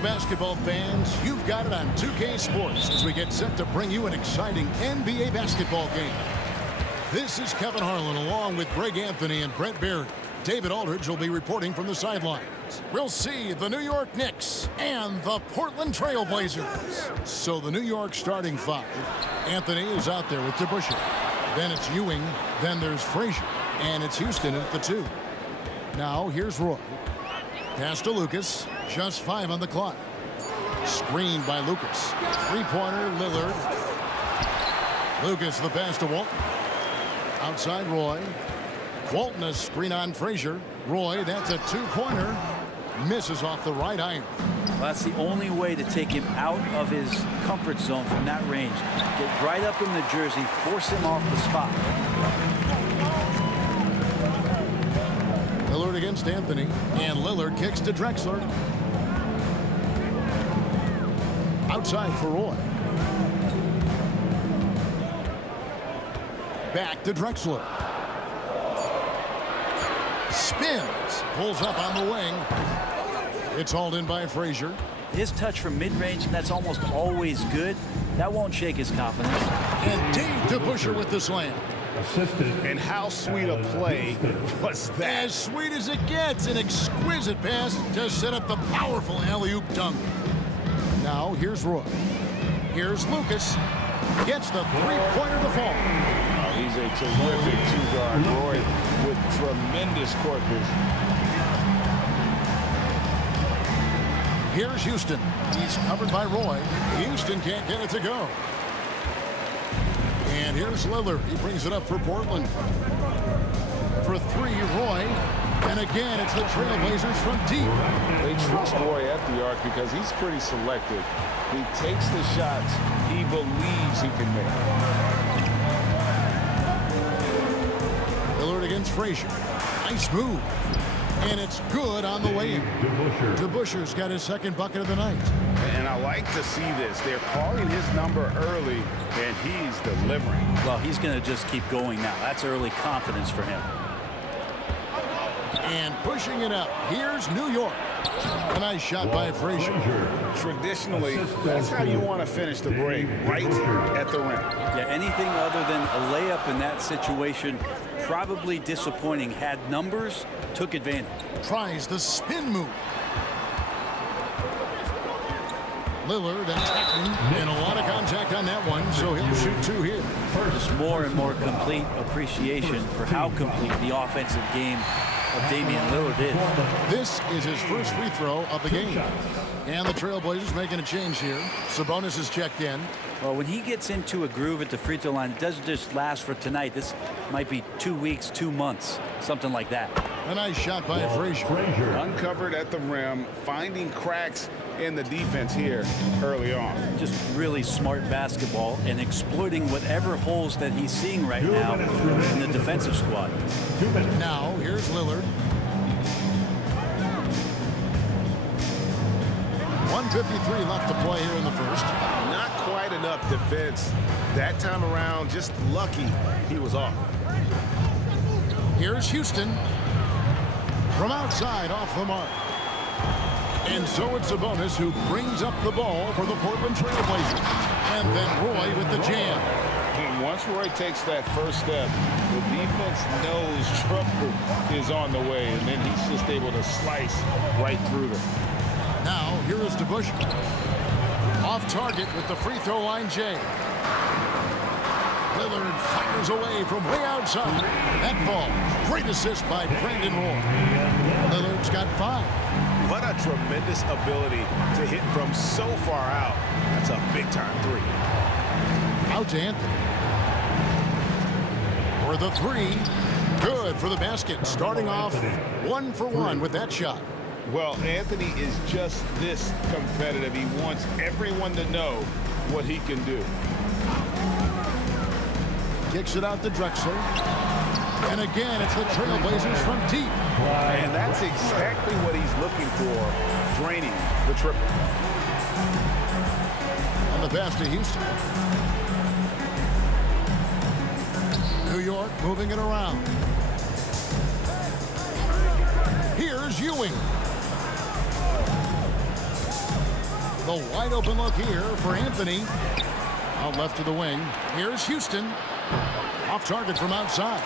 Basketball fans, you've got it on 2K Sports as we get set to bring you an exciting NBA basketball game. This is Kevin Harlan along with Greg Anthony and Brent Barry. David Aldridge will be reporting from the sidelines. We'll see the New York Knicks and the Portland Trail Blazers. So the New York starting five. Anthony is out there with DeBusschere. Then it's Ewing. Then there's Frazier. And it's Houston at the 2. Now here's Roy. Pass to Lucas. Just 5 on the clock. Screened by Lucas. Three-pointer, Lillard. Lucas the pass to Walton. Outside Roy. Walton a screen on Frazier. Roy, that's a two-pointer. Misses off the right iron. Well, that's the only way to take him out of his comfort zone from that range. Get right up in the jersey, force him off the spot. Lillard against Anthony. And Lillard kicks to Drexler. Outside for Roy. Back to Drexler. Spins. Pulls up on the wing. It's hauled in by Frazier. His touch from mid-range, that's almost always good. That won't shake his confidence. And Dave DeBusschere with the slam. And how sweet a play was that? As sweet as it gets. An exquisite pass to set up the powerful alley-oop dunk. Now here's Roy. Here's Lucas. Gets the three-pointer to fall. He's a terrific two-guard. Roy with tremendous court vision. Here's Houston. He's covered by Roy. Houston can't get it to go. And here's Lillard. He brings it up for Portland. For 3, Roy. And again, it's the Trailblazers from deep. They trust Roy at the arc because he's pretty selective. He takes the shots he believes he can make. Lillard against Frazier. Nice move. And it's good on the way in. DeBusschere's got his second bucket of the night. And I like to see this. They're calling his number early, and he's delivering. Well, he's going to just keep going now. That's early confidence for him. And pushing it up. Here's New York. A nice shot by Frazier. Traditionally, that's how you want to finish the break, right at the rim. Yeah, anything other than a layup in that situation, probably disappointing. Had numbers, took advantage. Tries the spin move. Lillard attacking, and a lot of contact on that one, so he'll shoot 2 here. Just more and more complete appreciation for how complete the offensive game of Damian Lillard is. This is his first free throw of the game. And the Trailblazers making a change here. Sabonis is checked in. Well, when he gets into a groove at the free throw line, it doesn't just last for tonight. This might be 2 weeks, 2 months, something like that. A nice shot by Frazier. Uncovered at the rim, finding cracks in the defense here early on. Just really smart basketball and exploiting whatever holes that he's seeing right now in the defensive squad. Now, here's Lillard. 1:53 left to play here in the first. Not quite enough defense. That time around, just lucky he was off. Here's Houston. From outside, off the mark. And so it's Sabonis who brings up the ball for the Portland Trailblazers. And then Roy with the jam. And once Roy takes that first step, the defense knows trouble is on the way, and then he's just able to slice right through them. Now, here is DeBusschere. Off target with the free throw line, Jay. Lillard fires away from way outside. That ball, great assist by Brandon Roy. Lillard's got 5. What a tremendous ability to hit from so far out. That's a big-time 3. Out to Anthony. For the 3. Good for the basket. Starting off 1 for 1 with that shot. Well, Anthony is just this competitive. He wants everyone to know what he can do. Kicks it out to Drexler. And again, it's the Trailblazers from deep. And that's exactly what he's looking for, draining the triple. And the pass to Houston. New York moving it around. Here's Ewing. The wide open look here for Anthony. Out left to the wing. Here's Houston. Off target from outside.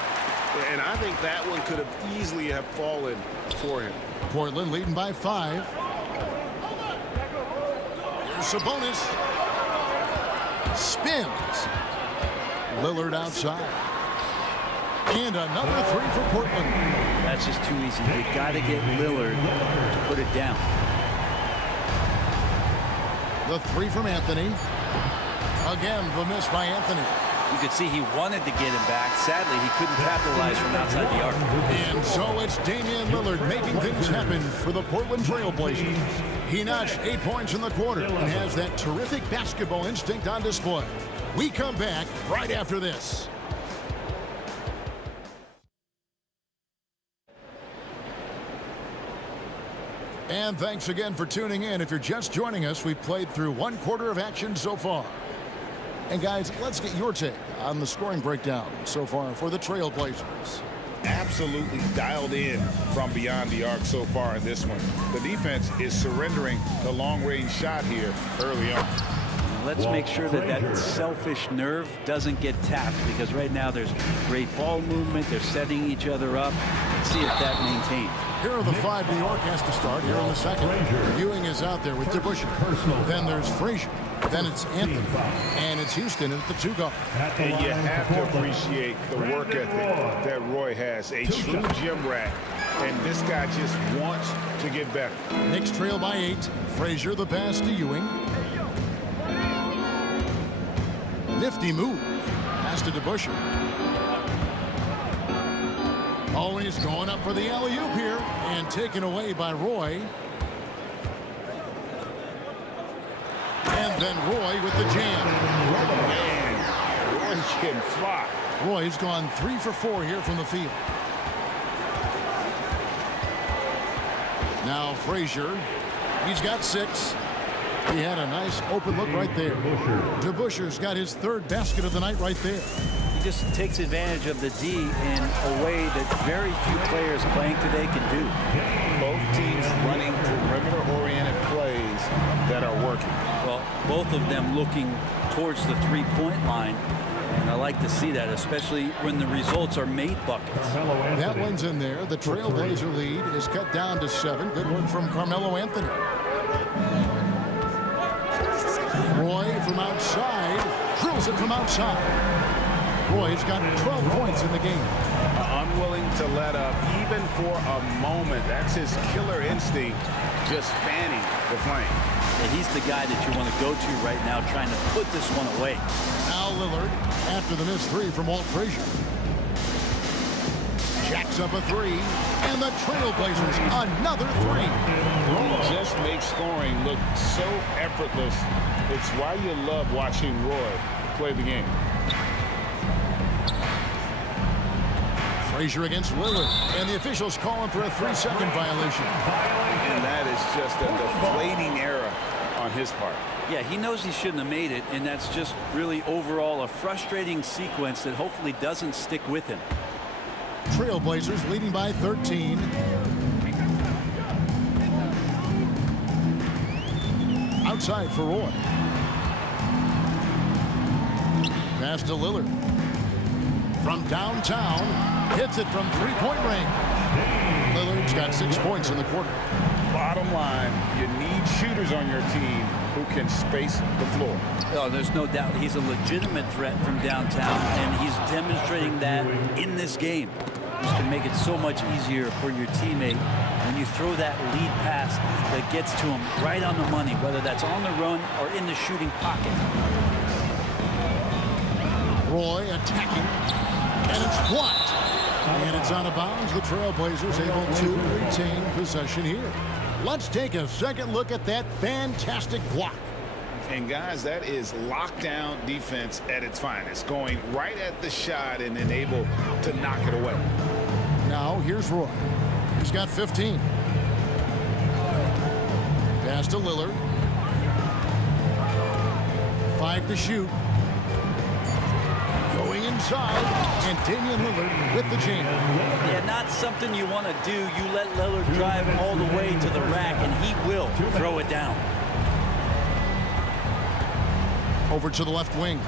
And I think that one could have easily have fallen for him. Portland leading by 5. Here's Sabonis. Spins. Lillard outside. And another 3 for Portland. That's just too easy. You got to get Lillard to put it down. The 3 from Anthony. Again, the miss by Anthony. You could see he wanted to get him back. Sadly, he couldn't capitalize from outside the arc. And so it's Damian Lillard making things happen for the Portland Trail Blazers. He notched 8 points in the quarter and has that terrific basketball instinct on display. We come back right after this. And thanks again for tuning in. If you're just joining us, we've played through 1 quarter of action so far. And guys, let's get your take on the scoring breakdown so far for the Trail Blazers. Absolutely dialed in from beyond the arc so far in this one. The defense is surrendering the long-range shot here early on. Let's make sure that that selfish nerve doesn't get tapped, because right now there's great ball movement. They're setting each other up. Let's see if that maintains. Here are the 5 New York has to start here in the second. Ewing is out there with DeBusschere. Then there's Frazier. Then it's Anthony. And it's Houston at the 2 guard. And you have to appreciate the work ethic that Roy has. A true gym rat. And this guy just wants to get better. Knicks trail by 8. Frazier the pass to Ewing. Nifty move. Pass to DeBusschere. Always going up for the alley-oop here. And taken away by Roy. And then Roy with the jam. Man, Roy can fly. Roy's gone 3 for 4 here from the field. Now Frazier. He's got 6. He had a nice open look right there. DeBusschere's got his 3rd basket of the night right there. He just takes advantage of the D in a way that very few players playing today can do. Both teams running perimeter-oriented plays that are working. Well, both of them looking towards the 3-point line. And I like to see that, especially when the results are made buckets. That one's in there. The Trailblazer lead is cut down to 7. Good work from Carmelo Anthony. Roy from outside. Drills it from outside. Roy's got 12 points in the game. Unwilling to let up even for a moment. That's his killer instinct, just fanning the flame. Yeah, he's the guy that you want to go to right now, trying to put this one away. Now Lillard after the missed 3 from Walt Frazier. Jacks up a 3, and the Trailblazers another 3. He just makes scoring look so effortless. It's why you love watching Roy play the game. Frazier against Lillard, and the officials calling for a 3-second violation. And that is just a deflating error on his part. Yeah, he knows he shouldn't have made it, and that's just really overall a frustrating sequence that hopefully doesn't stick with him. Trailblazers leading by 13. Outside for Roy. Pass to Lillard. From downtown, hits it from 3-point range. Lillard's got 6 points in the quarter. Bottom line, you need shooters on your team who can space the floor. Oh, there's no doubt he's a legitimate threat from downtown, and he's demonstrating that in this game. This can make it so much easier for your teammate when you throw that lead pass that gets to him right on the money, whether that's on the run or in the shooting pocket. Roy attacking, and it's blocked. And it's out of bounds. The Trailblazers able to retain possession here. Let's take a second look at that fantastic block. And guys, that is lockdown defense at its finest, going right at the shot and then able to knock it away. Now here's Roy. He's got 15. Pass to Lillard. 5 to shoot. Going inside, and Damian Lillard with the jam. Yeah, not something you want to do. You let Lillard drive all the way to the rack, and he will throw it down. Over to the left wing.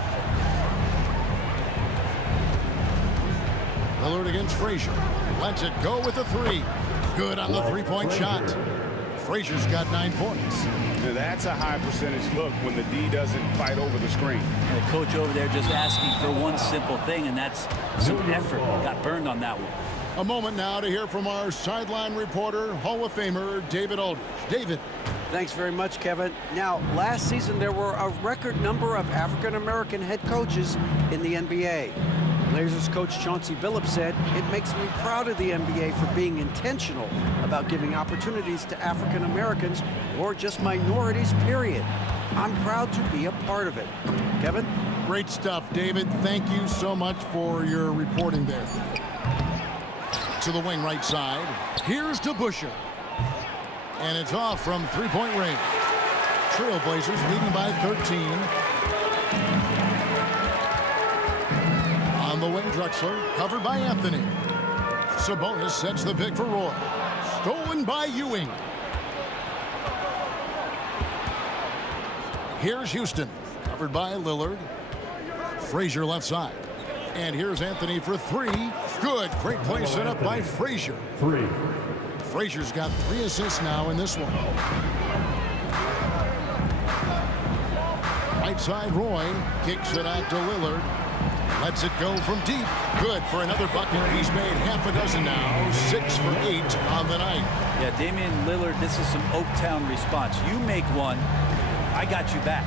Lillard against Frazier. Lets it go with a three. Good on the three-point shot. Frazier's got 9 points. That's a high percentage look when the D doesn't fight over the screen. The coach over there just asking for one simple thing, and that's some effort. Got burned on that one. A moment now to hear from our sideline reporter, Hall of Famer David Aldridge. David. Thanks very much, Kevin. Now, last season there were a record number of African-American head coaches in the NBA. Blazers coach Chauncey Billups said, "It makes me proud of the NBA for being intentional about giving opportunities to African Americans or just minorities, period. I'm proud to be a part of it." Kevin? Great stuff, David. Thank you so much for your reporting there. To the wing right side. Here's DeBusschere. And it's off from three-point range. Trailblazers leading by 13. On the wing, Drexler, covered by Anthony. Sabonis sets the pick for Roy. Stolen by Ewing. Here's Houston, covered by Lillard. Frazier left side. And here's Anthony for three. Good. Great play set up by Frazier. Frazier's got 3 assists now in this one. Right side, Roy kicks it out to Lillard. Lets it go from deep. Good for another bucket. He's made half a dozen now. 6 for 8 on the night. Yeah, Damian Lillard, this is some Oaktown response. You make one, I got you back.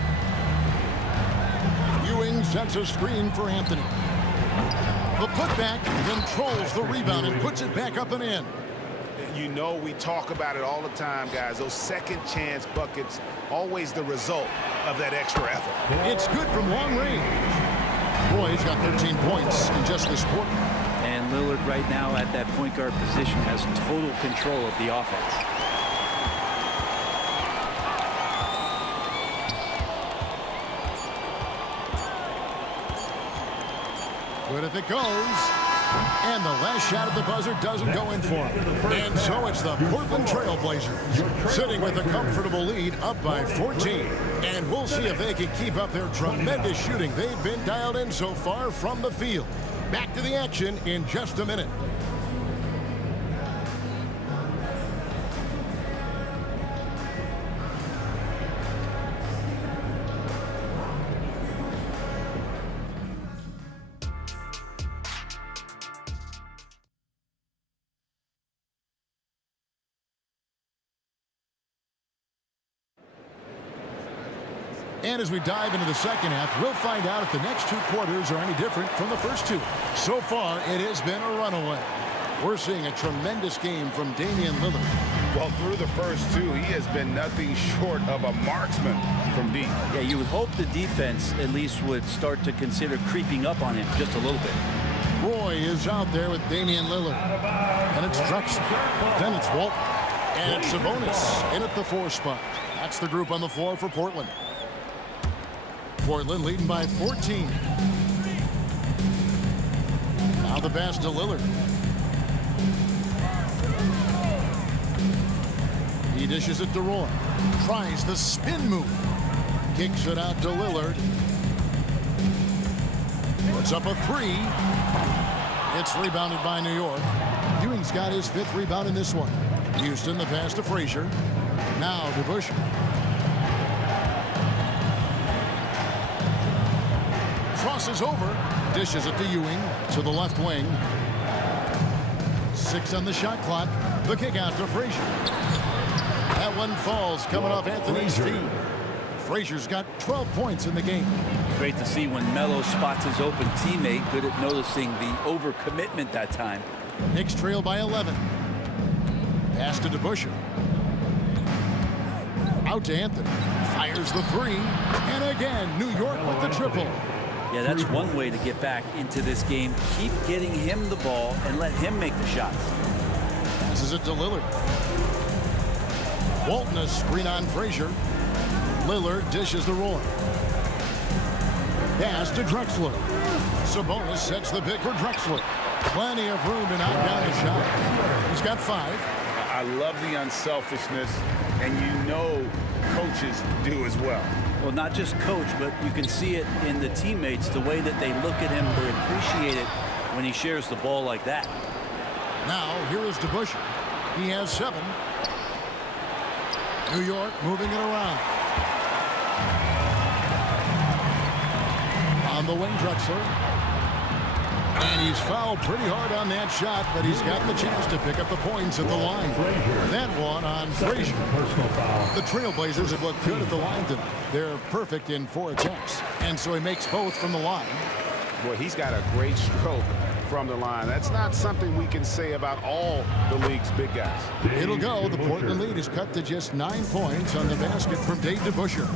Ewing sets a screen for Anthony. The putback controls the rebound and puts it back up and in. You know, we talk about it all the time, guys. Those second chance buckets, always the result of that extra effort. It's good from long range. Roy's got 13 points in just this quarter. And Lillard right now at that point guard position has total control of the offense. Good if it goes. And the last shot at the buzzer doesn't go in for him. And so it's the Portland Trailblazers sitting with a comfortable lead up by 14. And we'll see if they can keep up their tremendous shooting they've been dialed in so far from the field. Back to the action in just a minute. And as we dive into the second half, we'll find out if the next 2 quarters are any different from the first 2. So far, it has been a runaway. We're seeing a tremendous game from Damian Lillard. Well, through the first 2, he has been nothing short of a marksman from deep. Yeah, you would hope the defense at least would start to consider creeping up on him just a little bit. Roy is out there with Damian Lillard. And it's Drexler. Then it's Walton. And it's Sabonis in at the 4 spot. That's the group on the floor for Portland. Portland leading by 14. Now the pass to Lillard. He dishes it to Roy. Tries the spin move. Kicks it out to Lillard. Puts up a 3. It's rebounded by New York. Ewing's got his 5th rebound in this one. Houston, the pass to Frazier. Now DeBusschere. Crosses over, dishes it to Ewing, to the left wing. 6 on the shot clock. The kick out to Frazier. That one falls coming off Anthony's feet. Frazier's got 12 points in the game. Great to see when Melo spots his open teammate. Good at noticing the overcommitment that time. Knicks trail by 11. Pass to DeBusschere. Out to Anthony. Fires the 3. And again, New York with the triple. Yeah, that's one way to get back into this game. Keep getting him the ball and let him make the shots. Passes it to Lillard. Walton a screen on Frazier. Lillard dishes to Roy. Pass to Drexler. Sabonis sets the pick for Drexler. Plenty of room to knock down the shot. He's got 5. I love the unselfishness, and you know coaches do as well. Well, not just coach, but you can see it in the teammates, the way that they look at him. They appreciate it when he shares the ball like that. Now, here is DeBusschere. He has 7. New York moving it around. On the wing, Drexler. And he's fouled pretty hard on that shot, but he's got the chance to pick up the points at the line. That one on Frazier. The Trailblazers have looked good at the line tonight. They're perfect in 4 attempts. And so he makes both from the line. Boy, he's got a great stroke from the line. That's not something we can say about all the league's big guys. It'll go. The Portland lead is cut to just 9 points on the basket from Dave DeBusschere.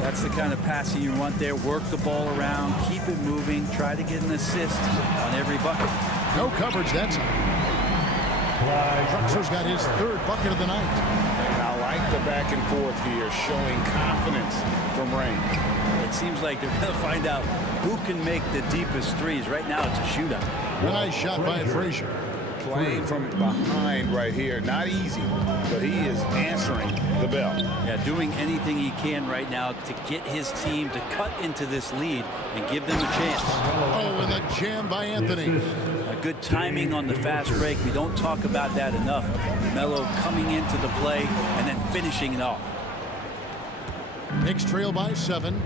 That's the kind of passing you want there. Work the ball around, keep it moving, try to get an assist on every bucket. No coverage that time. Drexler's got his 3rd bucket of the night. And I like the back and forth here, showing confidence from Rain. It seems like they're going to find out who can make the deepest threes. Right now, it's a shootout. A nice shot by Frazier. Playing from behind right here. Not easy, but he is answering the bell. Yeah, doing anything he can right now to get his team to cut into this lead and give them a chance. Oh, and the jam by Anthony. A good timing on the fast break. We don't talk about that enough. Melo coming into the play and then finishing it off. Knicks trail by 7. 2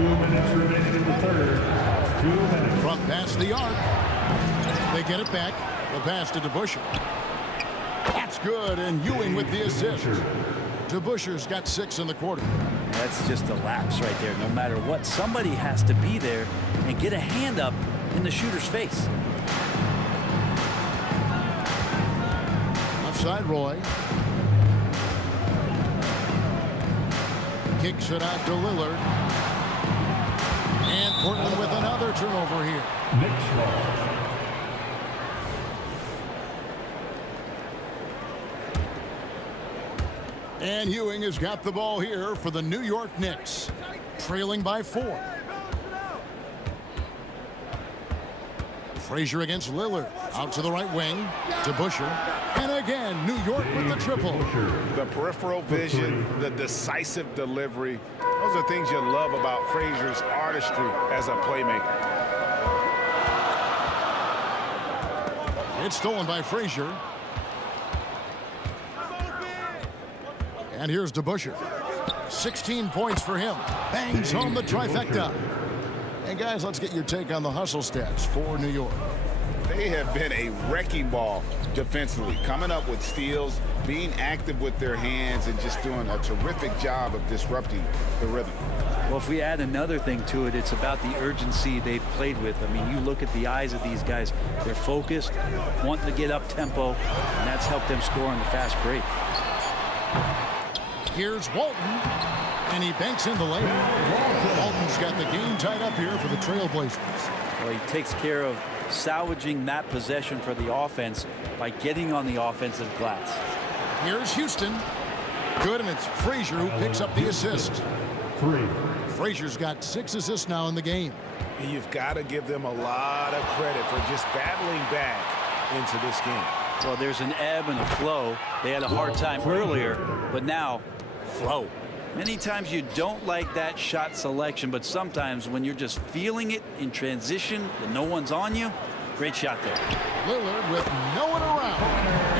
minutes remaining in the 3rd. 2 minutes. From past the arc. They get it back. The pass to DeBusschere. That's good, and Ewing with the assist. DeBusschere's got 6 in the quarter. That's just a lapse right there. No matter what, somebody has to be there and get a hand up in the shooter's face. Outside Roy. Kicks it out to Lillard. And Portland with another turnover here. Knicks ball. And Ewing has got the ball here for the New York Knicks, trailing by 4. Frazier against Lillard, out to the right wing, to Busher, and again, New York with the triple. The peripheral vision, the decisive delivery, those are things you love about Frazier's artistry as a playmaker. It's stolen by Frazier. And here's DeBusschere. 16 points for him. Bangs home the trifecta. And guys, let's get your take on the hustle stats for New York. They have been a wrecking ball defensively, coming up with steals, being active with their hands, and just doing a terrific job of disrupting the rhythm. Well, if we add another thing to it, it's about the urgency they've played with. I mean, you look at the eyes of these guys. They're focused, wanting to get up tempo, and that's helped them score on the fast break. Here's Walton, and he banks in the layup. Walton's got the game tied up here for the Trailblazers. Well, he takes care of salvaging that possession for the offense by getting on the offensive glass. Here's Houston. Good, and it's Frazier who picks up the assist. Frazier's got 6 assists now in the game. You've got to give them a lot of credit for just battling back into this game. Well, there's an ebb and a flow. They had a hard time earlier, but now, flow. Many times you don't like that shot selection, but sometimes when you're just feeling it in transition and no one's on you, great shot there. Lillard with no one around.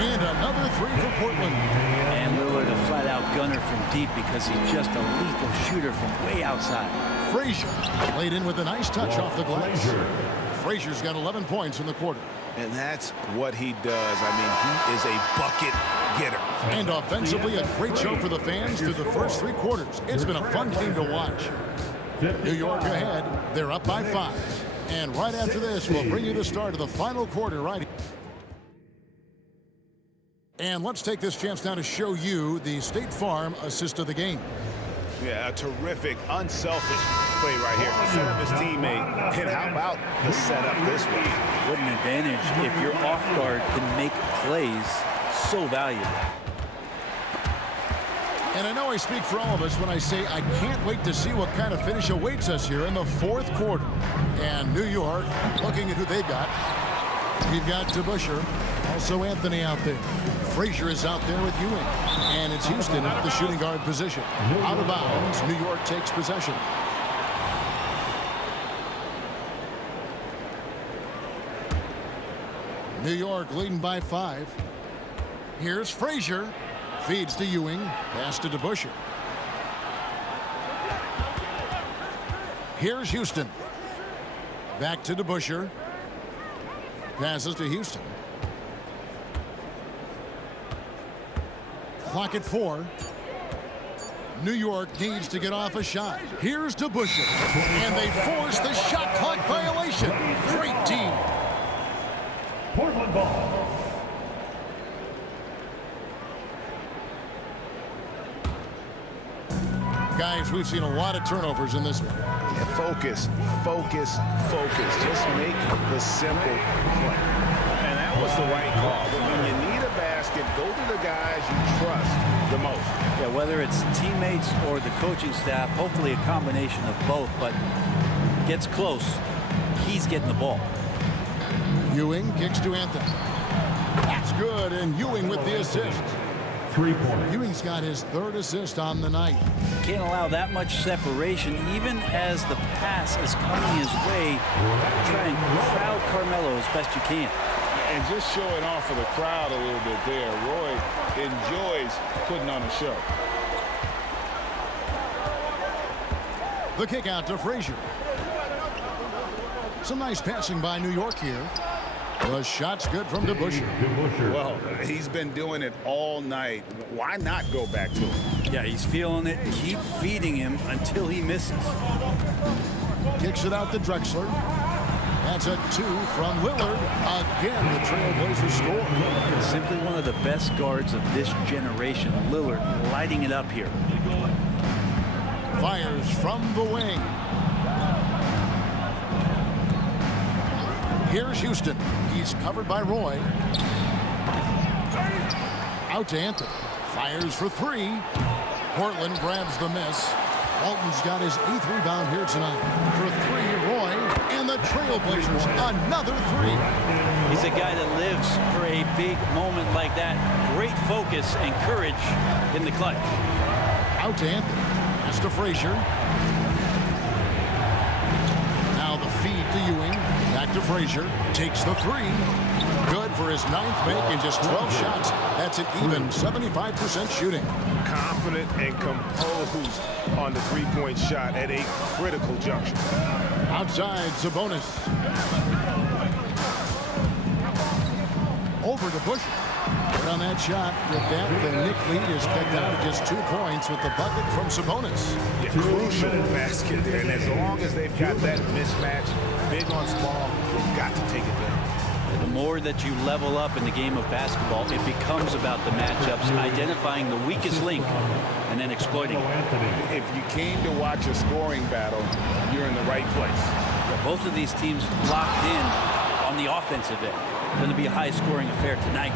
And another 3 for Portland. And Lillard a flat-out gunner from deep because he's just a lethal shooter from way outside. Frazier laid in with a nice touch off the glass. Frazier's got 11 points in the quarter. And that's what he does. I mean, he is a bucket getter. And offensively, a great show for the fans through the first 3 quarters. It's been a fun game to watch. New York ahead. They're up by 5. And right after this, we'll bring you the start of the final quarter right here. And let's take this chance now to show you the State Farm assist of the game. Yeah, a terrific, unselfish play right here. Set up his teammate. And how about the setup this way? What an advantage if your off guard can make plays so valuable. And I know I speak for all of us when I say I can't wait to see what kind of finish awaits us here in the 4th quarter. And New York, looking at who they've got, You've got DeBusschere. Also Anthony out there. Frazier is out there with Ewing. And it's Houston at the shooting guard position. Out of bounds. New York takes possession. New York leading by 5. Here's Frazier. Feeds to Ewing. Pass to DeBusschere. Here's Houston. Back to DeBusschere. Passes to Houston. Clock at 4. New York needs to get off a shot. Here's DeBusschere. And they force the shot clock violation. Great team. Portland ball. Guys, we've seen a lot of turnovers in this one. Yeah, focus, focus, focus. Just make the simple play. And that was the right call. But when you need a basket, go to the guys you trust the most. Yeah, whether it's teammates or the coaching staff, hopefully a combination of both, but gets close, he's getting the ball. Ewing kicks to Anthony. That's good, and Ewing with the assist. 3 points. Ewing's got his 3rd assist on the night. Can't allow that much separation, even as the pass is coming his way. Try and crowd Carmelo as best you can. And just showing off for the crowd a little bit there. Roy enjoys putting on a show. The kick out to Frazier. Some nice passing by New York here. The shot's good from DeBusschere. Well, he's been doing it all night. Why not go back to him? Yeah, he's feeling it. Keep feeding him until he misses. Kicks it out to Drexler. That's a 2 from Lillard. Again, the Trailblazers score. Simply one of the best guards of this generation. Lillard lighting it up here. Fires from the wing. Here's Houston. He's covered by Roy. Out to Anthony. Fires for 3. Portland grabs the miss. Walton's got his 8th rebound here tonight. For 3, Roy. And the Trailblazers, another 3. He's a guy that lives for a big moment like that. Great focus and courage in the clutch. Out to Anthony. Pass to Frazier. Now the feed to Ewing. Back to Frazier. Takes the 3. Good for his 9th make in just 12 shots. That's an even 75% shooting. Confident and composed on the three-point shot at a critical juncture. Outside, Sabonis. Over to Bush. Good on that shot. With that, the Knick lead is kept out at just 2 points with the bucket from Sabonis. Yeah, crucial basket there, and as long as they've got that mismatch, big on small, they've got to take it down. The more that you level up in the game of basketball, it becomes about the matchups, identifying the weakest link, and then exploiting it. If you came to watch a scoring battle, you're in the right place. Yeah, both of these teams locked in on the offensive end. Going to be a high-scoring affair tonight.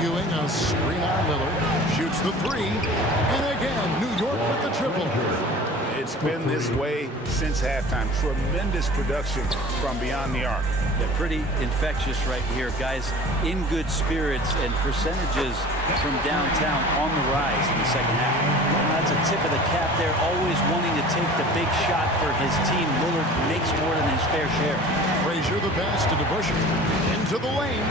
Ewing, a screen on Lillard. Shoots the 3. And again, New York with the triple. It's been this way since halftime. Tremendous production from beyond the arc. They're pretty infectious right here. Guys in good spirits and percentages from downtown on the rise in the second half. That's a tip of the cap there. Always wanting to take the big shot for his team. Lillard makes more than his fair share. Frazier the pass to DeBusschere. Into the lane.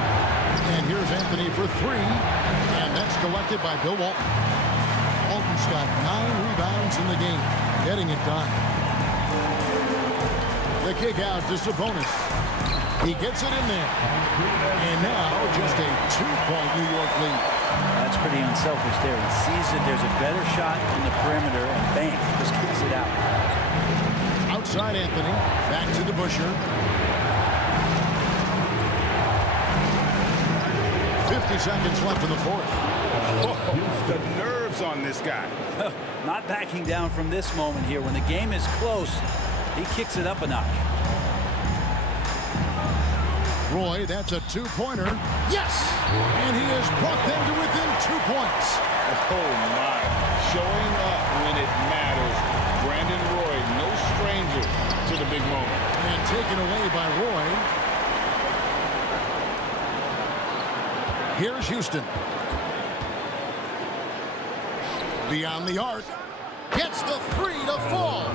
And here's Anthony for 3. And that's collected by Bill Walton. Walton's got 9 rebounds in the game. Getting it done. The kick out to Sabonis. He gets it in there. And now just a 2-point New York lead. That's pretty unselfish there. He sees that there's a better shot in the perimeter and bang, just kicks it out. Outside Anthony. Back to DeBusschere. 50 seconds left in the 4th. Oh, the nerves on this guy. Not backing down from this moment here. When the game is close, he kicks it up a notch. Roy, that's a 2-pointer. Yes! And he has brought them to within 2 points. Oh, my. Showing up when it matters. Brandon Roy, no stranger to the big moment. And taken away by Roy. Here's Houston. Beyond the arc. Gets the three to fall.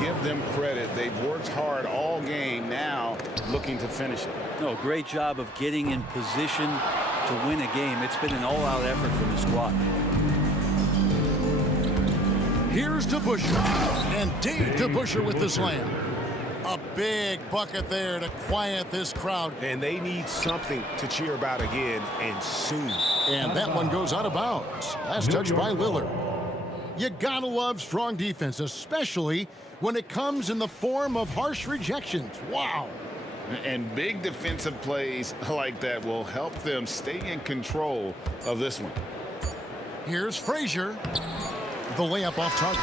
Give them credit. They've worked hard all game, now looking to finish it. No, great job of getting in position to win a game. It's been an all-out effort from the squad. Here's DeBusschere. And Dave DeBusschere with the slam. A big bucket there to quiet this crowd. And they need something to cheer about again, and soon. And that one goes out of bounds. Last touch by Lillard. You gotta love strong defense, especially when it comes in the form of harsh rejections. Wow. And big defensive plays like that will help them stay in control of this one. Here's Frazier. The layup off target.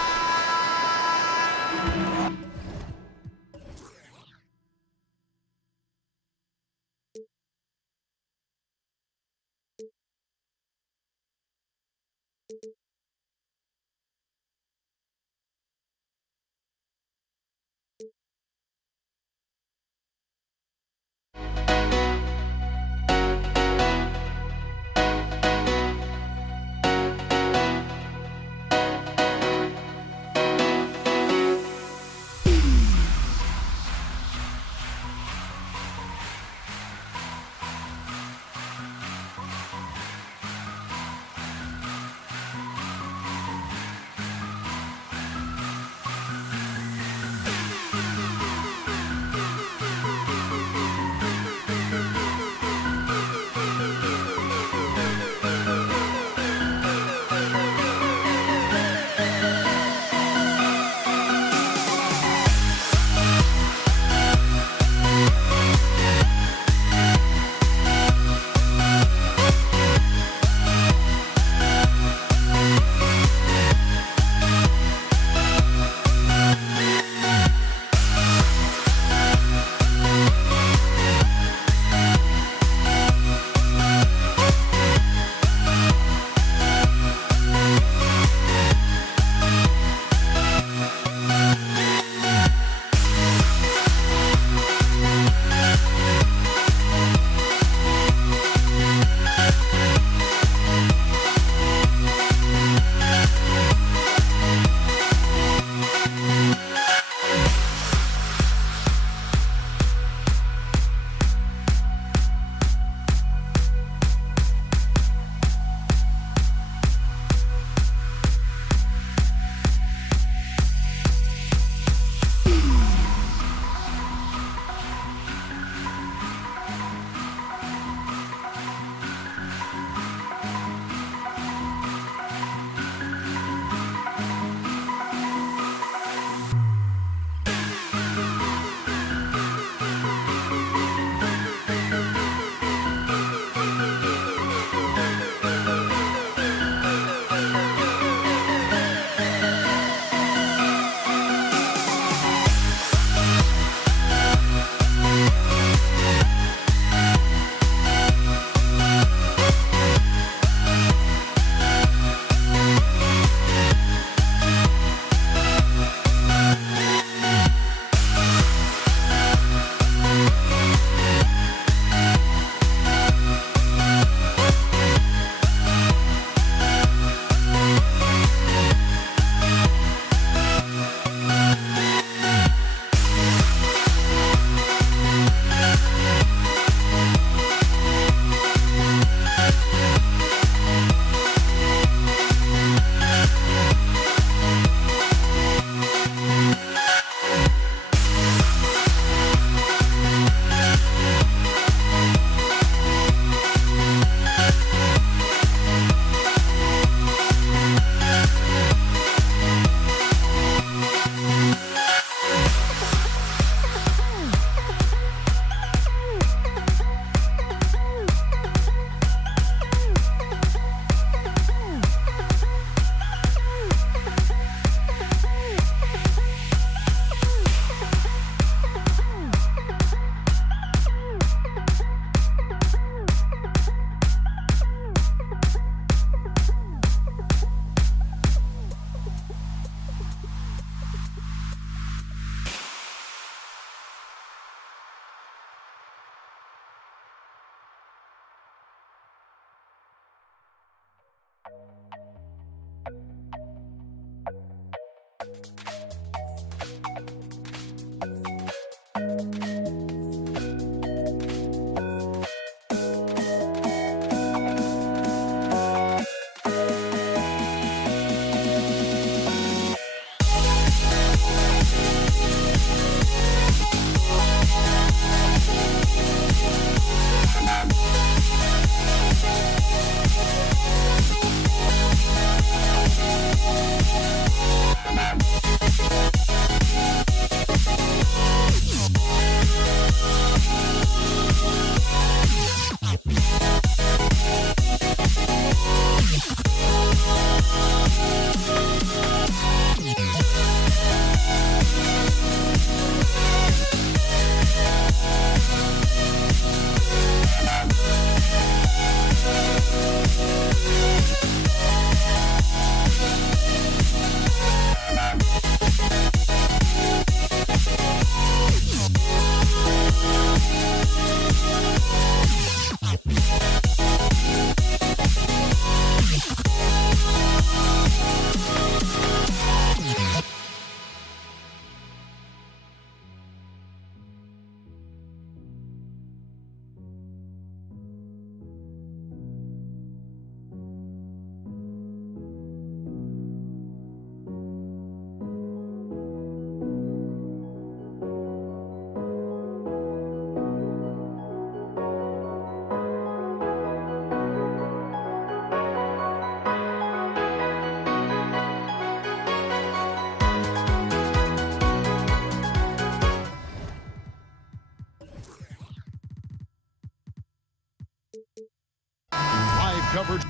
Live coverage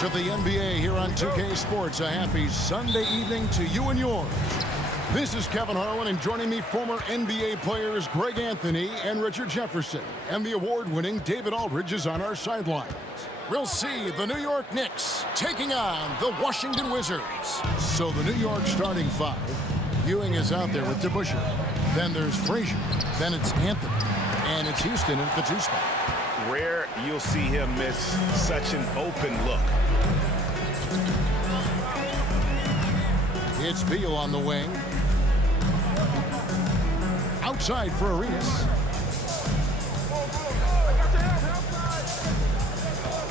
of the NBA here on 2K Sports. A happy Sunday evening to you and yours. This is Kevin Harlan, and joining me, former NBA players Greg Anthony and Richard Jefferson. And the award-winning David Aldridge is on our sidelines. We'll see the New York Knicks taking on the Washington Wizards. So the New York starting five. Ewing is out there with DeBusschere. Then there's Frazier. Then it's Anthony. And it's Houston at the 2 spot. Rare you'll see him miss such an open look. It's Beal on the wing. Outside for Arenas.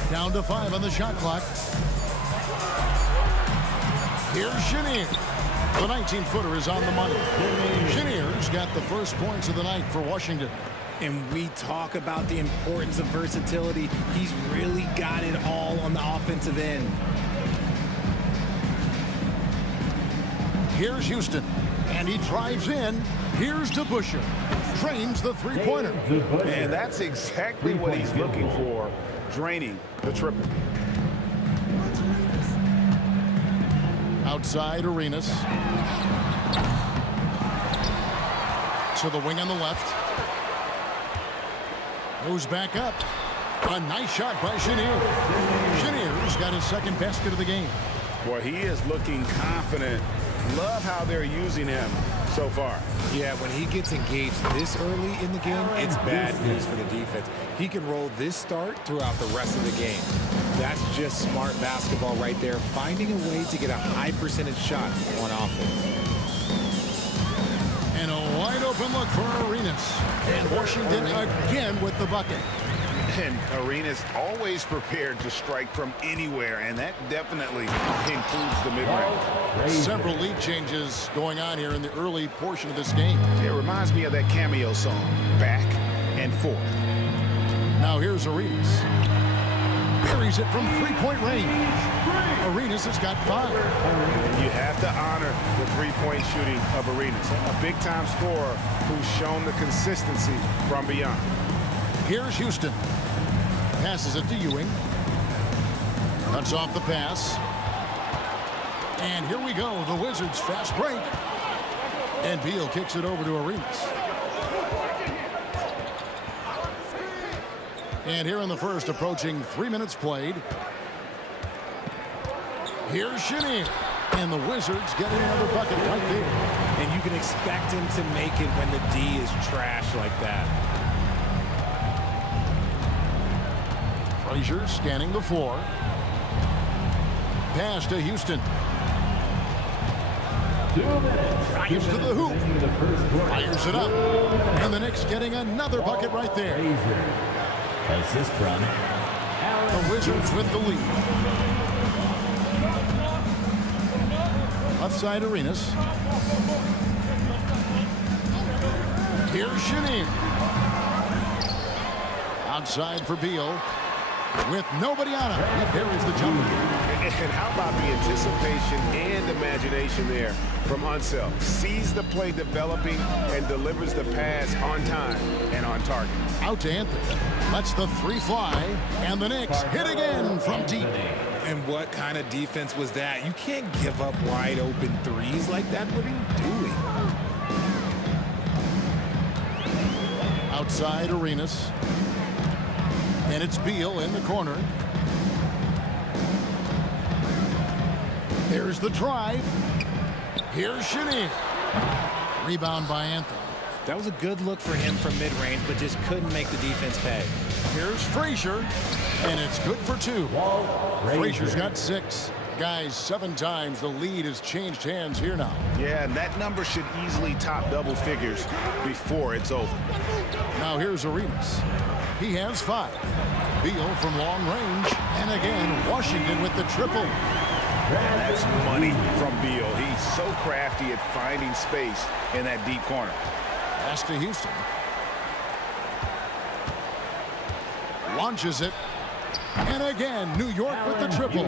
Down to 5 on the shot clock. Here's Chenier. The 19-footer is on the money. Chenier's got the first points of the night for Washington. And we talk about the importance of versatility. He's really got it all on the offensive end. Here's Houston, and he drives in. Here's DeBusschere. Trains the three-pointer. And that's exactly what he's looking for, draining the triple. Outside, Arenas. To the wing on the left. Goes back up. A nice shot by Chenier. Chenier's got his second basket of the game. Boy, he is looking confident. Love how they're using him so far. Yeah, when he gets engaged this early in the game, it's bad news for the defense. He can roll this start throughout the rest of the game. That's just smart basketball right there, finding a way to get a high percentage shot on offense. And a wide open look for Arenas. And Washington again with the bucket. And Arenas always prepared to strike from anywhere, and that definitely includes the mid-range. Several lead changes going on here in the early portion of this game. It reminds me of that cameo song, Back and Forth. Now here's Arenas. Buries it from three-point range. Arenas has got 5. You have to honor the three-point shooting of Arenas, a big-time scorer who's shown the consistency from beyond. Here's Houston. Passes it to Ewing. Cuts off the pass. And here we go, the Wizards fast break. And Beal kicks it over to Arenas. And here in the first, approaching 3 minutes played. Here's Chenier. And the Wizards getting another bucket right there. And you can expect him to make it when the D is trash like that. Frazier scanning the floor. Pass to Houston. 2 minutes. Drives to the hoop. The first quarter. Fires it up. And the Knicks getting another bucket right there. Frazier. Assist from The Wizards with the lead. Left side Arenas. Here's Chenier. Outside for Beal. With nobody on him. He buries the jumper. And how about the anticipation and imagination there from Unseld? Sees the play developing and delivers the pass on time and on target. Out to Anthony. Lets the three fly. And the Knicks hit again from deep. And what kind of defense was that? You can't give up wide open threes like that. What are you doing? Outside Arenas. And it's Beal in the corner. There's the drive. Here's Chenier. Rebound by Anthony. That was a good look for him from mid-range, but just couldn't make the defense pay. Here's Frazier. And it's good for 2. Frazier's got 6. Guys, 7 times the lead has changed hands here now. Yeah, and that number should easily top double figures before it's over. Now here's Arenas. He has 5. Beal from long range. And again, Washington with the triple. And that's money from Beal. He's so crafty at finding space in that deep corner. Pass to Houston. Launches it. And again, New York with the triple.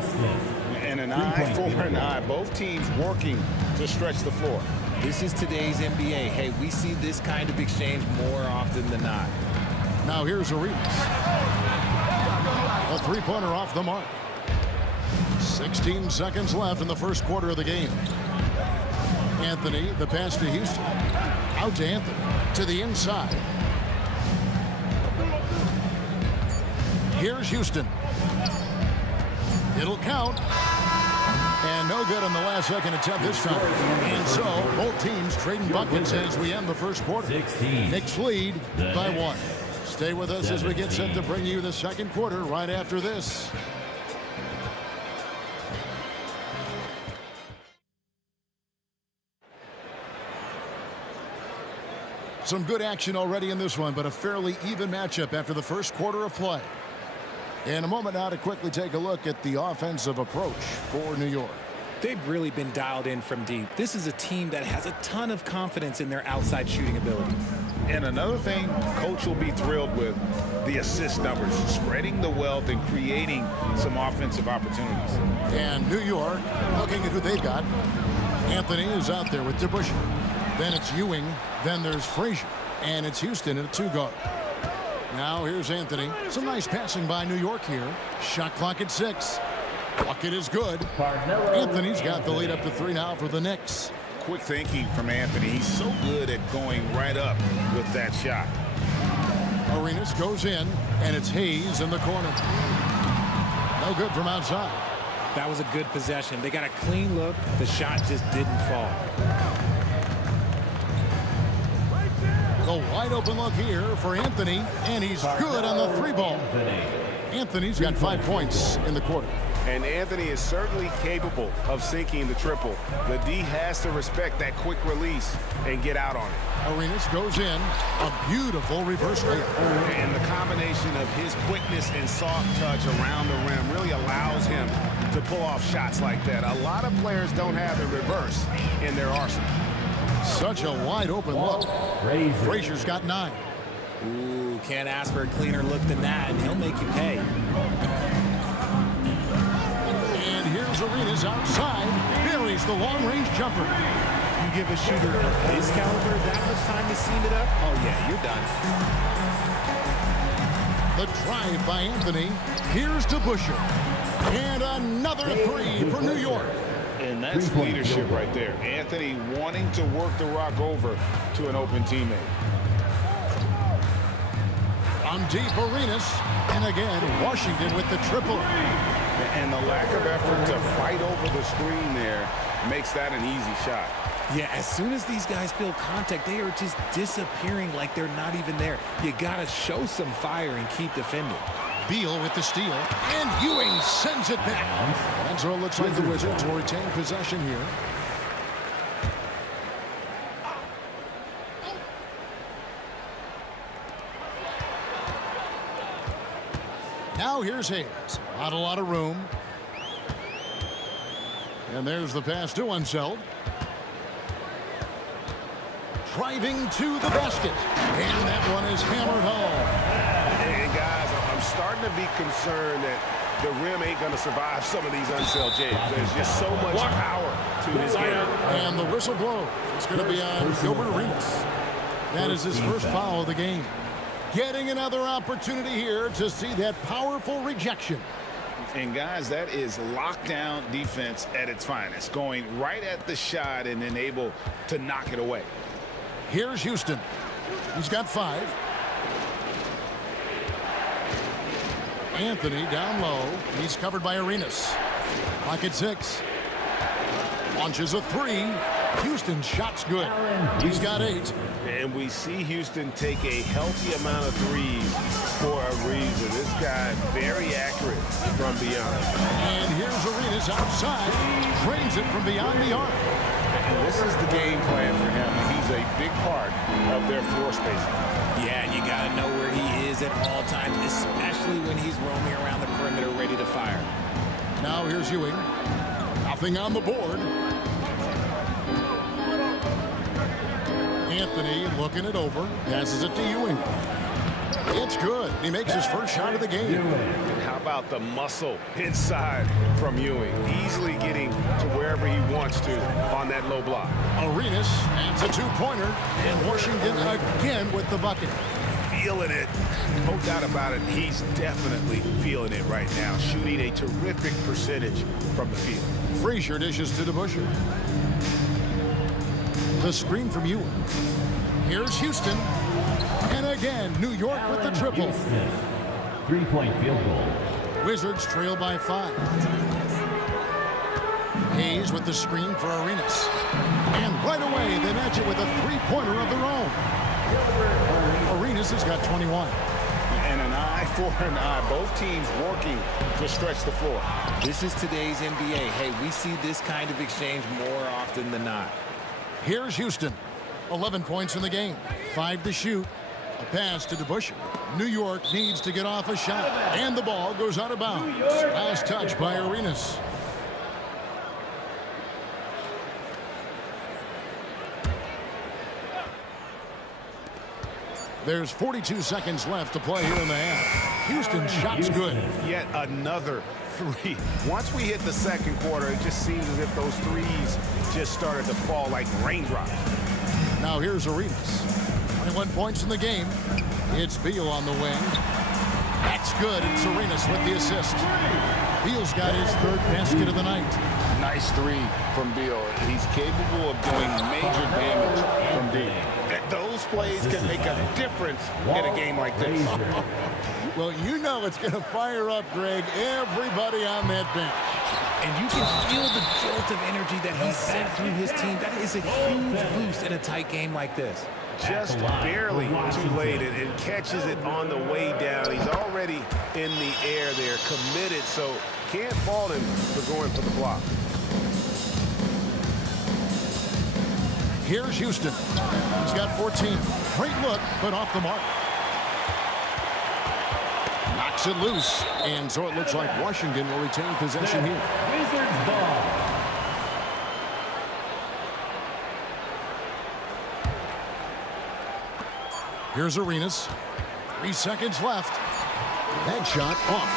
And an eye for an eye. Both teams working to stretch the floor. This is today's NBA. Hey, we see this kind of exchange more often than not. Now here's Arenas. A three-pointer off the mark. 16 seconds left in the first quarter of the game. Anthony, the pass to Houston. Out to Anthony. To the inside. Here's Houston. It'll count. And no good on the last second attempt this time. And so, both teams trading buckets as we end the first quarter. 16. Knicks lead by 1. Stay with us as we get set to bring you the second quarter right after this. Some good action already in this one, but a fairly even matchup after the first quarter of play. In a moment now to quickly take a look at the offensive approach for New York. They've really been dialed in from deep. This is a team that has a ton of confidence in their outside shooting ability. And another thing Coach will be thrilled with, the assist numbers, spreading the wealth and creating some offensive opportunities. And New York, looking at who they've got. Anthony is out there with DeBusschere. Then it's Ewing. Then there's Frazier. And it's Houston at a 2-guard. Now here's Anthony. Some nice passing by New York here. Shot clock at 6. Bucket is good. Anthony's got the lead up to 3 now for the Knicks. Quick thinking from Anthony. He's so good at going right up with that shot. Arenas goes in, and it's Hayes in the corner. No good from outside. That was a good possession. They got a clean look. The shot just didn't fall. The wide open look here for Anthony, and he's good on the 3-ball. Anthony's got 5 points in the quarter. And Anthony is certainly capable of sinking the triple. The D has to respect that quick release and get out on it. Arenas goes in. A beautiful reverse layup. And the combination of his quickness and soft touch around the rim really allows him to pull off shots like that. A lot of players don't have the reverse in their arsenal. Such a wide open look. Frazier's got 9. Ooh, can't ask for a cleaner look than that, and he'll make you pay. And here's Arenas outside. Buries the long-range jumper. You give a shooter of his caliber that much time to seam it up, oh yeah, you're done. The drive by Anthony. Here's DeBusschere. And another 3 for New York. And that's leadership right there. Anthony wanting to work the rock over to an open teammate. On deep, Arenas. And again, Washington with the triple. And the lack of effort to fight over the screen there makes that an easy shot. Yeah, as soon as these guys feel contact, they are just disappearing like they're not even there. You got to show some fire and keep defending. Beal with the steal, and Ewing sends it back. And so it looks like the Wizards will retain possession here. Now here's Hayes. Not a lot of room. And there's the pass to Unseld. Driving to the basket. And that one is hammered home. And guys, I'm starting to be concerned that the rim ain't going to survive some of these Unseld James. There's just so much power to his game. And the whistle blows. It's going to be on Gilbert Arenas. That is his first foul of the game. Getting another opportunity here to see that powerful rejection. And guys, that is lockdown defense at its finest. Going right at the shot and then able to knock it away. Here's Houston. He's got 5. Anthony down low. He's covered by Arenas. Clock at 6. Launches a 3. Houston's shot's good. He's got 8. And we see Houston take a healthy amount of threes for a reason. This guy very accurate from beyond. And here's Arenas outside. Drains it from beyond the arc. And this is the game plan for him. He's a big part of their floor spacing. Yeah, and you got to know where he is at all times, especially when he's roaming around the perimeter ready to fire. Now here's Ewing. Nothing on the board. Anthony looking it over. Passes it to Ewing. It's good. He makes his first shot of the game. And how about the muscle inside from Ewing? Easily getting to wherever he wants to on that low block. Arenas adds a 2-pointer. And Washington again with the bucket. Feeling it. No doubt about it. He's definitely feeling it right now. Shooting a terrific percentage from the field. Frazier dishes to DeBusschere. The screen from Ewing. Here's Houston. And again, New York with the triple. Three-point field goal. Wizards trail by 5. Hayes with the screen for Arenas. And right away, they match it with a 3-pointer of their own. Arenas has got 21. And an eye for an eye. Both teams working to stretch the floor. This is today's NBA. Hey, we see this kind of exchange more often than not. Here's Houston. 11 points in the game. 5 to shoot. A pass to DeBusschere. New York needs to get off a shot. And the ball goes out of bounds. Last touch by Arenas. There's 42 seconds left to play here in the half. Houston's shot's good. Yet another 3. Once we hit the second quarter, it just seems as if those threes just started to fall like raindrops. Now here's Arenas. 21 points in the game. It's Beal on the wing. That's good. It's Arenas with the assist. Beal's got his 3rd basket of the night. Nice 3 from Beal. He's capable of doing major damage from deep. Those plays can make a difference in a game like this. Well, you know it's going to fire up, Greg, everybody on that bench. And you can feel the jolt of energy that he sent through his team. That is a huge boost in a tight game like this. Just barely too late and catches it on the way down. He's already in the air there, committed, so can't fault him for going for the block. Here's Houston. He's got 14. Great look, but off the mark. Knocks it loose. And so it looks like Washington will retain possession here. Wizards ball. Here's Arenas. 3 seconds left. That shot off.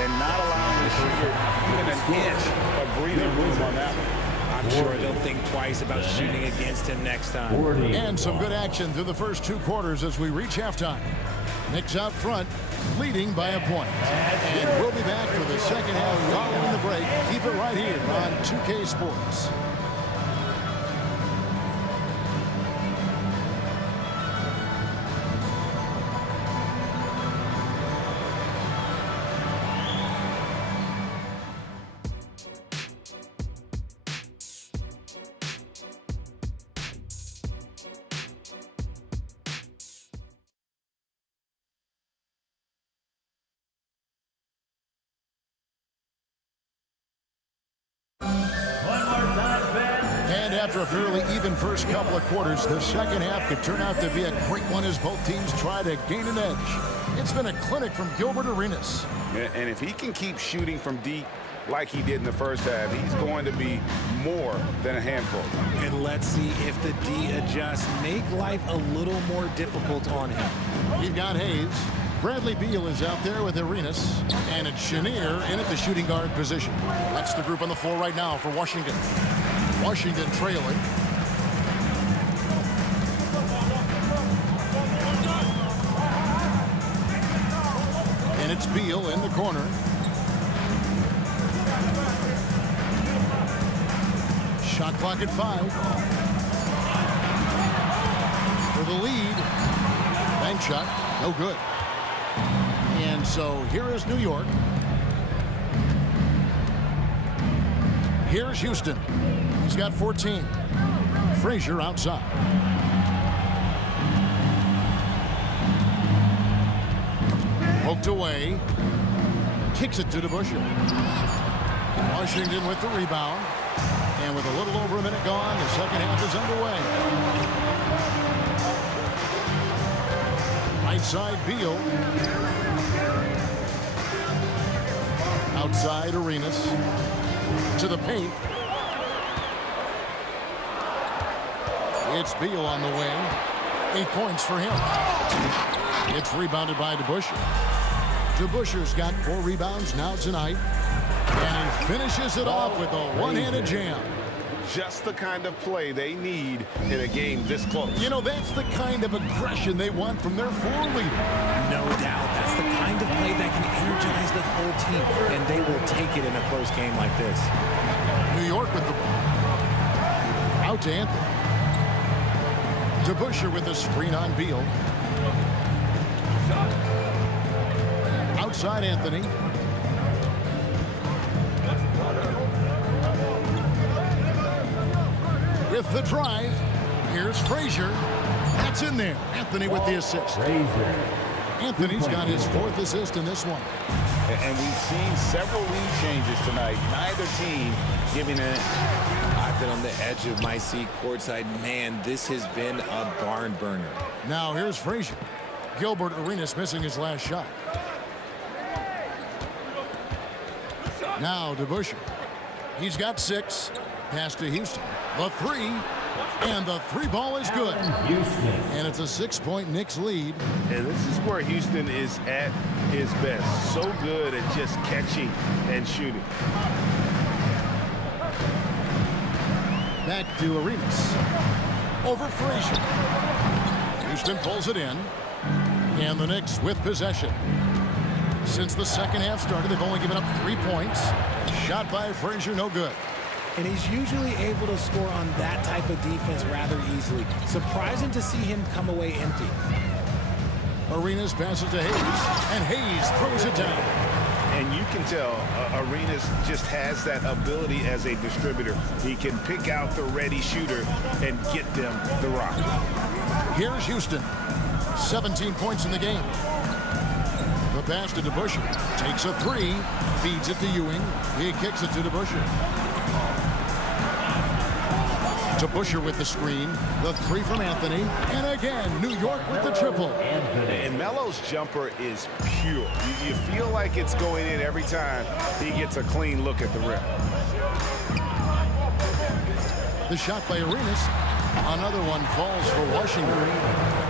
And not allowing the shooter even an inch of breathing room on that one. I'm sure they'll think twice about shooting against him next time. And some good action through the first 2 quarters as we reach halftime. Knicks out front, leading by a point. And we'll be back for the second half following the break. Keep it right here on 2K Sports. after a fairly even first couple of quarters, the second half could turn out to be a great one as both teams try to gain an edge. It's been a clinic from Gilbert Arenas. And if he can keep shooting from deep like he did in the first half, he's going to be more than a handful. And let's see if the D adjusts, make life a little more difficult on him. We've got Hayes. Bradley Beal is out there with Arenas, and it's Chenier in at the shooting guard position. That's the group on the floor right now for Washington. Washington trailing. And it's Beal in the corner. Shot clock at 5. For the lead. Bank shot, no good. And so here is New York. Here's Houston. He's got 14. Frazier outside. Poked away. Kicks it to DeBusschere. Washington with the rebound. And with a little over a minute gone, the second half is underway. Right side, Beal. Outside, Arenas. To the paint. It's Beal on the wing. 8 points for him. It's rebounded by DeBusschere. DeBusschere's got 4 rebounds now tonight. And he finishes it off with a one-handed jam. Just the kind of play they need in a game this close. You know, that's the kind of aggression they want from their floor leader. No doubt. That's the kind of play that can energize the whole team, and they will take it in a close game like this. New York with the ball. Out to Anthony. DeBusschere with the screen on Beal. Outside Anthony. With the drive, here's Frazier. That's in there. Anthony with the assist. Anthony's got his 4th assist in this one. And we've seen several lead changes tonight. Neither team giving in. I've been on the edge of my seat courtside. Man, this has been a barn burner. Now here's Frazier. Gilbert Arenas missing his last shot. Now DeBusschere. He's got 6. Pass to Houston. The 3. And the 3 ball is good. And it's a 6-point Knicks lead. And this is where Houston is at his best. So good at just catching and shooting. Back to Arenas. Over Frazier. Houston pulls it in. And the Knicks with possession. Since the second half started, they've only given up 3 points. Shot by Frazier, no good. And he's usually able to score on that type of defense rather easily. Surprising to see him come away empty. Arenas passes to Hayes, and Hayes throws it down. And you can tell Arenas just has that ability as a distributor. He can pick out the ready shooter and get them the rock. Here's Houston. 17 points in the game. The pass to DeBusschere. Takes a 3. Feeds it to Ewing. He kicks it to DeBusschere. DeBusschere with the screen. The 3 from Anthony. And again, New York with the triple. And Melo's jumper is pure. You feel like it's going in every time he gets a clean look at the rim. The shot by Arenas. Another one falls for Washington.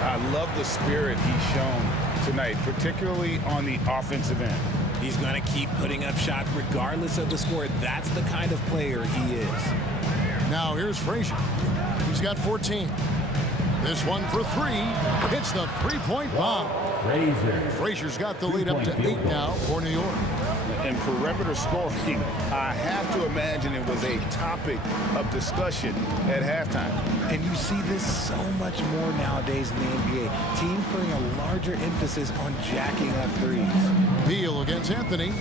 I love the spirit he's shown tonight, particularly on the offensive end. He's going to keep putting up shots regardless of the score. That's the kind of player he is. Now here's Frazier. He's got 14. This one for 3. Hits the 3-point bomb. Frazier's got the lead up to 8 now for New York. And perimeter scoring, I have to imagine it was a topic of discussion at halftime. And you see this so much more nowadays in the NBA. Teams putting a larger emphasis on jacking up threes. Beal against Anthony.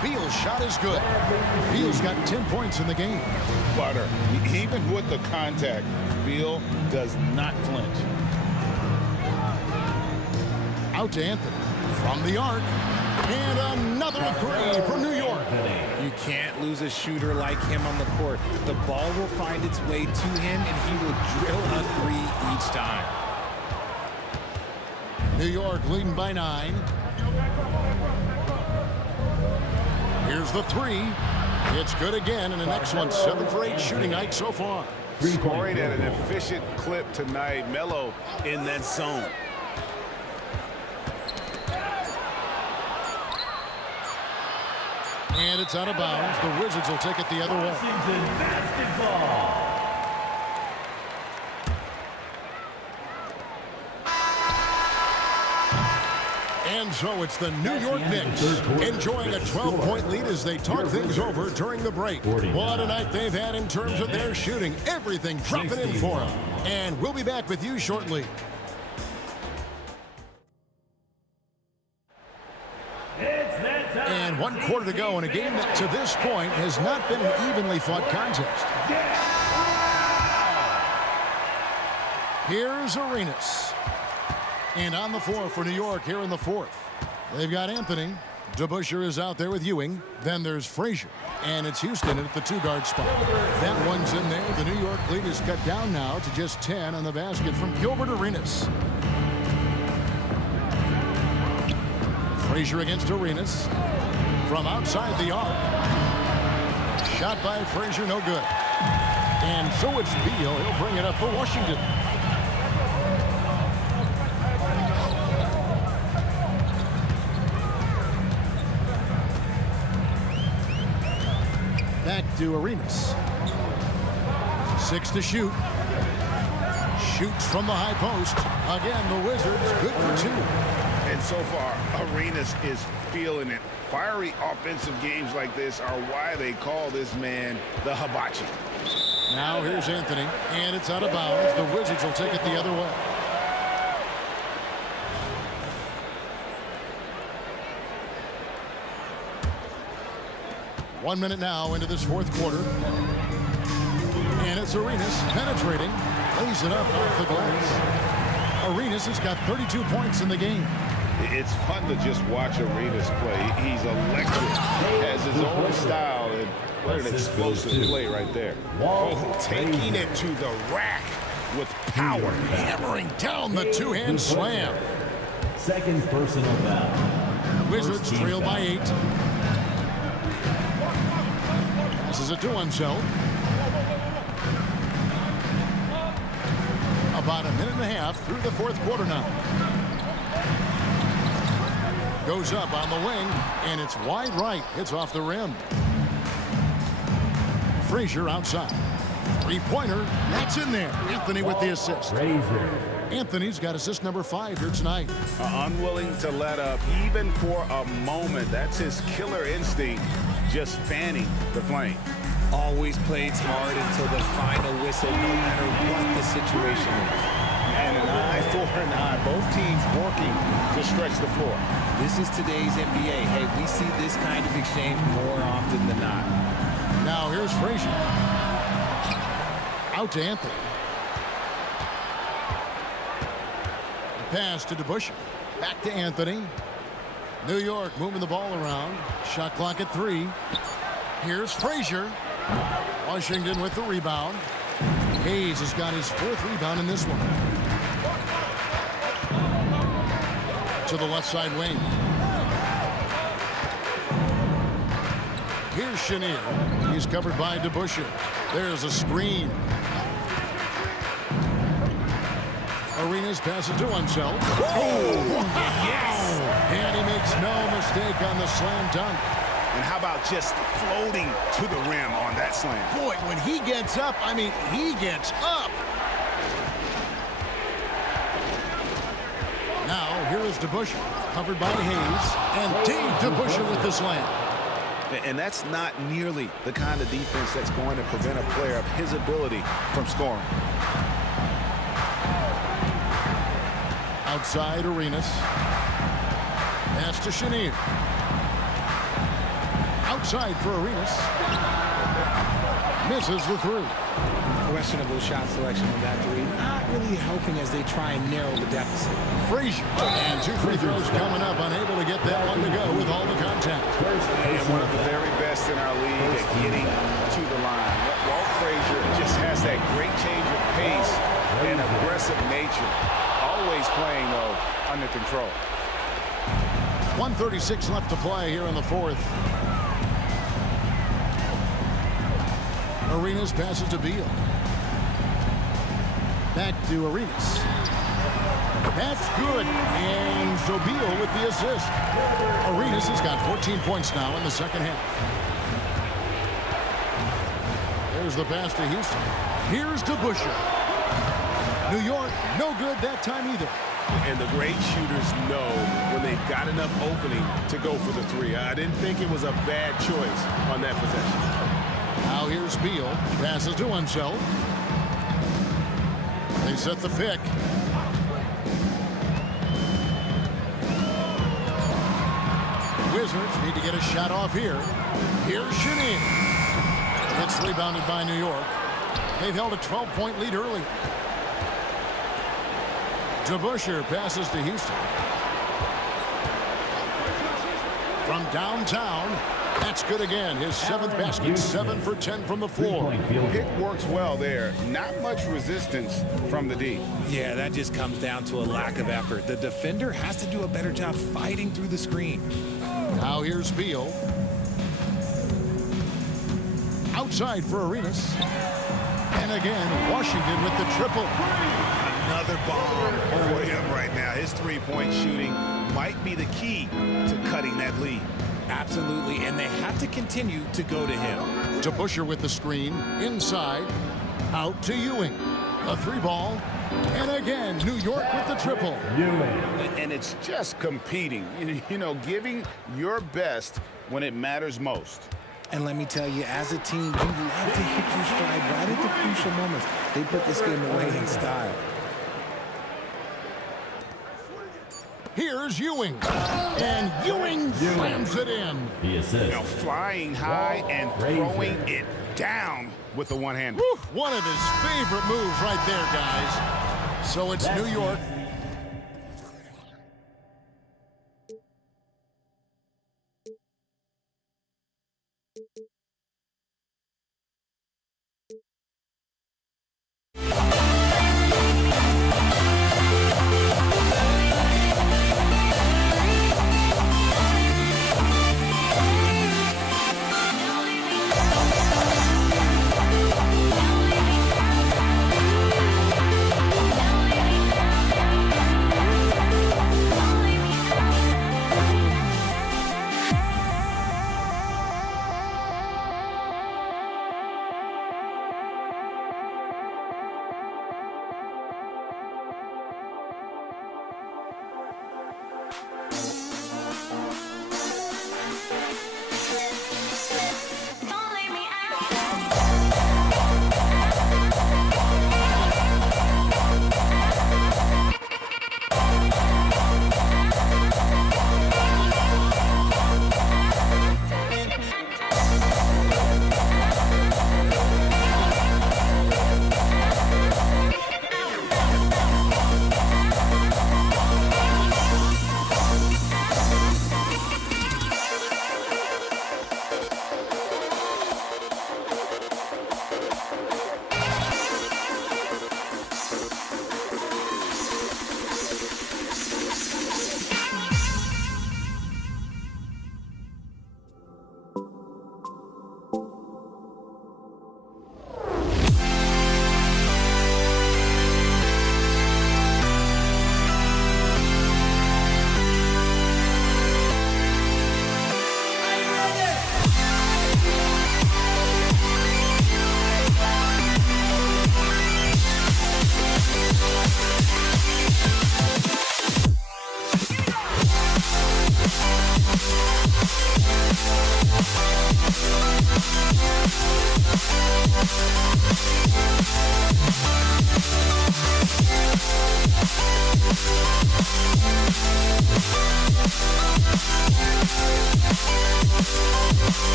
Beal's shot is good. Beal's got 10 points in the game. Butter. Even with the contact, Beal does not flinch. Out to Anthony. From the arc. And another 3 for New York. Anthony. You can't lose a shooter like him on the court. The ball will find its way to him, and he will drill a three each time. New York leading by 9. Here's the 3. It's good again, and the next one 7 for 8 shooting night so far. Scoring at an efficient clip tonight. Melo in that zone. And it's out of bounds. The Wizards will take it the other way. Washington basketball. And so it's the New York Knicks enjoying a 12-point lead as they talk things over during the break. What a night they've had in terms of their shooting. Everything dropping in for them. And we'll be back with you shortly. And 1 quarter to go in a game that to this point has not been an evenly fought contest. Here's Arenas. And on the floor for New York here in the 4th. They've got Anthony. DeBusschere is out there with Ewing. Then there's Frazier. And it's Houston at the 2-guard spot. That one's in there. The New York lead is cut down now to just 10 on the basket from Gilbert Arenas. Frazier against Arenas. From outside the arc. Shot by Frazier, no good. And so it's Beal. He'll bring it up for Washington. Back to Arenas. 6 to shoot. Shoots from the high post. Again, the Wizards good for 2. And so far, Arenas is feeling it. Fiery offensive games like this are why they call this man the Hibachi. Now here's Anthony, and it's out of bounds. The Wizards will take it the other way. One minute now into this 4th quarter. And it's Arenas penetrating. Lays it up off the glass. Arenas has got 32 points in the game. It's fun to just watch Arenas play. He's electric, has his own style, and what an explosive play right there. Oh, taking it to the rack with power. Hammering down the 2-hand slam. Second personal foul. Wizards trail by 8. Passes it to himself. About a minute and a half through the 4th quarter now. Goes up on the wing, and it's wide right. It's off the rim. Frazier outside. 3-pointer. That's in there. Anthony with the assist. Frazier. Anthony's got assist number 5 here tonight. Unwilling to let up even for a moment. That's his killer instinct, just fanning the flame. Always plays hard until the final whistle, no matter what the situation is. And an eye for an eye. Both teams working to stretch the floor. This is today's NBA. Hey, we see this kind of exchange more often than not. Now here's Frazier. Out to Anthony. The pass to DeBusschere. Back to Anthony. New York moving the ball around. Shot clock at 3. Here's Frazier. Washington with the rebound. Hayes has got his 4th rebound in this one. To the left side wing. Here's Chenier. He's covered by DeBusschere. There's a screen. Arenas passes to himself. Oh, yes! And he makes no mistake on the slam dunk. And how about just floating to the rim on that slam? Boy, when he gets up, I mean, he gets up. Now, here is DeBusschere, covered by Hayes, and Dave DeBusschere with the slam. And that's not nearly the kind of defense that's going to prevent a player of his ability from scoring. Outside Arenas. Pass to Chenier. Outside for Arenas. Misses the 3. questionable shot selection on that three. Not really helping as they try and narrow the deficit. Frazier. And 2 free throws coming up. Unable to get that one to go with all the contact. And one of the very best in our league at getting to the line. Walt Frazier just has that great change of pace and aggressive nature. Always playing, though, under control. 1:36 left to play here in the fourth. Arenas passes to Beal. Back to Arenas. That's good. And so Beal with the assist. Arenas has got 14 points now in the second half. There's the pass to Houston. Here's to Busher. New York, no good that time either. And the great shooters know when they've got enough opening to go for the three. I didn't think it was a bad choice on that possession. Now here's Beal. Passes to himself. They set the pick. Wizards need to get a shot off here. Here's Shannon. It's rebounded by New York. They've held a 12-point lead earlier. DeBusschere passes to Houston. From downtown, that's good again. His 7th basket, 7 for 10 from the floor. Pick works well there. Not much resistance from the D. Yeah, that just comes down to a lack of effort. The defender has to do a better job fighting through the screen. Now here's Beal. Outside for Arenas. And again, Washington with the triple. Another bomb for him right now. His three-point shooting might be the key to cutting that lead. Absolutely, and they have to continue to go to him. To Busher with the screen. Inside. Out to Ewing. A 3-ball. And again, New York with the triple. And it's just competing. You know, giving your best when it matters most. And let me tell you, as a team, you love to hit your stride right at the crucial moments. They put this game away in style. Here's Ewing. And Ewing slams it in. You know, flying high and throwing it down with the one-hand. One of his favorite moves right there, guys. So it's New York.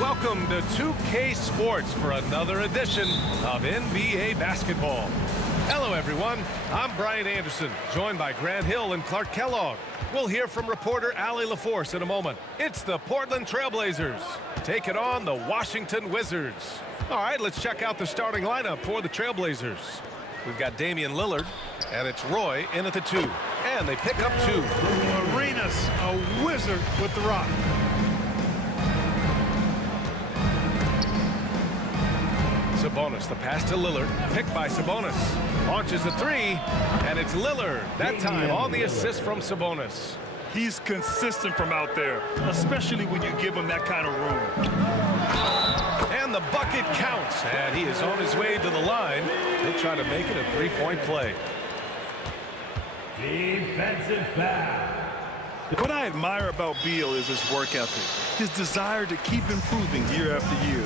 Welcome to 2K Sports for another edition of NBA basketball. Hello, everyone. I'm Brian Anderson, joined by Grant Hill and Clark Kellogg. We'll hear from reporter Allie LaForce in a moment. It's the Portland Trailblazers taking on the Washington Wizards. All right, let's check out the starting lineup for the Trailblazers. We've got Damian Lillard, and it's Roy in at the 2. And they pick up 2. Arenas, a wizard with the rock. Sabonis, the pass to Lillard, picked by Sabonis. Launches a 3, and it's Lillard. That time on the assist from Sabonis. He's consistent from out there, especially when you give him that kind of room. And the bucket counts, and he is on his way to the line. He'll try to make it a 3-point play. Defensive foul. What I admire about Beal is his work ethic, his desire to keep improving year after year.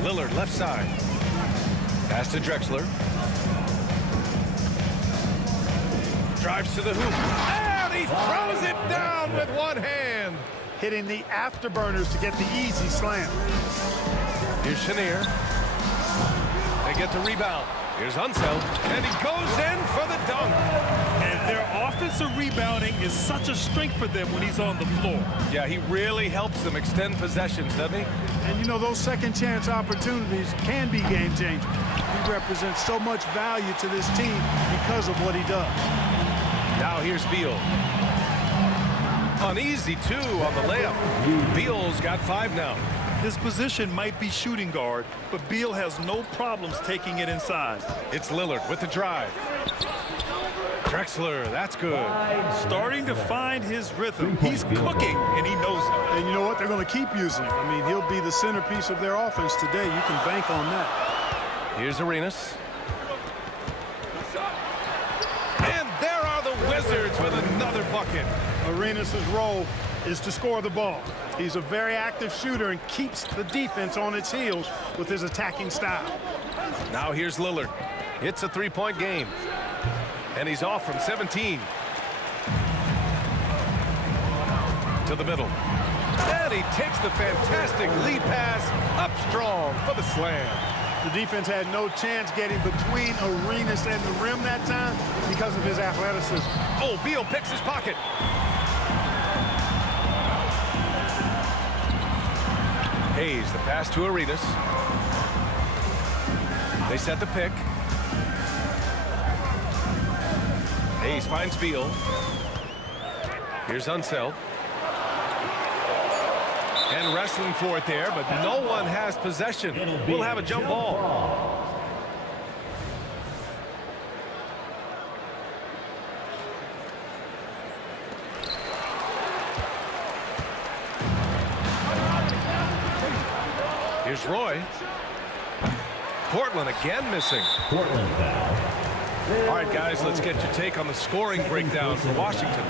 Lillard left side. Pass to Drexler. Drives to the hoop. And he throws it down with one hand. Hitting the afterburners to get the easy slam. Here's Chenier. They get the rebound. Here's Unseld. And he goes in for the dunk. And their offensive rebounding is such a strength for them when he's on the floor. Yeah, he really helps them extend possessions, doesn't he? And, you know, those second-chance opportunities can be game-changing. He represents so much value to this team because of what he does. Now here's Beal. An easy 2 on the layup. Beal's got 5 now. His position might be shooting guard, but Beal has no problems taking it inside. It's Lillard with the drive. Drexler, that's good. Starting to find his rhythm. He's cooking, and he knows it. And you know what? They're going to keep using him. I mean, he'll be the centerpiece of their offense today. You can bank on that. Here's Arenas. And there are the Wizards with another bucket. Arenas' role is to score the ball. He's a very active shooter and keeps the defense on its heels with his attacking style. Now here's Lillard. It's a 3-point game. And he's off from 17. To the middle. And he takes the fantastic lead pass up strong for the slam. The defense had no chance getting between Arenas and the rim that time because of his athleticism. Oh, Beal picks his pocket. Hayes, the pass to Arenas. They set the pick. Hayes finds Beal. Here's Unseld. And wrestling for it there, but no one has possession. We'll have a jump ball. Here's Roy. Portland again missing. Portland foul. All right, guys, let's get your take on the scoring breakdown for Washington.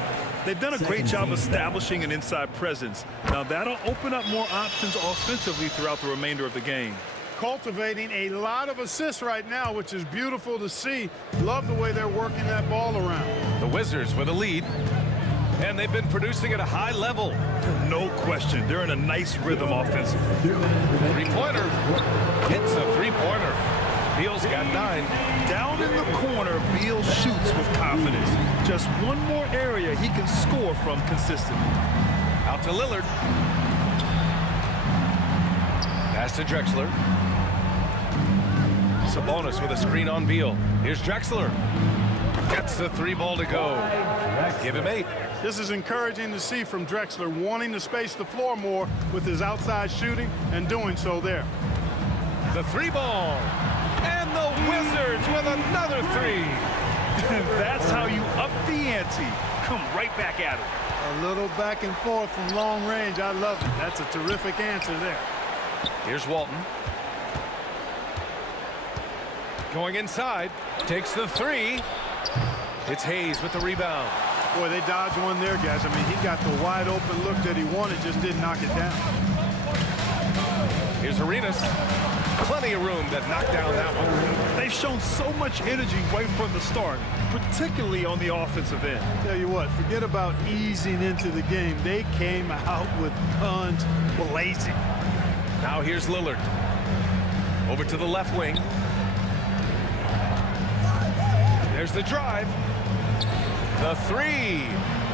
They've done a great job establishing an inside presence. Now, that'll open up more options offensively throughout the remainder of the game. Cultivating a lot of assists right now, which is beautiful to see. Love the way they're working that ball around. The Wizards with a lead, and they've been producing at a high level. No question. They're in a nice rhythm offensively. Three-pointer. Hits a three-pointer. Beal's got 9. Down in the corner, Beal shoots with confidence. Just one more area he can score from consistently. Out to Lillard. Pass to Drexler. Sabonis with a screen on Beal. Here's Drexler. Gets the 3 ball to go. Give him 8. This is encouraging to see from Drexler, wanting to space the floor more with his outside shooting and doing so there. The 3 ball. And the Wizards with another 3. That's how you up the ante. Come right back at it. A little back and forth from long range. I love it. That's a terrific answer there. Here's Walton. Going inside. Takes the 3. It's Hayes with the rebound. Boy, they dodged one there, guys. I mean, he got the wide open look that he wanted, just didn't knock it down. Here's Arenas. Plenty of room that knocked down that one. They've shown so much energy right from the start, particularly on the offensive end. Tell you what, forget about easing into the game. They came out with guns blazing. Now here's Lillard. Over to the left wing. There's the drive. The 3.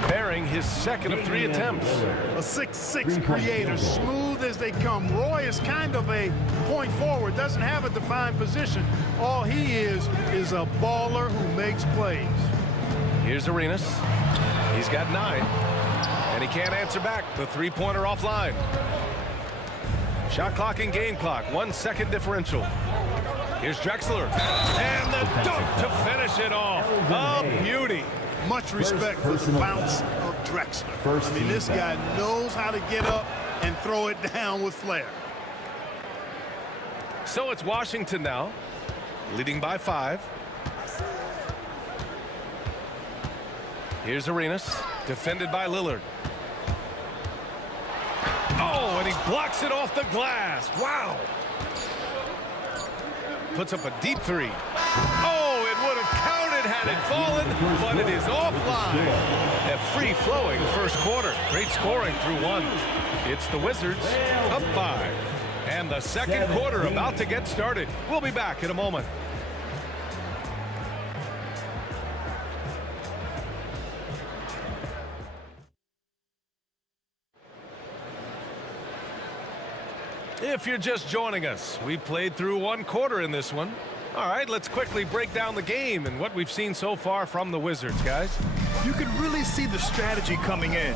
Bearing his second of 3 attempts. A 6'6" creator, smooth as they come. Roy is kind of a point forward, doesn't have a defined position. All he is a baller who makes plays. Here's Arenas. He's got 9. And he can't answer back. The 3-pointer offline. Shot clock and game clock. 1 second differential. Here's Drexler. And the dunk to finish it off. A beauty. Much respect for the bounce of Drexler. I mean, this guy knows how to get up and throw it down with flair. So it's Washington now, leading by 5. Here's Arenas, defended by Lillard. Oh, and he blocks it off the glass. Wow. Puts up a deep 3. Oh, it would have counted had it fallen, but it is offline. A free-flowing first quarter. Great scoring through 1. It's the Wizards up 5. And the second quarter about to get started. We'll be back in a moment. If you're just joining us, we played through 1 quarter in this one. All right, let's quickly break down the game and what we've seen so far from the Wizards, guys. You can really see the strategy coming in.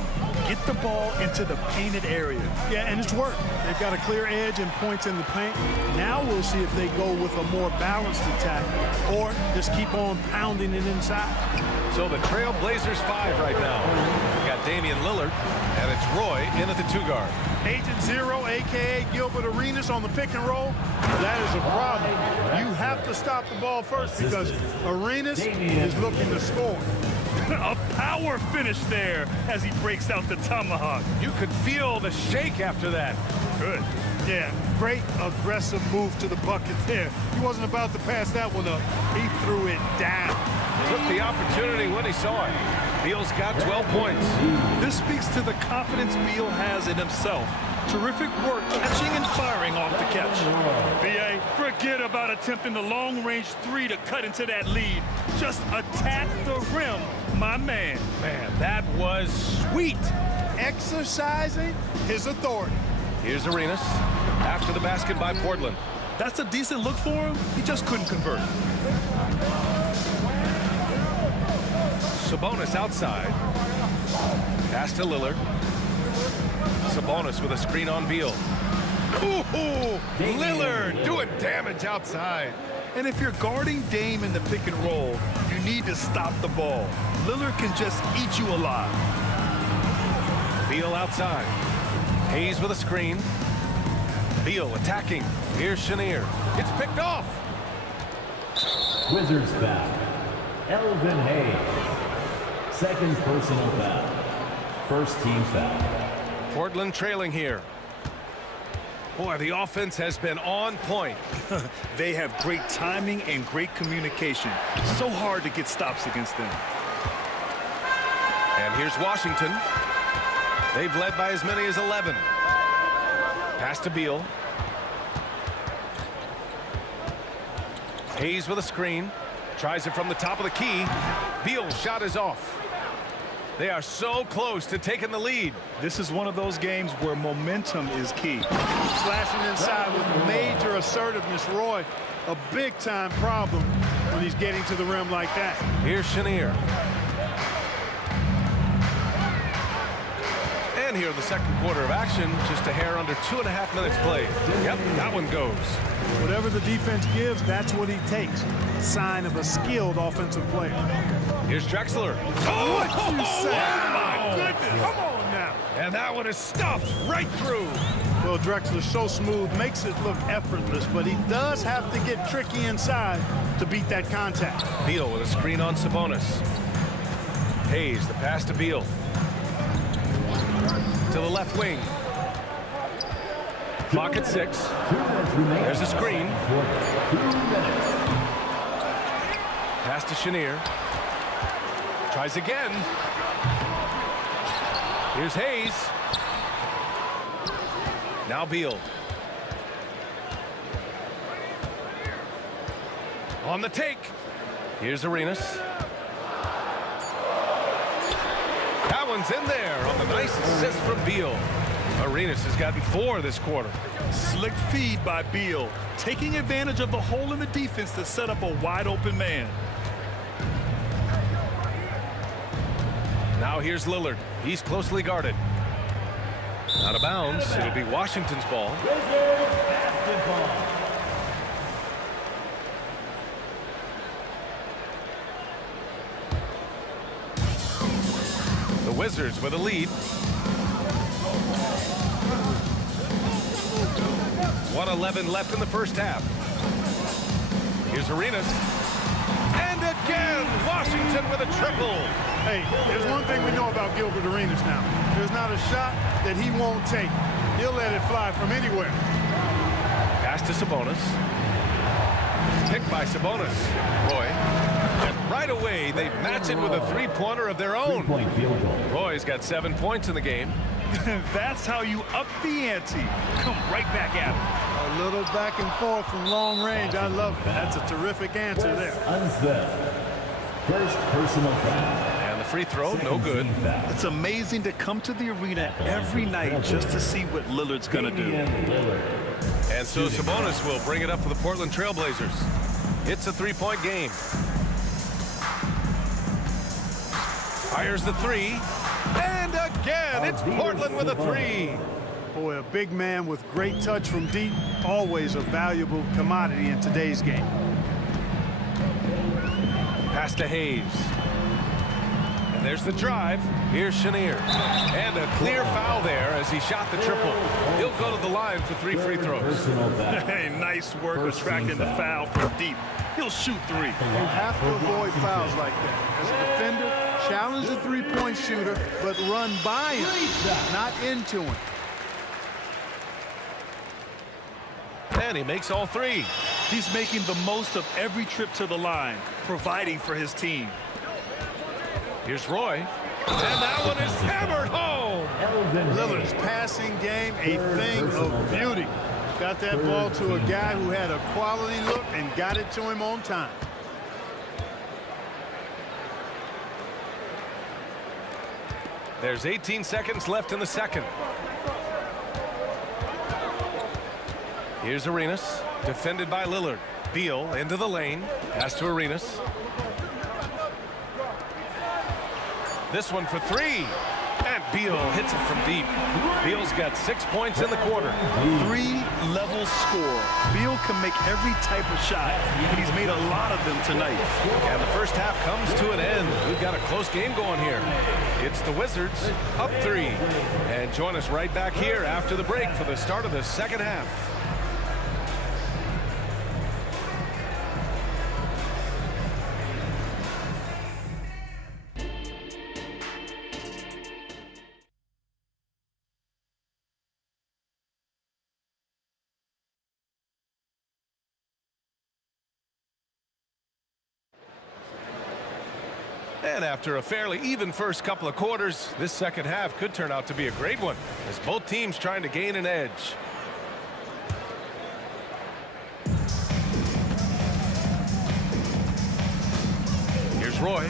Get the ball into the painted area. Yeah, and it's worked. They've got a clear edge and points in the paint. Now we'll see if they go with a more balanced attack or just keep on pounding it inside. So the Trail Blazers 5 right now. We got Damian Lillard, and it's Roy in at the 2 guard. Agent Zero, a.k.a. Gilbert Arenas on the pick and roll. That is a problem. You have to stop the ball first because Arenas is looking to score. A power finish there as he breaks out the tomahawk. You could feel the shake after that. Good. Yeah, great aggressive move to the bucket there. He wasn't about to pass that one up. He threw it down. Took the opportunity when he saw it. Beal's got 12 points. This speaks to the confidence Beal has in himself. Terrific work catching and firing off the catch. B.A., forget about attempting the long-range 3 to cut into that lead. Just attack the rim, my man. Man, that was sweet. Exercising his authority. Here's Arenas. After the basket by Portland. That's a decent look for him. He just couldn't convert. Sabonis outside. Pass to Lillard. Sabonis with a screen on Beal. Ooh, Lillard doing damage outside. And if you're guarding Dame in the pick and roll, you need to stop the ball. Lillard can just eat you alive. Beal outside. Hayes with a screen. Beal attacking. Here's Chenier. It's picked off. Wizards foul. Elvin Hayes. Second personal foul. First team foul. Portland trailing here. Boy, the offense has been on point. They have great timing and great communication. So hard to get stops against them. And here's Washington. They've led by as many as 11. Pass to Beal. Hayes with a screen. Tries it from the top of the key. Beal's shot is off. They are so close to taking the lead. This is one of those games where momentum is key. Slashing inside with major assertiveness. Roy, a big-time problem when he's getting to the rim like that. Here's Chenier. And here in the second quarter of action, just a hair under 2.5 minutes played. Yep, that one goes. Whatever the defense gives, that's what he takes. A sign of a skilled offensive player. Here's Drexler. Oh, what you say? Oh, my goodness. Come on now. And that one is stuffed right through. Well, Drexler's so smooth, makes it look effortless, but he does have to get tricky inside to beat that contact. Beal with a screen on Sabonis. Hayes, the pass to Beal. To the left wing. Clock at 6. There's a screen. Pass to Chenier. Tries again. Here's Hayes. Now Beal. On the take. Here's Arenas. That one's in there on the nice assist from Beal. Arenas has gotten 4 this quarter. Slick feed by Beal, taking advantage of the hole in the defense to set up a wide open man. Now here's Lillard. He's closely guarded. Out of bounds. It'll be Washington's ball. Wizards basketball. The Wizards with a lead. 1:11 left in the first half. Here's Arenas. And again, Washington with a triple. Hey, there's one thing we know about Gilbert Arenas now. There's not a shot that he won't take. He'll let it fly from anywhere. Pass to Sabonis. Picked by Sabonis. Roy. And right away, they match it with a three-pointer of their own. Three-point field goal. Roy's got 7 points in the game. That's how you up the ante. Come right back at him. A little back and forth from long range. I love it. That's a terrific answer there. Unseld. First personal foul. And the free throw, no good. It's amazing to come to the arena every night just to see what Lillard's going to do. And so Sabonis will bring it up for the Portland Trailblazers. It's a three-point game. Fires the three. And again, it's Portland with a three. Boy, a big man with great touch from deep, always a valuable commodity in today's game. Pass to Hayes. And there's the drive. Here's Chenier. And a clear foul there as he shot the triple. He'll go to the line for 3 free throws. Hey, nice work attracting the foul from deep. He'll shoot 3. You have to avoid fouls like that. As a defender, challenge the three-point shooter, but run by him, not into him. And he makes all 3. He's making the most of every trip to the line, providing for his team. Here's Roy. And that one is hammered home. Lillard's passing game, a thing of beauty. Got that ball to a guy who had a quality look and got it to him on time. There's 18 seconds left in the second. Here's Arenas, defended by Lillard. Beal into the lane. Pass to Arenas. This one for three. And Beal hits it from deep. Beal's got 6 points in the quarter. Three-level score. Beal can make every type of shot, and he's made a lot of them tonight. And the first half comes to an end. We've got a close game going here. It's the Wizards up 3. And join us right back here after the break for the start of the second half. And after a fairly even first couple of quarters, this second half could turn out to be a great one, as both teams trying to gain an edge. Here's Roy.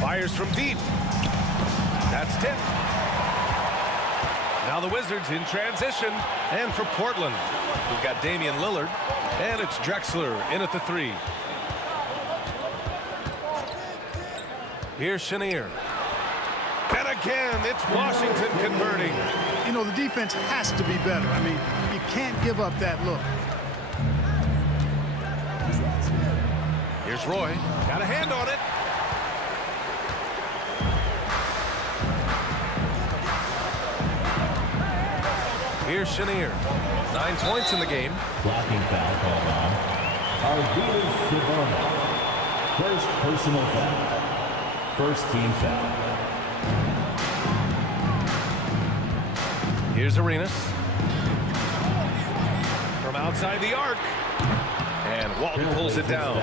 Fires from deep. That's tipped. Now the Wizards in transition. And for Portland, we've got Damian Lillard. And it's Drexler in at the 3. Here's Chenier. And again, it's Washington converting. You know, the defense has to be better. I mean, you can't give up that look. Here's Roy. Got a hand on it. Here's Chenier. 9 points in the game. Blocking foul called on Arvydas Sabonis. First personal foul. First team foul. Here's Arenas. From outside the arc. And Walton pulls it down.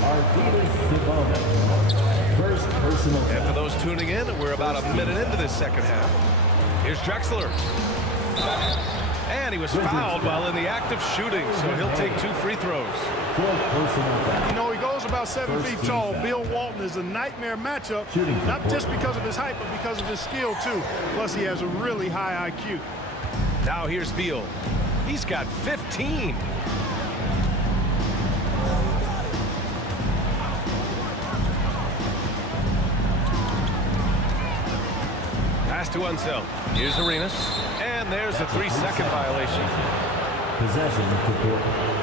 Arvydas Sabonis. First personal foul. And for those tuning in, we're about a minute into this second half. Here's Drexler. And he was fouled while in the act of shooting, so he'll take 2 free throws. You know, he goes about 7 feet tall. Bill Walton is a nightmare matchup, not just because of his height, but because of his skill, too. Plus, he has a really high IQ. Now here's Beal. He's got 15. Pass to Unseld. Here's Arenas. And there's a 3-second violation. Possession to Portland.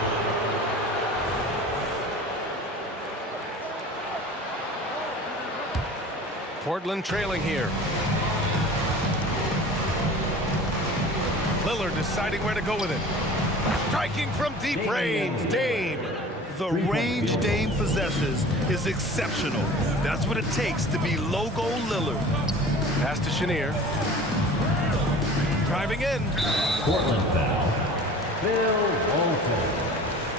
Portland trailing here. Lillard deciding where to go with it. Striking from deep range. Dame. The range Dame possesses is exceptional. That's what it takes to be logo Lillard. Pass to Chenier. Driving in. Portland foul. Bill Walton.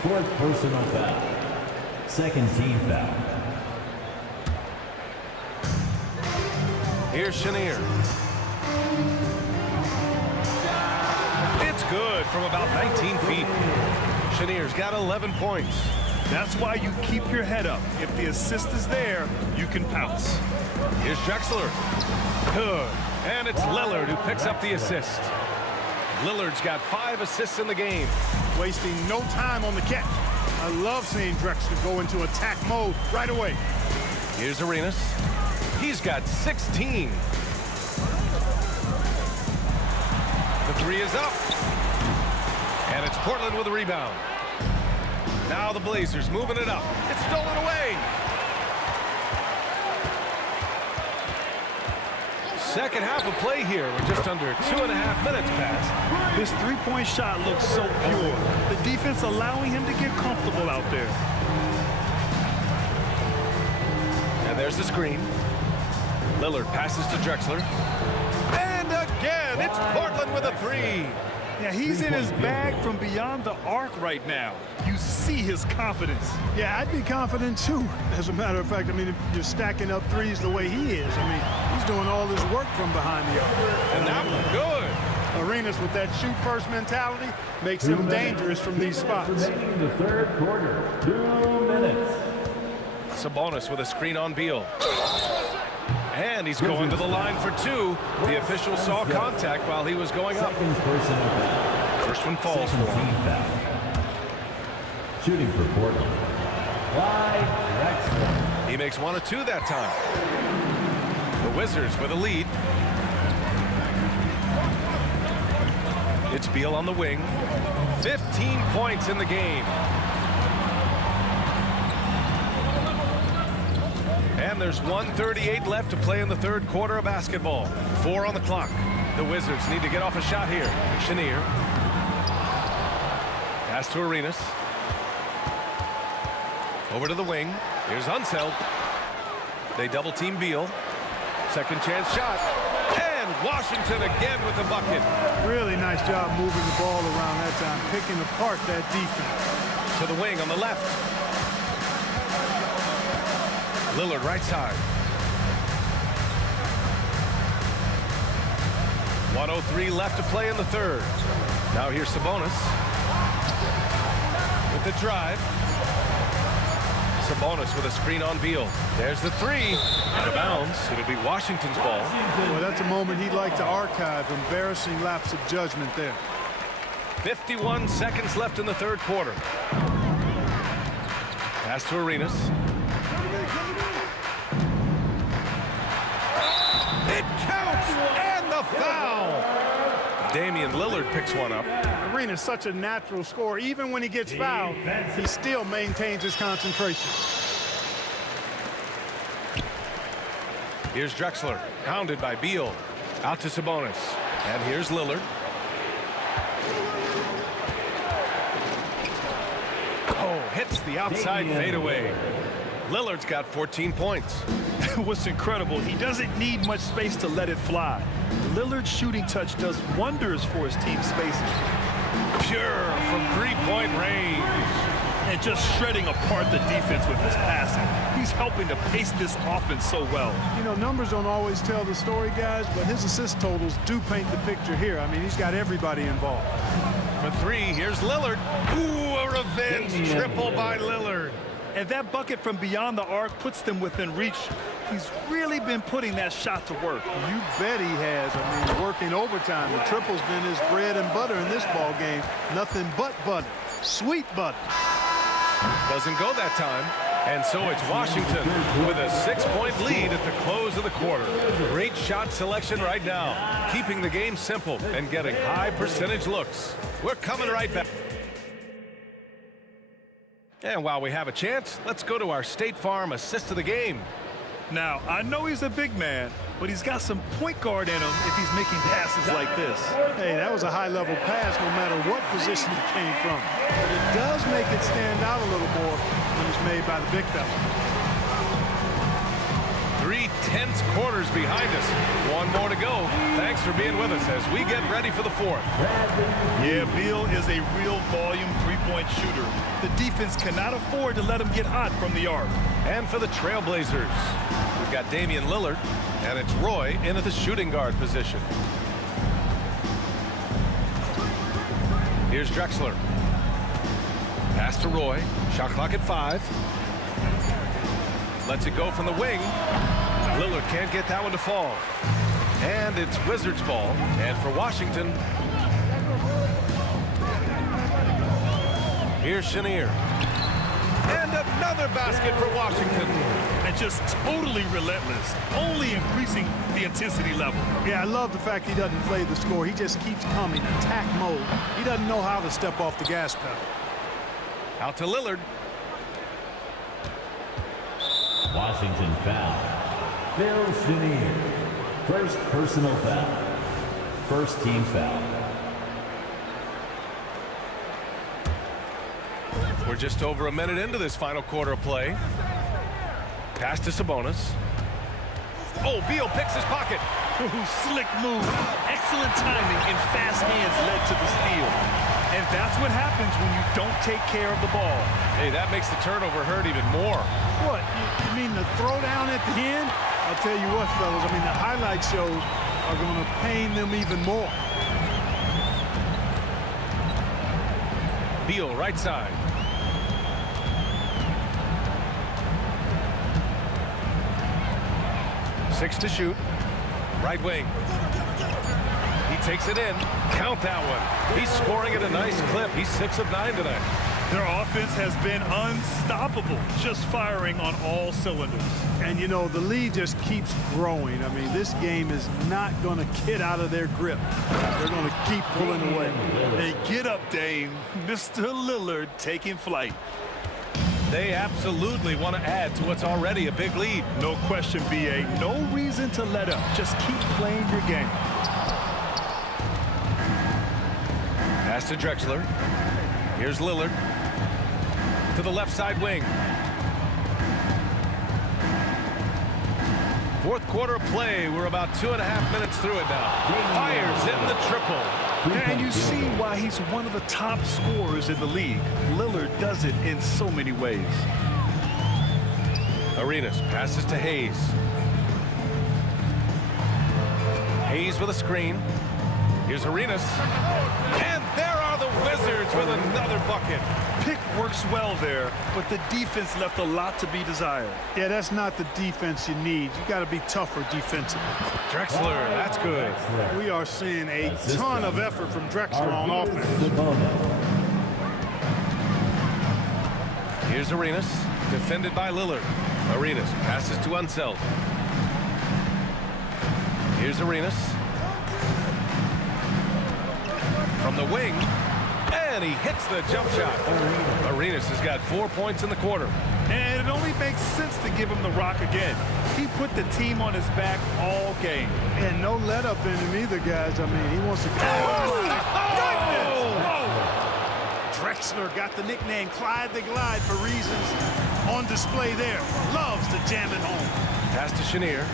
Fourth personal foul. Second team foul. Here's Chenier. It's good from about 19 feet. Chenier's got 11 points. That's why you keep your head up. If the assist is there, you can pounce. Here's Drexler. Good. And it's Lillard who picks up the assist. Lillard's got 5 assists in the game. Wasting no time on the catch. I love seeing Drexler go into attack mode right away. Here's Arenas. He's got 16. The 3 is up. And it's Portland with a rebound. Now the Blazers moving it up. It's stolen away. Second half of play here. We're just under 2.5 minutes past. This three-point shot looks so pure. The defense allowing him to get comfortable out there. And there's the screen. Lillard passes to Drexler. And again, it's Portland with a 3. Yeah, he's in his bag from beyond the arc right now. You see his confidence. Yeah, I'd be confident too. As a matter of fact, I mean, if you're stacking up threes the way he is, I mean, he's doing all this work from behind the arc. And that one good. Arenas with that shoot first mentality makes him dangerous from these spots. Remaining in the third quarter, 2 minutes. Sabonis with a screen on Beal. And he's going to the line for 2. The official saw contact while he was going up. Second personal foul. First one falls for Second him. team foul. Shooting for Portland, Clyde Drexler. He makes 1 of 2 that time. The Wizards with a lead. It's Beal on the wing. 15 points in the game. And there's 1:38 left to play in the third quarter of basketball. 4 on the clock. The Wizards need to get off a shot here. Chenier. Pass to Arenas. Over to the wing. Here's Unseld. They double team Beal. Second chance shot. And Washington again with the bucket. Really nice job moving the ball around that time, picking apart that defense. To the wing on the left. Lillard right side. 1:03 left to play in the third. Now here's Sabonis. With the drive. Sabonis with a screen on Beal. There's the three. Out of bounds. It'll be Washington's ball. Well, that's a moment he'd like to archive. Embarrassing lapse of judgment there. 51 seconds left in the third quarter. Pass to Arenas. It counts! And the foul! Damian Lillard picks one up. Arena's such a natural scorer. Even when he gets fouled, he still maintains his concentration. Here's Drexler, hounded by Beal. Out to Sabonis. And here's Lillard. Oh, hits the outside fadeaway. Lillard's got 14 points. What's incredible, he doesn't need much space to let it fly. Lillard's shooting touch does wonders for his team's spacing. Pure from three-point range. And just shredding apart the defense with his passing. He's helping to pace this offense so well. You know, numbers don't always tell the story, guys, but his assist totals do paint the picture here. I mean, he's got everybody involved. For three, here's Lillard. Ooh, a revenge triple by Lillard. And that bucket from beyond the arc puts them within reach. He's really been putting that shot to work. You bet he has. I mean, working overtime. The triple's been his bread and butter in this ball game. Nothing but butter. Sweet butter. Doesn't go that time. And so it's Washington with a 6-point lead at the close of the quarter. Great shot selection right now. Keeping the game simple and getting high percentage looks. We're coming right back. And while we have a chance, let's go to our State Farm assist of the game. Now, I know he's a big man, but he's got some point guard in him if he's making passes like this. Hey, that was a high-level pass no matter what position it came from. But it does make it stand out a little more when it's made by the big fella. 3 tense quarters behind us. One more to go. Thanks for being with us as we get ready for the fourth. Yeah, Beal is a real volume three-point shooter. The defense cannot afford to let him get hot from the arc. And for the Trailblazers, we've got Damian Lillard, and it's Roy in at the shooting guard position. Here's Drexler. Pass to Roy. Shot clock at 5. Lets it go from the wing. Lillard can't get that one to fall. And it's Wizards ball. And for Washington, here's Chenier. And another basket for Washington. And just totally relentless, only increasing the intensity level. Yeah, I love the fact he doesn't play the score. He just keeps coming, attack mode. He doesn't know how to step off the gas pedal. Out to Lillard. Washington foul. Phil Chenier. First personal foul. First team foul. We're just over a minute into this final quarter of play. Pass to Sabonis. Oh, Beal picks his pocket. Ooh, slick move. Excellent timing and fast hands led to the steal. And that's what happens when you don't take care of the ball. Hey, that makes the turnover hurt even more. What? You mean the throwdown at the end? I'll tell you what, fellas. I mean, the highlight shows are going to pain them even more. Beal, right side. Six to shoot. Right wing. He takes it in. Count that one. He's scoring at a nice clip. He's 6 of 9 tonight. Their offense has been unstoppable, just firing on all cylinders. And, you know, the lead just keeps growing. I mean, this game is not going to get out of their grip. They're going to keep pulling away. Hey, get up, Dame. Mr. Lillard taking flight. They absolutely want to add to what's already a big lead. No question, B.A. No reason to let up. Just keep playing your game. Pass to Drexler. Here's Lillard. To the left side wing. Fourth quarter of play. We're about 2.5 minutes through it now. Fires in the triple. And you see why he's one of the top scorers in the league. Lillard does it in so many ways. Arenas passes to Hayes. Hayes with a screen. Here's Arenas. And there are the Wizards with another bucket. Pick works well there, but the defense left a lot to be desired. Yeah, that's not the defense you need. You got to be tougher defensively. Drexler, that's good. We are seeing a ton of effort from Drexler on offense. Here's Arenas, defended by Lillard. Arenas passes to Unseld. Here's Arenas. From the wing, and he hits the jump shot. Arenas has got 4 points in the quarter. And it only makes sense to give him the rock again. He put the team on his back all game. And no let up in him either, guys. I mean, he wants to go. Drexler got the nickname Clyde the Glide for reasons on display there. Loves to jam it home. Pass to Chenier.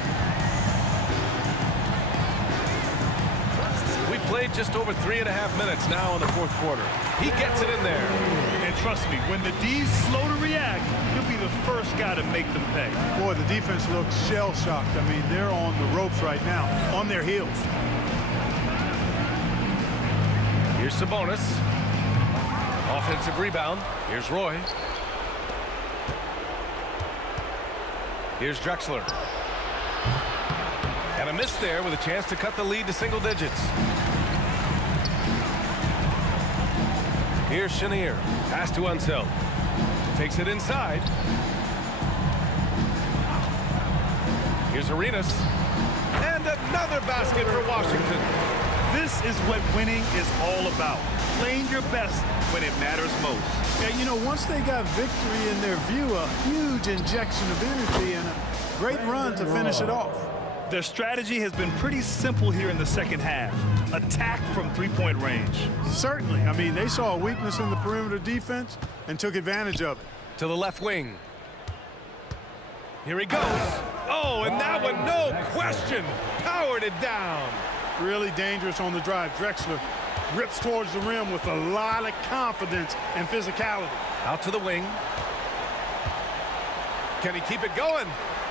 We played just over 3.5 minutes now in the fourth quarter. He gets it in there. And trust me, when the D's slow to react, he'll be the first guy to make them pay. Boy, the defense looks shell-shocked. I mean, they're on the ropes right now, on their heels. Here's Sabonis. Offensive rebound. Here's Roy. Here's Drexler. And a miss there with a chance to cut the lead to single digits. Here's Chenier. Pass to Unseld. Takes it inside. Here's Arenas. And another basket for Washington. This is what winning is all about. Playing your best when it matters most. Yeah, you know, once they got victory in their view, a huge injection of energy and a great run to finish it off. Their strategy has been pretty simple here in the second half. Attack from three-point range. Certainly. I mean, they saw a weakness in the perimeter defense and took advantage of it. To the left wing. Here he goes. Oh, and that one, no question, powered it down. Really dangerous on the drive. Drexler rips towards the rim with a lot of confidence and physicality. Out to the wing. Can he keep it going?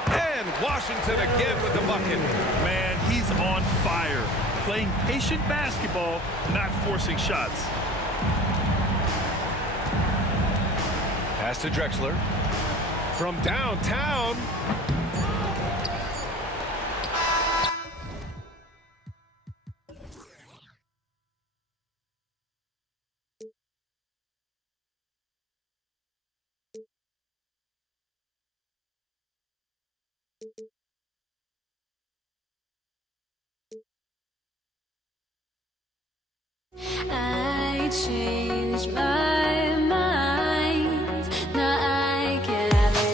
And Washington again with the bucket. Man, he's on fire. Playing patient basketball, not forcing shots. Pass to Drexler. From downtown. I changed my mind. Now I can have it.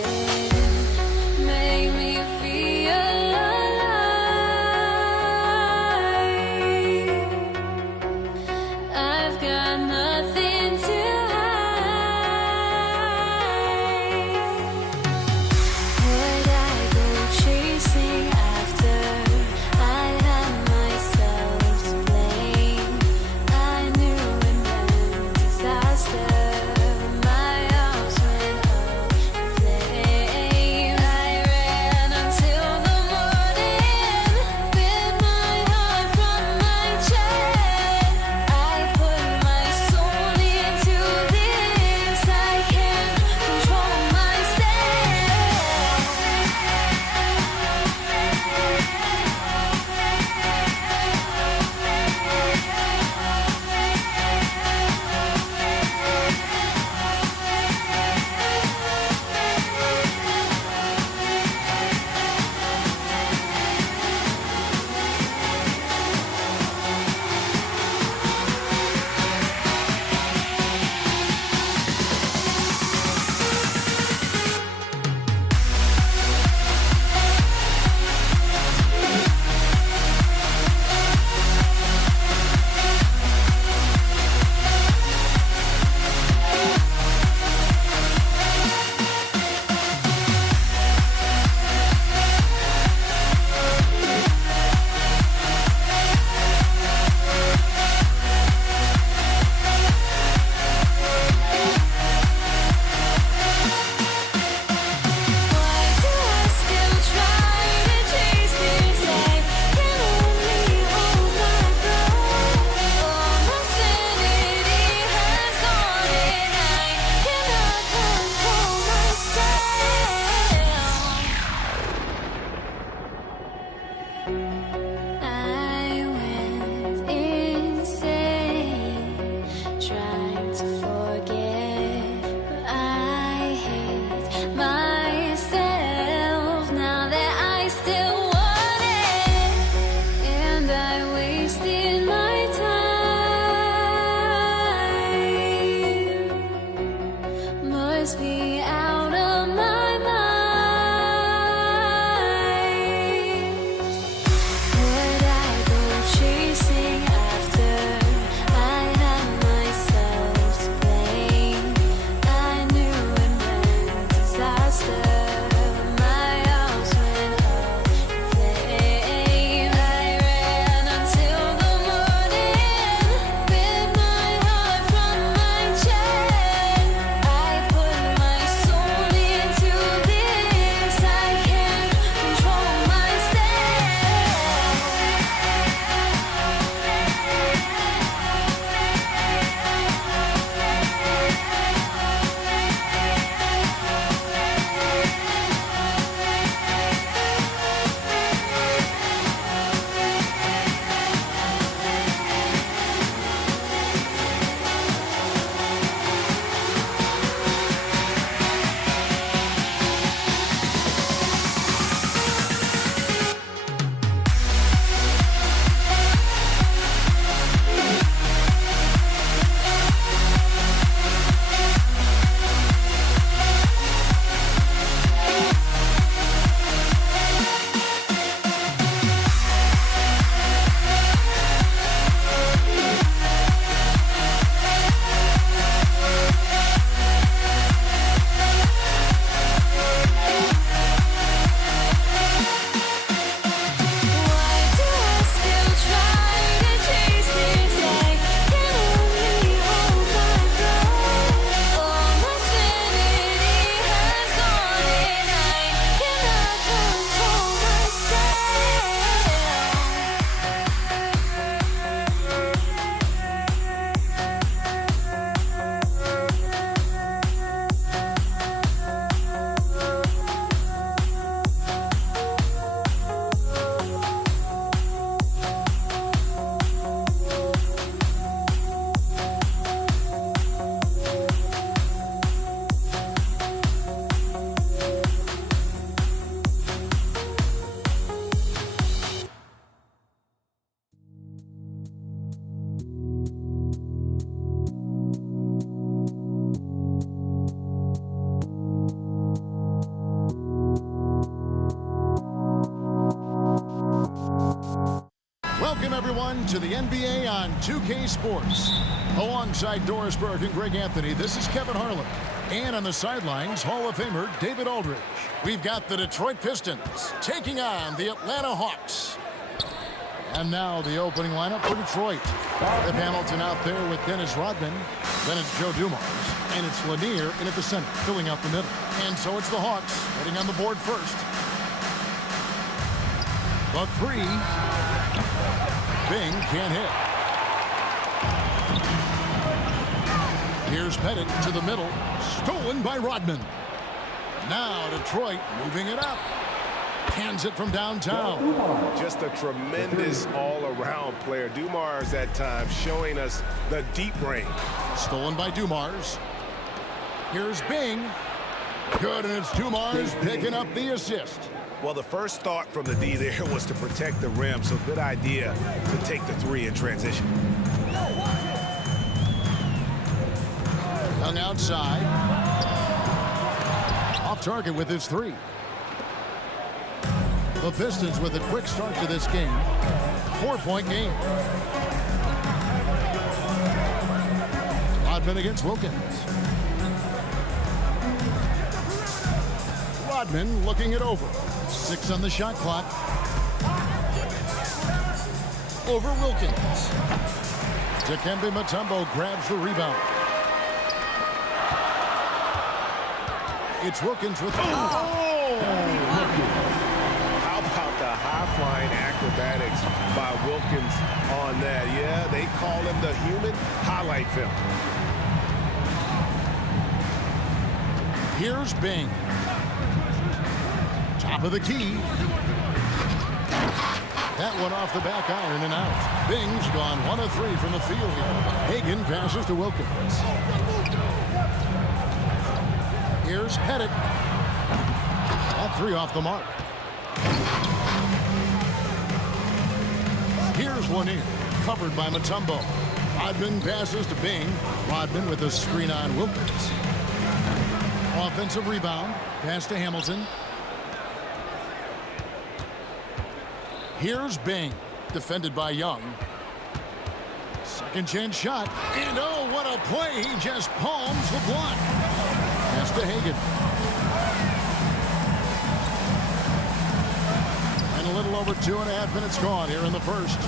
Welcome, everyone, to the NBA on 2K Sports. Alongside Doris Burke and Greg Anthony, this is Kevin Harlan. And on the sidelines, Hall of Famer David Aldridge. We've got the Detroit Pistons taking on the Atlanta Hawks. And now the opening lineup for Detroit. Rip Hamilton out there with Dennis Rodman. Then it's Joe Dumars. And it's Lanier in at the center, filling out the middle. And so it's the Hawks heading on the board first. The three. Bing can't hit. Here's Pettit to the middle. Stolen by Rodman. Now Detroit moving it up. Hands it from downtown. Just a tremendous all-around player. Dumars at times showing us the deep range. Stolen by Dumars. Here's Bing. Good, and it's Dumars picking up the assist. Well, the first thought from the D there was to protect the rim, so good idea to take the three in transition. Young outside. Off target with his three. The Pistons with a quick start to this game. 4-point game. Rodman against Wilkins. Rodman looking it over. 6 on the shot clock. Over Wilkins. Dikembe Mutombo grabs the rebound. It's Wilkins with... How about the high-flying acrobatics by Wilkins on that? Yeah, they call him the human highlight film. Here's Bing. Top of the key. That one off the back iron and out. Bing's gone 1 of 3 from the field here. Hagan passes to Wilkins. Here's Pettit. That 3 off the mark. Here's Lanier, covered by Mutombo. Rodman passes to Bing. Rodman with a screen on Wilkins. Offensive rebound. Pass to Hamilton. Here's Bing, defended by Young. Second chance shot. And oh, what a play. He just palms the block. Pass to Hagan. And a little over 2.5 minutes gone here in the first.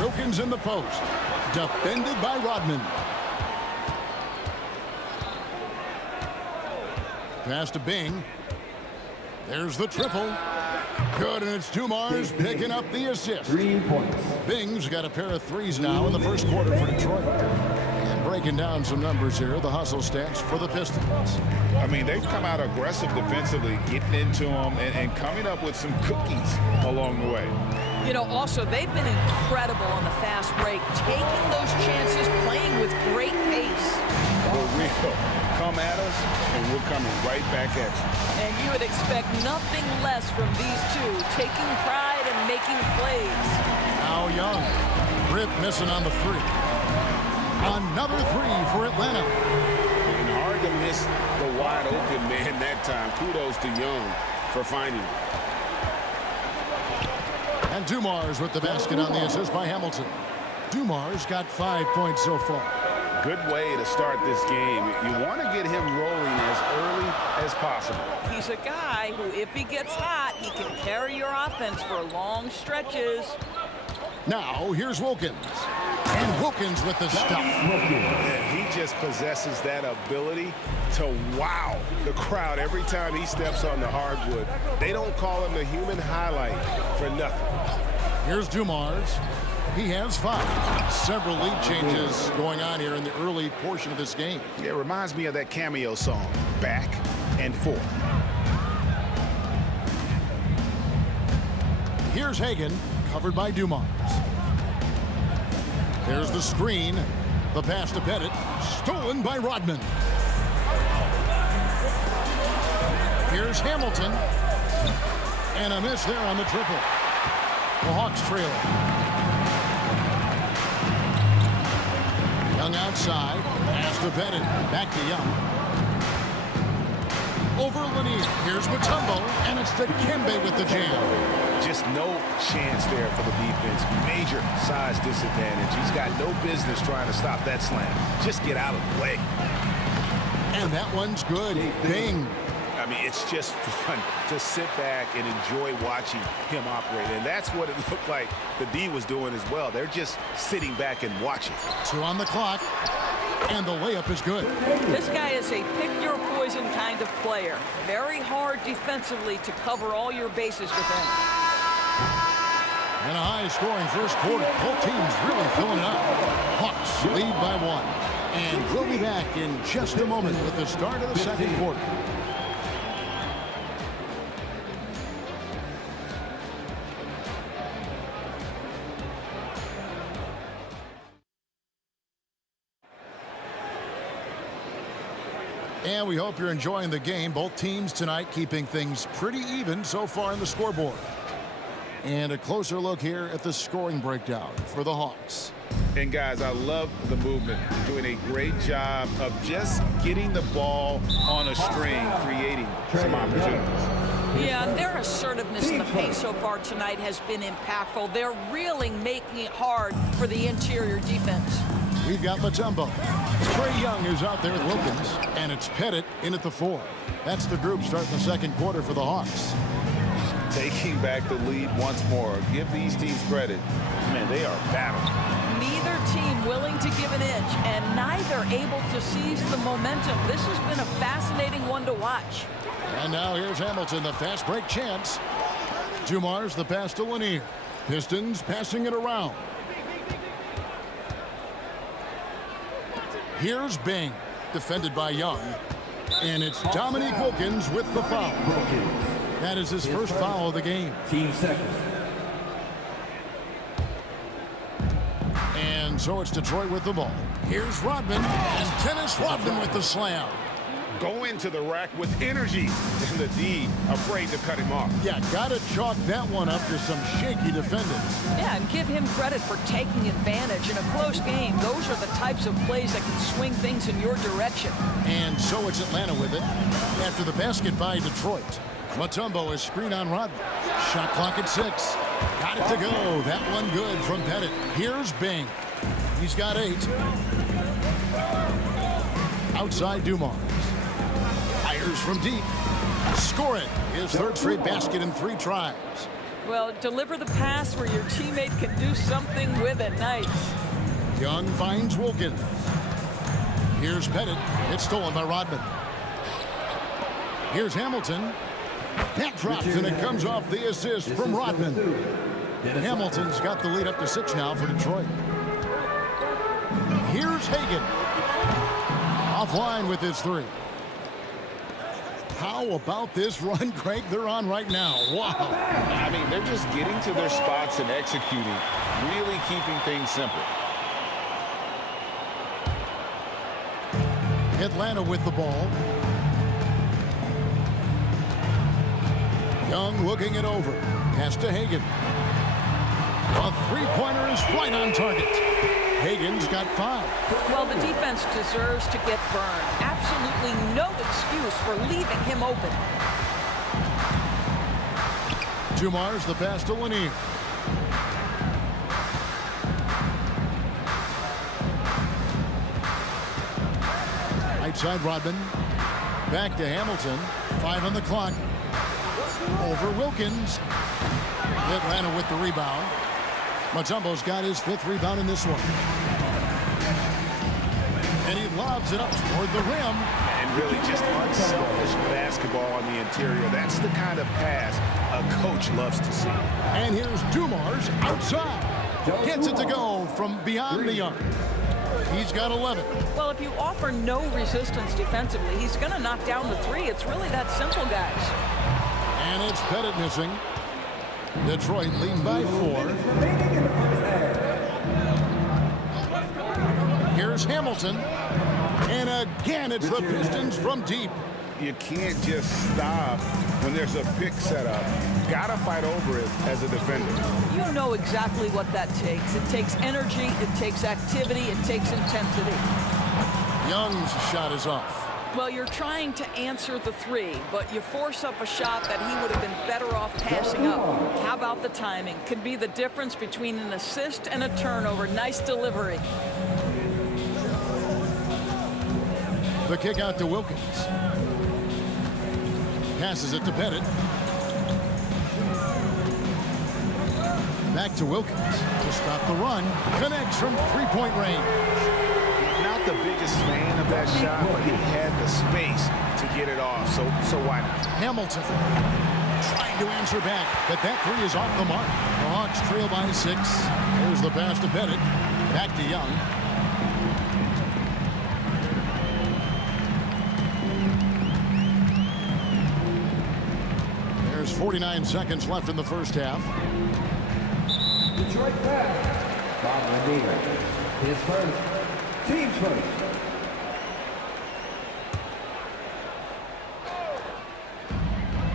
Wilkins in the post. Defended by Rodman. Pass to Bing. There's the triple. Good, and it's Dumars picking up the assist. 3 points. Bing's got a pair of threes now in the first quarter for Detroit. And breaking down some numbers here, the hustle stats for the Pistons. I mean, they've come out aggressive defensively, getting into them and coming up with some cookies along the way. You know, also, they've been incredible on the fast break, taking those chances, playing with great pace. For real. Come at us, and we're coming right back at you. And you would expect nothing less from these two, taking pride and making plays. Now Young. Rip missing on the 3. Another 3 for Atlanta. And hard to miss the wide open man that time. Kudos to Young for finding him. And Dumars with the basket on the assist by Hamilton. Dumars got 5 points so far. Good way to start this game. You want to get him rolling as early as possible. He's a guy who, if he gets hot, he can carry your offense for long stretches. Now, here's Wilkins. And Wilkins with the stuff. And he just possesses that ability to wow the crowd every time he steps on the hardwood. They don't call him the human highlight for nothing. Here's Dumars. He has 5. Several lead changes going on here in the early portion of this game. It reminds me of that cameo song, Back and Forth. Here's Hagan, covered by Dumars. There's the screen. The pass to Pettit. Stolen by Rodman. Here's Hamilton. And a miss there on the triple. The Hawks trailing. Young outside. Pass to Pettit. Back to Young. over Lanier. Here's Mutombo, and it's Dikembe with the jam. Just no chance there for the defense. Major size disadvantage. He's got no business trying to stop that slam. Just get out of the way. And that one's good. Bing. I mean, it's just fun to sit back and enjoy watching him operate. And that's what it looked like the D was doing as well. They're just sitting back and watching. 2 on the clock. And the layup is good. This guy is a pick-your-poison kind of player. Very hard defensively to cover all your bases with him. And a high-scoring first quarter. Both teams really filling it up. Hawks lead by 1. And we'll be back in just a moment with the start of the second quarter. And we hope you're enjoying the game. Both teams tonight keeping things pretty even so far in the scoreboard. And a closer look here at the scoring breakdown for the Hawks. And guys, I love the movement. Doing a great job of just getting the ball on a string, creating some opportunities. Yeah, and their assertiveness in the paint so far tonight has been impactful. They're really making it hard for the interior defense. We've got Mutombo. Trae Young is out there with Wilkins, and it's Pettit in at the 4. That's the group starting the second quarter for the Hawks. Taking back the lead once more. Give these teams credit. Man, they are battling. Neither team willing to give an inch, and neither able to seize the momentum. This has been a fascinating one to watch. And now here's Hamilton, the fast break chance. Dumars the pass to Lanier. Pistons passing it around. Here's Bing, defended by Young. And it's Dominique Wilkins with the foul. That is his first foul of the game. Team second. And so it's Detroit with the ball. Here's Rodman, and Dennis Rodman with the slam. Go into the rack with energy, and the D afraid to cut him off. Yeah, gotta chalk that one up to some shaky defending. Yeah, and give him credit for taking advantage. In a close game, those are the types of plays that can swing things in your direction. And so it's Atlanta with it. After the basket by Detroit. Mutombo is screen on Rodman. Shot clock at 6. Got it to go. That one good from Pettit. Here's Bing. He's got 8. Outside Dumars. Fires from deep. Score it. His third straight basket in 3 tries. Well, deliver the pass where your teammate can do something with it. Nice. Young finds Wilkins. Here's Pettit. It's stolen by Rodman. Here's Hamilton. That drops, and it comes off the assist from Rodman. Hamilton's got the lead up to 6 now for Detroit. Here's Hagan. Offline with his 3. How about this run, Craig, they're on right now? Wow. I mean, they're just getting to their spots and executing, really keeping things simple. Atlanta with the ball. Young looking it over. Pass to Hagan. A 3-pointer is right on target. Hagan's got 5. Well, the defense deserves to get burned. Absolutely no excuse for leaving him open. Dumars the pass to Lanier. Right side Rodman. Back to Hamilton. 5 on the clock. Over Wilkins. Atlanta with the rebound. Mutombo's got his 5th rebound in this one. And he lobs it up toward the rim. And really just unselfish basketball on the interior. That's the kind of pass a coach loves to see. And here's Dumars outside. Gets it to go from beyond the arc. He's got 11. Well, if you offer no resistance defensively, he's going to knock down the 3. It's really that simple, guys. And it's Pettit missing. Detroit leading by 4. Here's Hamilton. And again, it's the Pistons from deep. You can't just stop when there's a pick set up. Gotta fight over it as a defender. You know exactly what that takes. It takes energy, it takes activity, it takes intensity. Young's shot is off. Well, you're trying to answer the three, but you force up a shot that he would have been better off passing up. How about the timing? Could be the difference between an assist and a turnover. Nice delivery. The kick out to Wilkins. Passes it to Pettit. Back to Wilkins to stop the run. Connects from three-point range. Not the biggest fan of that shot, but he had the space to get it off, so why not? Hamilton trying to answer back, but that three is off the mark. The Hawks trail by 6. Here's the pass to Pettit. Back to Young. There's 49 seconds left in the first half. Detroit foul. Bob Lanier. His first. Team first.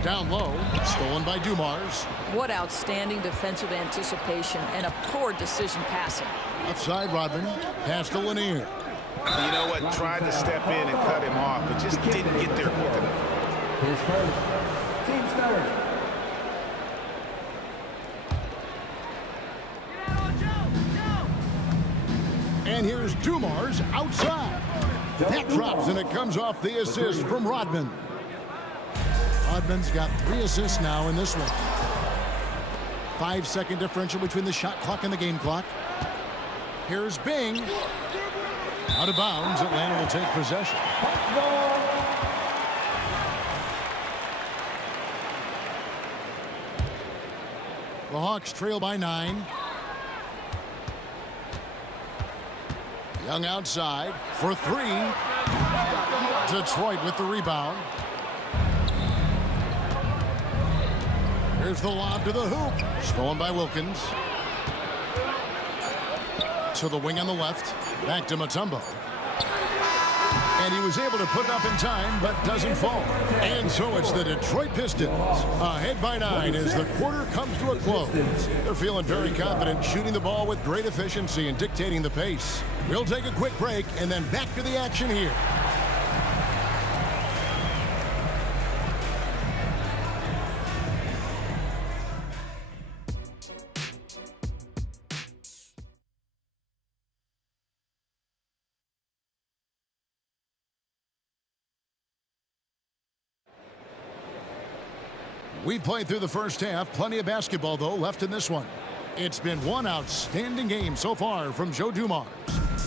Down low. Stolen by Dumars. What outstanding defensive anticipation and a poor decision passing. Outside Rodman. Pass to Lanier. You know what? Tried to step in and cut him off, but just didn't get there quick enough. His first. Team's third. And here's Dumars outside. That drops, and it comes off the assist from Rodman. Rodman's got 3 assists now in this one. 5-second differential between the shot clock and the game clock. Here's Bing. Out of bounds. Atlanta will take possession. The Hawks trail by 9. Young outside for 3. Detroit with the rebound. Here's the lob to the hoop. Stolen by Wilkins. To the wing on the left. Back to Mutombo. And he was able to put it up in time, but doesn't fall. And so it's the Detroit Pistons ahead by 9 as the quarter comes to a close. They're feeling very confident, shooting the ball with great efficiency and dictating the pace. We'll take a quick break and then back to the action here. We played through the first half. Plenty of basketball, though, left in this one. It's been one outstanding game so far from Joe Dumars.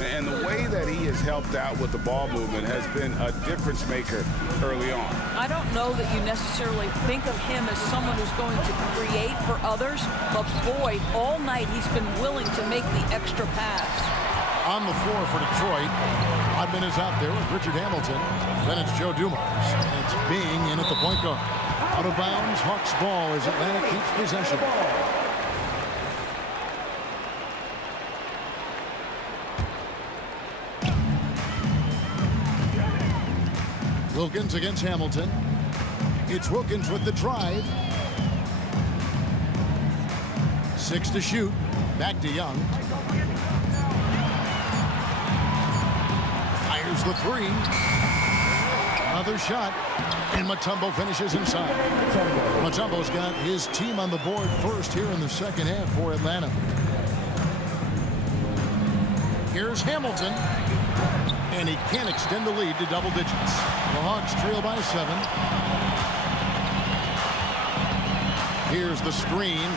And the way that he has helped out with the ball movement has been a difference maker early on. I don't know that you necessarily think of him as someone who's going to create for others, but boy, all night he's been willing to make the extra pass. On the floor for Detroit, Rodman is out there with Richard Hamilton. Then it's Joe Dumars. And it's Bing in at the point guard. Out of bounds, Hawks ball as Atlanta keeps possession. Wilkins against Hamilton. It's Wilkins with the drive. 6 to shoot. Back to Young. Fires the 3. Another shot. And Mutombo finishes inside. Mutombo's got his team on the board first here in the second half for Atlanta. Here's Hamilton. And he can't extend the lead to double digits. The Hawks trail by 7. Here's the screen.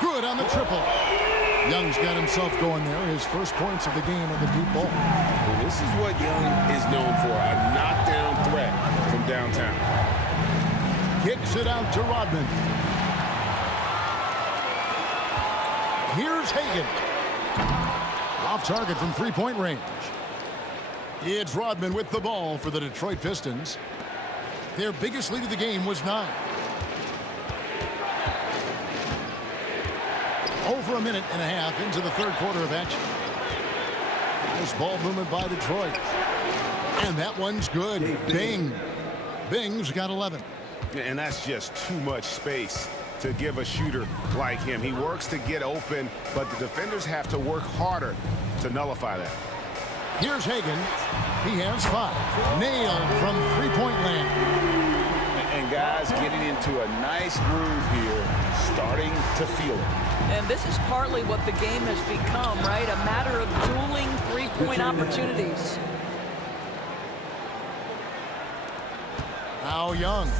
Good on the triple. Young's got himself going there. His first points of the game on the deep ball. And this is what Young is known for, a knockdown threat from downtown. Kicks it out to Rodman. Here's Hagan. Off target from three-point range. It's Rodman with the ball for the Detroit Pistons. Their biggest lead of the game was 9. Over a minute and a half into the third quarter of action. Nice ball movement by Detroit. And that one's good. Bing. Bing's got 11. And that's just too much space to give a shooter like him. He works to get open, but the defenders have to work harder to nullify that. Here's Hagan. He has 5. Nailed from three-point land. And guys getting into a nice groove here, starting to feel it. And this is partly what the game has become, right? A matter of dueling three-point opportunities. Now Young.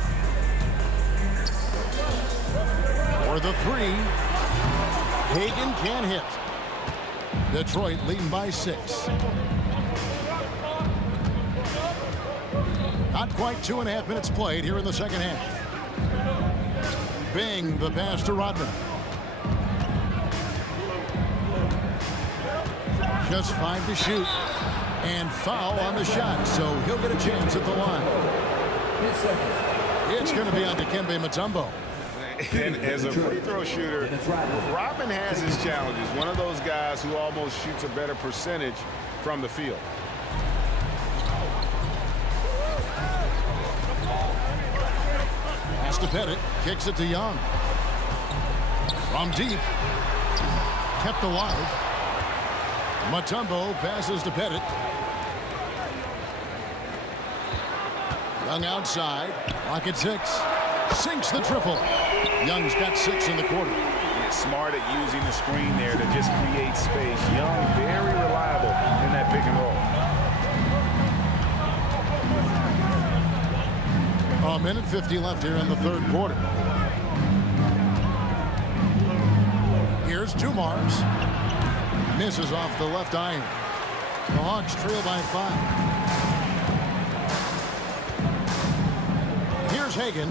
For the 3. Hagan can't hit. Detroit leading by 6. Not quite 2.5 minutes played here in the second half. Bing the pass to Rodman. Just 5 to shoot. And foul on the shot, so he'll get a chance at the line. It's going to be on Dikembe Mutombo. And as a free throw shooter, Rodman has his challenges. One of those guys who almost shoots a better percentage from the field. Pass to Pettit, kicks it to Young. From deep. Kept alive. Mutombo passes to Pettit. Young outside. Lock at 6. Sinks the triple. Young's got 6 in the quarter. He's smart at using the screen there to just create space. Young, very reliable in that pick and roll. 1:50 left here in the third quarter. Here's Dumars. Misses off the left iron. The Hawks trail by 5. Here's Hagan.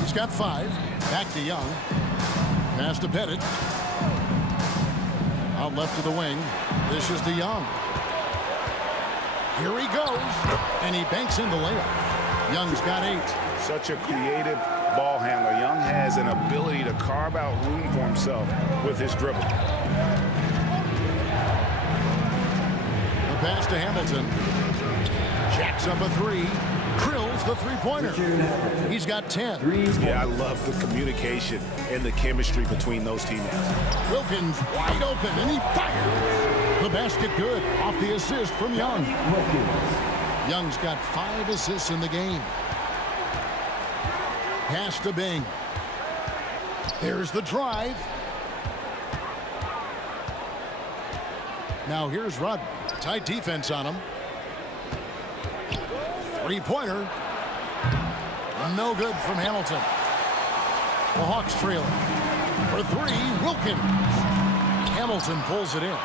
He's got 5. Back to Young. Pass to Pettit. Out left to the wing. This is to Young. Here he goes. And he banks in the layup. Young's got 8. Such a creative ball handler. Young has an ability to carve out room for himself with his dribble. The pass to Hamilton. Jacks up a 3. Drills the three-pointer. He's got 10. Yeah, I love the communication and the chemistry between those teammates. Wilkins wide open, and he fires. The basket good off the assist from Young. Young's got 5 assists in the game. Pass to Bing. There's the drive. Now here's Rodman. Tight defense on him. Three-pointer. No good from Hamilton. The Hawks trailing. For 3, Wilkins. Hamilton pulls it in.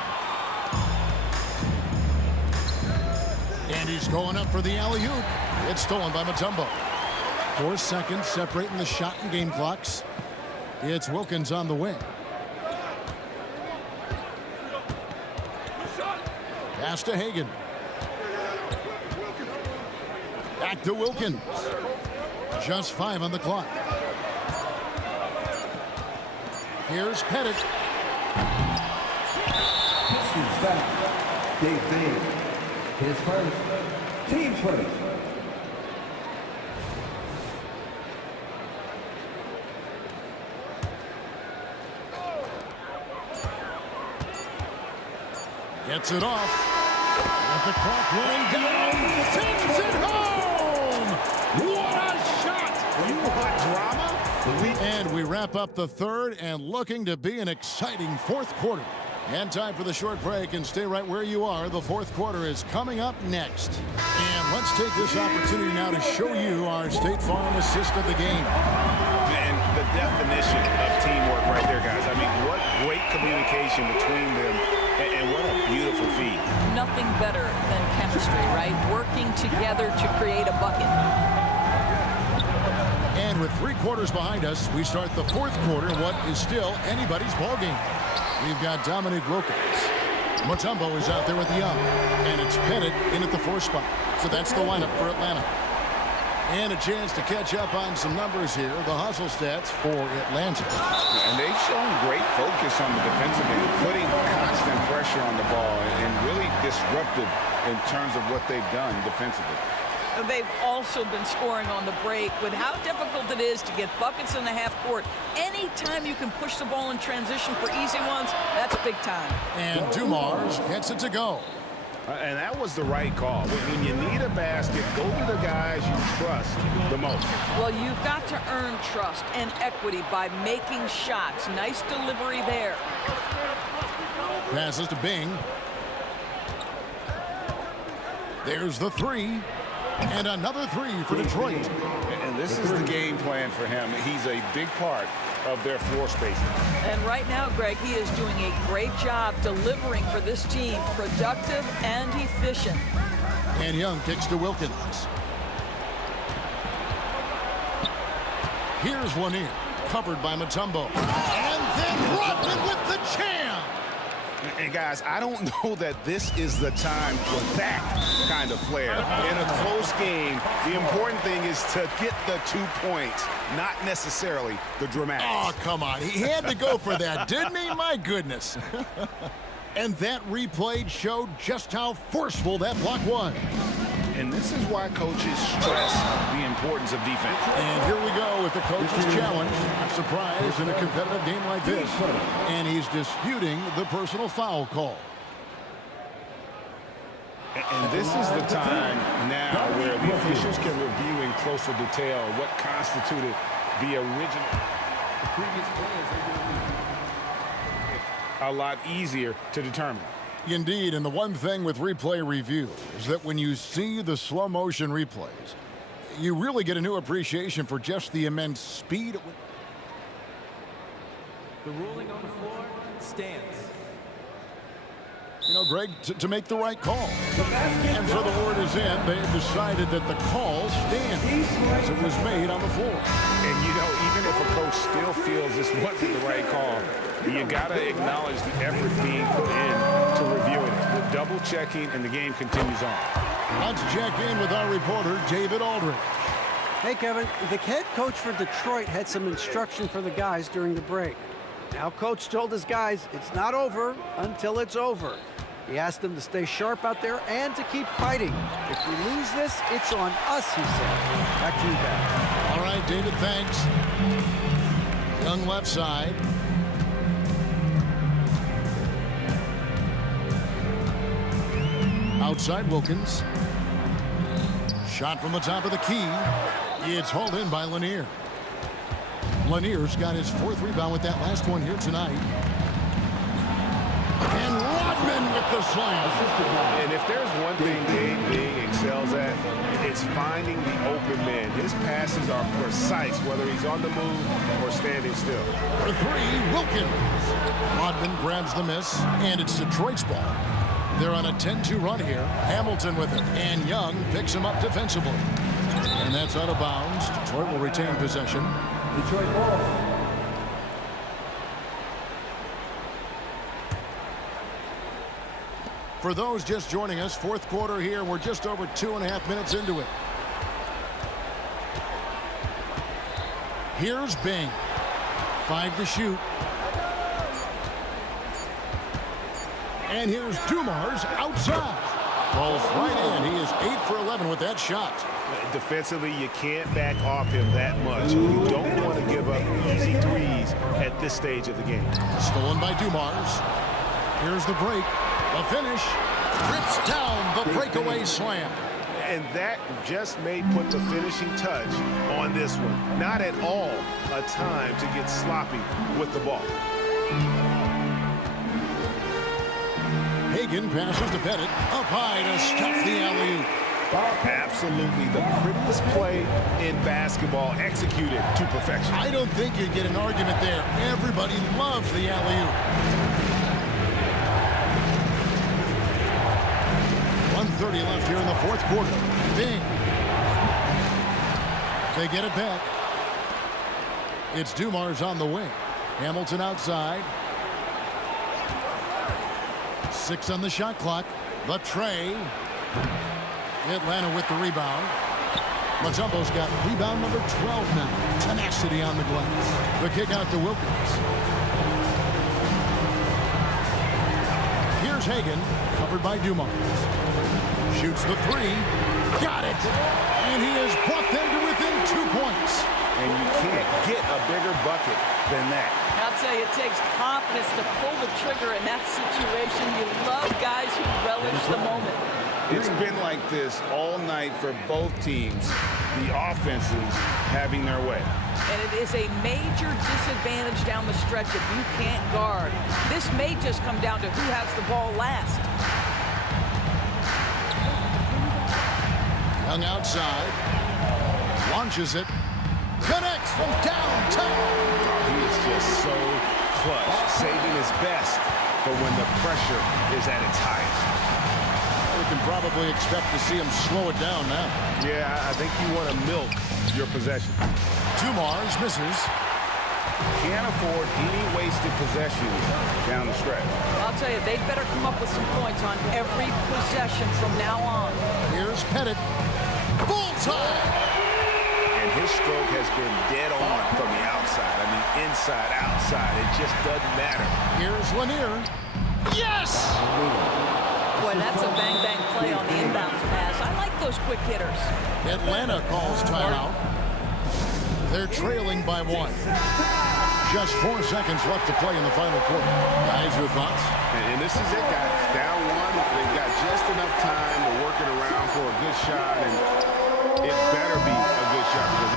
And he's going up for the alley-oop. It's stolen by Mutombo. 4 seconds separating the shot and game clocks. It's Wilkins on the wing. Pass to Hagan. Back to Wilkins. Just 5 on the clock. Here's Pettit. Pistons foul. Dave Bing. His first. Team's first. Gets it off. With the clock running down. Sends it home! What a shot! You want drama? And we wrap up the third and looking to be an exciting fourth quarter. And time for the short break, and stay right where you are. The fourth quarter is coming up next. And let's take this opportunity now to show you our State Farm assist of the game. And the definition of teamwork right there, guys. I mean, what great communication between them, and what a beautiful feed. Nothing better than chemistry, right? Working together to create a bucket. And with 3 quarters behind us, we start the fourth quarter in what is still anybody's ballgame. We've got Dominique Wilkins. Mutombo is out there with Young. And it's Pettit in at the 4 spot. So that's the lineup for Atlanta. And a chance to catch up on some numbers here. The hustle stats for Atlanta. And they've shown great focus on the defensive end, putting constant pressure on the ball and really disruptive in terms of what they've done defensively. They've also been scoring on the break. With how difficult it is to get buckets in the half court, anytime you can push the ball in transition for easy ones, that's big time. And Dumars gets it to go. And that was the right call. When you need a basket, go to the guys you trust the most. Well, you've got to earn trust and equity by making shots. Nice delivery there. Passes to Bing. There's the three. And another three for Detroit. And this is the game plan for him. He's a big part of their floor spacing. And right now, Greg, he is doing a great job delivering for this team. Productive and efficient. And Young kicks to Wilkins. Here's Lanier, covered by Mutombo. And then Rodman with the jam. And guys, I don't know that this is the time for that kind of flair. In a close game, the important thing is to get the 2 points, not necessarily the dramatics. Oh, come on. He had to go for that, didn't he? My goodness. And that replay showed just how forceful that block was. And this is why coaches stress the importance of defense. And here we go with the coach's challenge. A surprise in a competitive game like this. And he's disputing the personal foul call. And this is the time now where the officials can review in closer detail what constituted the original. The previous play is a lot easier to determine. Indeed, and the one thing with replay review is that when you see the slow motion replays, you really get a new appreciation for just the immense speed. The ruling on the floor stands. You know, Greg, to make the right call. And so the word is in. They have decided that the call stands as it was made on the floor. And, you know, even if a coach still feels this wasn't the right call, you got to acknowledge the effort being put in to reviewing it. The double checking, and the game continues on. Let's check in with our reporter, David Aldridge. Hey, Kevin, the head coach for Detroit had some instruction for the guys during the break. Now, coach told his guys it's not over until it's over. He asked them to stay sharp out there and to keep fighting. If we lose this, it's on us, he said. Back to you, guys. All right, David, thanks. Young left side. Outside Wilkins. Shot from the top of the key. It's hauled in by Lanier. Lanier's got his fourth rebound with that last one here tonight. And Rodman with the slam. And if there's one thing Dave Bing excels at, it's finding the open man. His passes are precise, whether he's on the move or standing still. For three, Wilkins. Rodman grabs the miss, and it's Detroit's ball. They're on a 10-2 run here. Hamilton with it, and Young picks him up defensively. And that's out of bounds. Detroit will retain possession. Detroit ball. For those just joining us, fourth quarter here. We're just over 2.5 minutes into it. Here's Bing. 5 to shoot. And here's Dumars outside. Falls right in. He is 8 for 11 with that shot. Defensively, you can't back off him that much. You don't want to give up easy threes at this stage of the game. Stolen by Dumars. Here's the break. The finish. Rips down the breakaway slam. And that just may put the finishing touch on this one. Not at all a time to get sloppy with the ball. Hagan passes to Pettit. Up high to stop the alley-oop. Absolutely the prettiest play in basketball, executed to perfection. I don't think you get an argument there. Everybody loves the alley-oop. 1:30 left here in the fourth quarter. Bing. They get it back. It's Dumars on the wing. Hamilton outside. 6 on the shot clock. The tray. Atlanta with the rebound. Mutombo's got rebound number 12 now. Tenacity on the glass. The kick out to Wilkins. Here's Hagan, covered by Dumars. Shoots the three. Got it. And he has brought them to within 2 points. And you can't get a bigger bucket than that. tell you, it takes confidence to pull the trigger in that situation. You love guys who relish the moment. It's been like this all night for both teams, the offenses having their way. And it is a major disadvantage down the stretch if you can't guard. This may just come down to who has the ball last. Young outside. Launches it. Connects from downtown. He is just so clutch, saving his best for when the pressure is at its highest. We can probably expect to see him slow it down now. Yeah, I think you want to milk your possession. Dumars misses. Can't afford any wasted possessions down the stretch. I'll tell you, they'd better come up with some points on every possession from now on. Here's Pettit. Bullseye! And his stroke has been dead on from the outside. I mean, inside, outside, it just doesn't matter. Here's Lanier. Yes! Boy, that's a bang-bang play on the inbounds pass. I like those quick hitters. Atlanta calls timeout. They're trailing by 1. Just 4 seconds left to play in the final quarter. Guys, your thoughts? And this is it, guys. Down 1. They've got just enough time to work it around for a good shot, and it better be a good shot.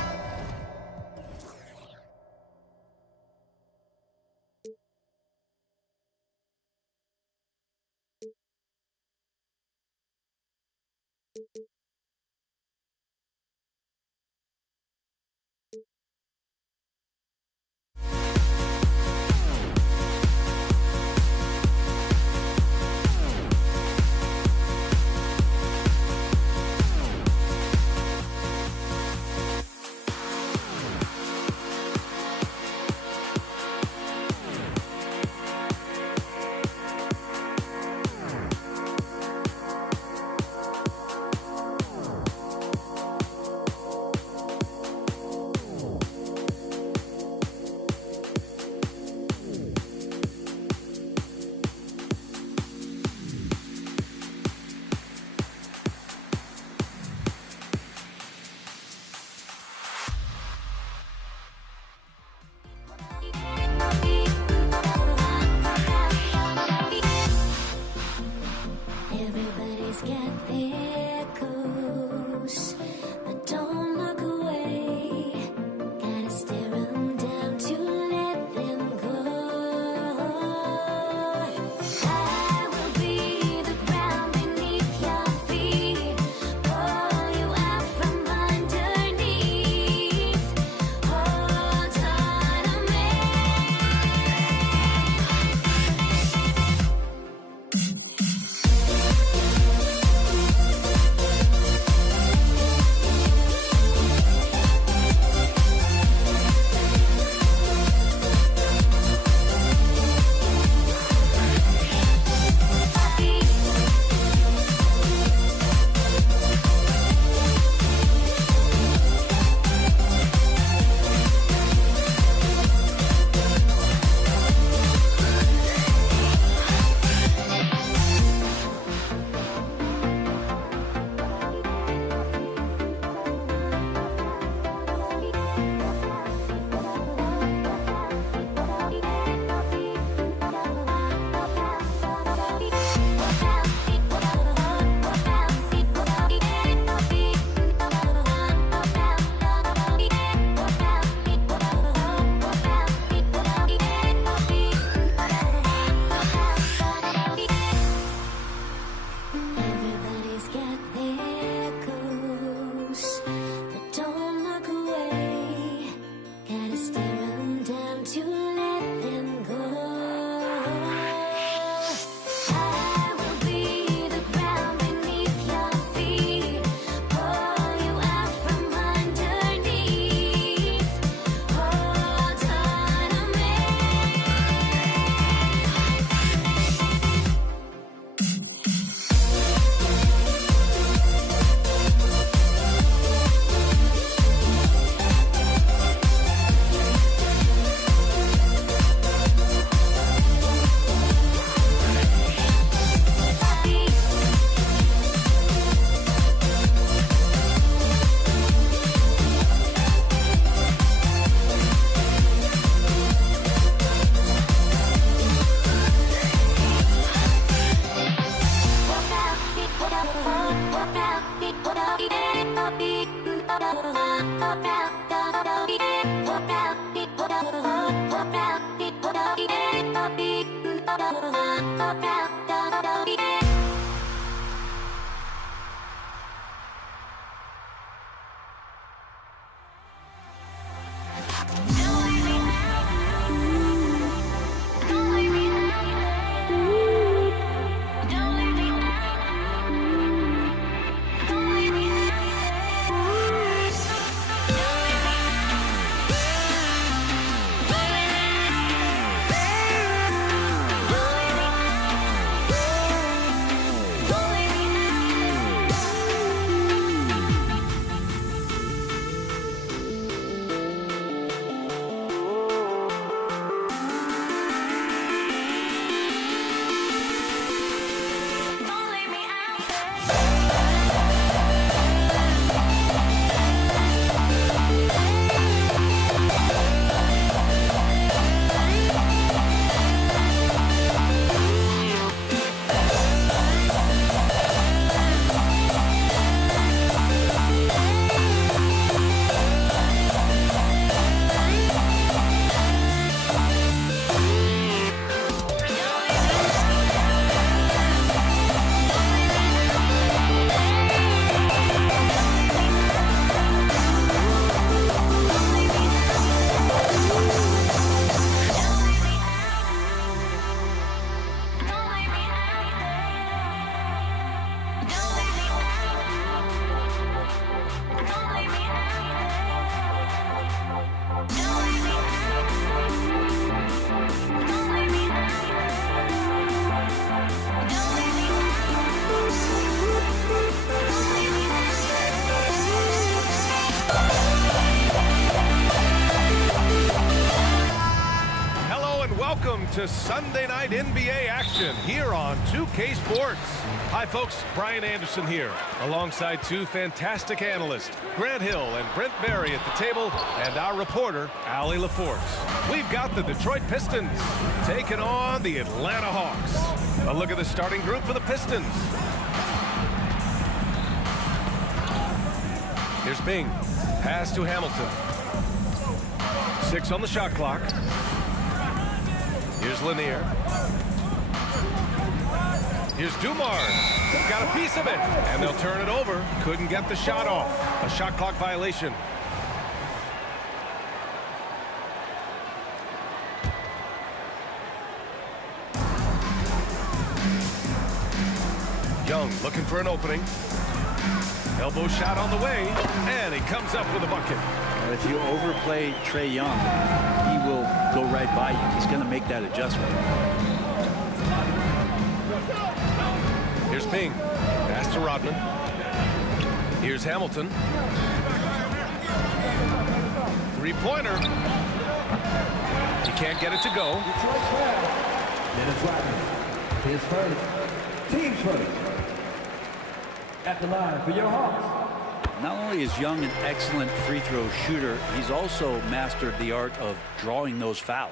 To Sunday night NBA action here on 2K Sports. Hi folks, Brian Anderson here, alongside two fantastic analysts, Grant Hill and Brent Barry at the table, and our reporter, Allie LaForce. We've got the Detroit Pistons taking on the Atlanta Hawks. A look at the starting group for the Pistons. Here's Bing, pass to Hamilton. 6 on the shot clock. Here's Lanier. Here's Dumars. Got a piece of it, and they'll turn it over. Couldn't get the shot off. A shot clock violation. Young looking for an opening. Elbow shot on the way, and he comes up with a bucket. If you overplay Trae Young, he will go right by you. He's going to make that adjustment. Here's Bing. Pass to Rodman. Here's Hamilton. Three-pointer. He can't get it to go. Dennis Rodman, his first, team's first. At the line for your Hawks. Not only is Young an excellent free throw shooter, he's also mastered the art of drawing those fouls.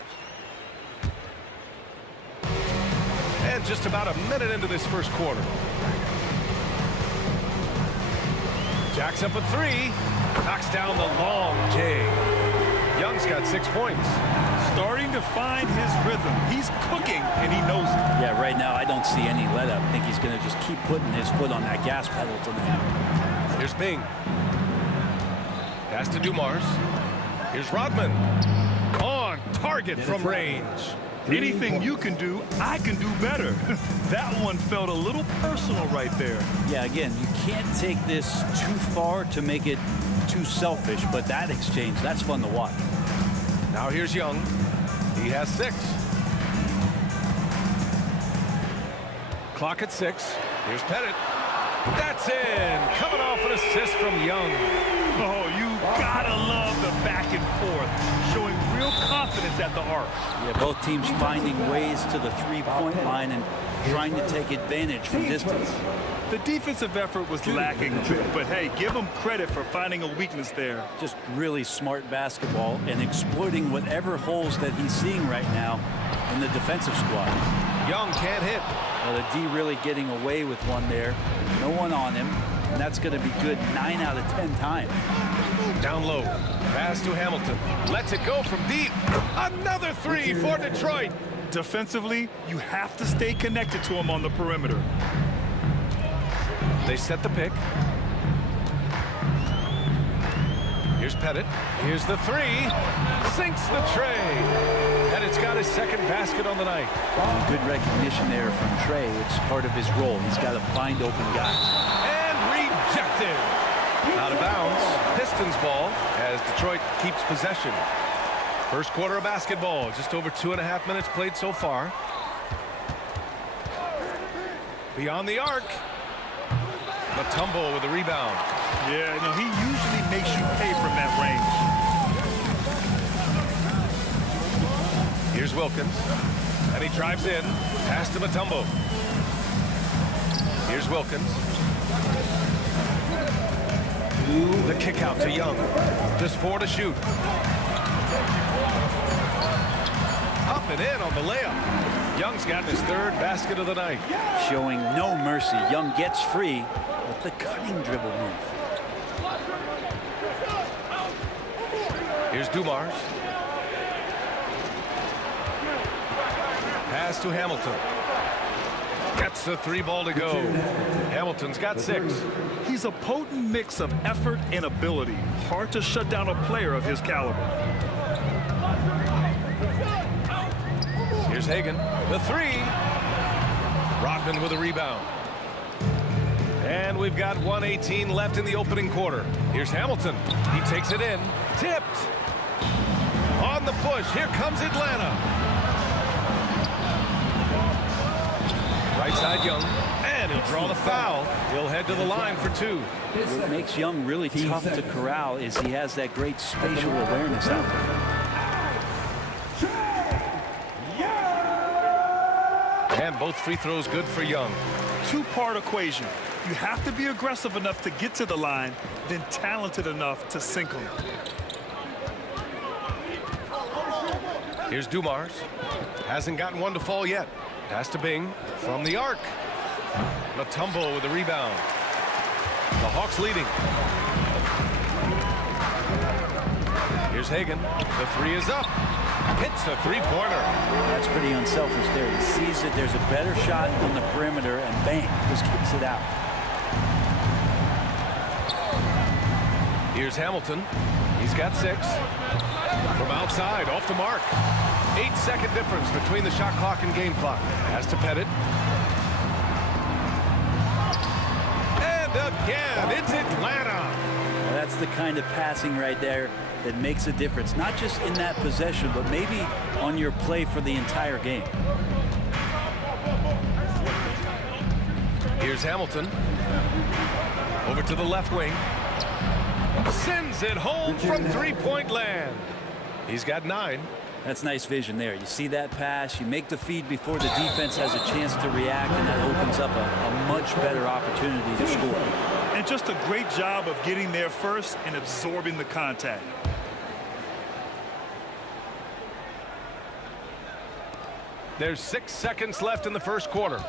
And just about a minute into this first quarter. Jacks up a three. Knocks down the long J. Young's got 6 points. Starting to find his rhythm. He's cooking, and he knows it. Yeah, right now I don't see any let up. I think he's going to just keep putting his foot on that gas pedal tonight. Here's Bing. Pass to Dumars. Here's Rodman. On target from range. Anything you can do, I can do better. That one felt a little personal right there. Yeah, again, you can't take this too far to make it too selfish, but that exchange, that's fun to watch. Now here's Young. He has 6. Clock at 6. Here's Pettit. That's in. Coming off an assist from Young. Oh, you gotta love the back and forth, showing real confidence at the arc. Yeah, both teams finding ways to the three-point line and trying to take advantage from distance. The defensive effort was lacking a bit, but hey, give them credit for finding a weakness there. Just really smart basketball and exploiting whatever holes that he's seeing right now in the defensive squad. Young can't hit. Well, the D really getting away with one there. No one on him, and that's going to be good 9 out of 10 times. Down low. Pass to Hamilton. Lets it go from deep. Another 3 for Detroit. Defensively, you have to stay connected to him on the perimeter. They set the pick. Here's Pettit. Here's the three. Sinks the tray. Pettit's got his second basket on the night. Good recognition there from Trey. It's part of his role. He's got to find open guys. And rejected. Out of bounds. Pistons ball as Detroit keeps possession. First quarter of basketball. Just over 2.5 minutes played so far. Beyond the arc. Mutombo with a rebound. Yeah, no, he usually makes you pay from that range. Here's Wilkins. And he drives in. Pass to Mutombo. Here's Wilkins. The kick out to Young. Just 4 to shoot. Up and in on the layup. Young's got his third basket of the night. Showing no mercy. Young gets free with the cutting dribble move. Here's Dumars. Pass to Hamilton. Gets the 3 ball to go. Hamilton's got 6. He's a potent mix of effort and ability. Hard to shut down a player of his caliber. Here's Hagan. The 3. Rodman with a rebound. And we've got 1:18 left in the opening quarter. Here's Hamilton. He takes it in. Tipped. On the push. Here comes Atlanta. Right side Young. And he'll draw the foul. He'll head to the line for 2. What makes Young really tough to corral is he has that great spatial awareness out there. And both free throws good for Young. Two-part equation. You have to be aggressive enough to get to the line, then talented enough to sink them. Here's Dumars. Hasn't gotten one to fall yet. Pass to Bing from the arc. Mutombo with the rebound. The Hawks leading. Here's Hagan. The 3 is up. Hits a 3-pointer. That's pretty unselfish there. He sees that there's a better shot on the perimeter and bang, just kicks it out. Here's Hamilton. He's got 6. From outside, off the mark. 8-second difference between the shot clock and game clock. Pass to Pettit. And again, it's Atlanta. Now that's the kind of passing right there that makes a difference, not just in that possession, but maybe on your play for the entire game. Here's Hamilton. Over to the left wing. Sends it home from 3-point land. He's got 9. That's nice vision there. You see that pass, you make the feed before the defense has a chance to react, and that opens up a much better opportunity to score. And just a great job of getting there first and absorbing the contact. There's 6 seconds left in the first quarter.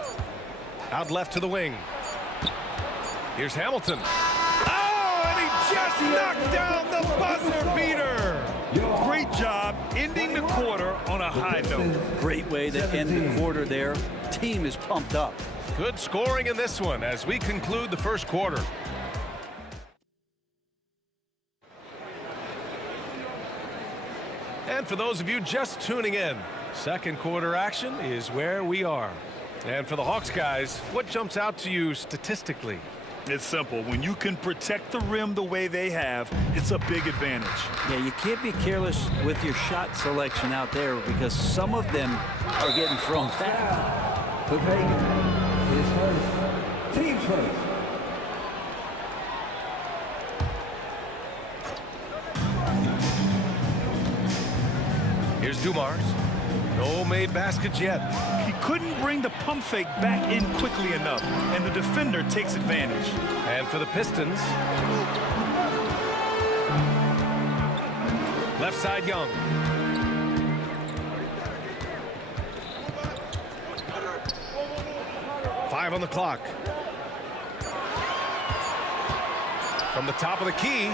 Out left to the wing. Here's Hamilton. Oh, and he just knocked down the buzzer beater. Great job ending the quarter on a high note. Great way to end the quarter there. Team is pumped up. Good scoring in this one as we conclude the first quarter. And for those of you just tuning in, second quarter action is where we are. And for the Hawks guys, what jumps out to you statistically? It's simple. When you can protect the rim the way they have, it's a big advantage. Yeah, you can't be careless with your shot selection out there because some of them are getting thrown back. Hagan is first. Team's first. Here's Dumars. No made baskets yet. He couldn't bring the pump fake back in quickly enough, and the defender takes advantage. And for the Pistons, left side Young. Five on the clock. From the top of the key.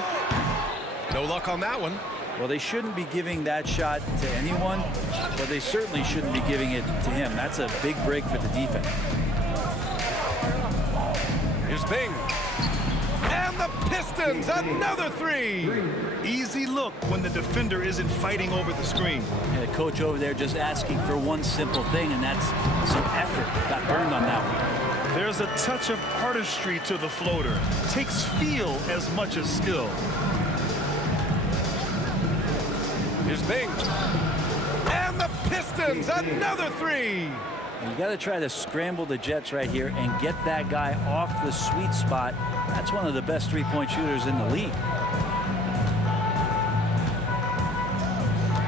No luck on that one. Well, they shouldn't be giving that shot to anyone, Well, they certainly shouldn't be giving it to him. That's a big break for the defense. Here's Bing. And the Pistons, another three. Easy look when the defender isn't fighting over the screen. Yeah, the coach over there just asking for one simple thing, and that's some effort. Got burned on that one. There's a touch of artistry to the floater. Takes feel as much as skill. Here's Bing. And the Pistons, another three. You got to try to scramble the Jets right here and get that guy off the sweet spot. That's one of the best three-point shooters in the league.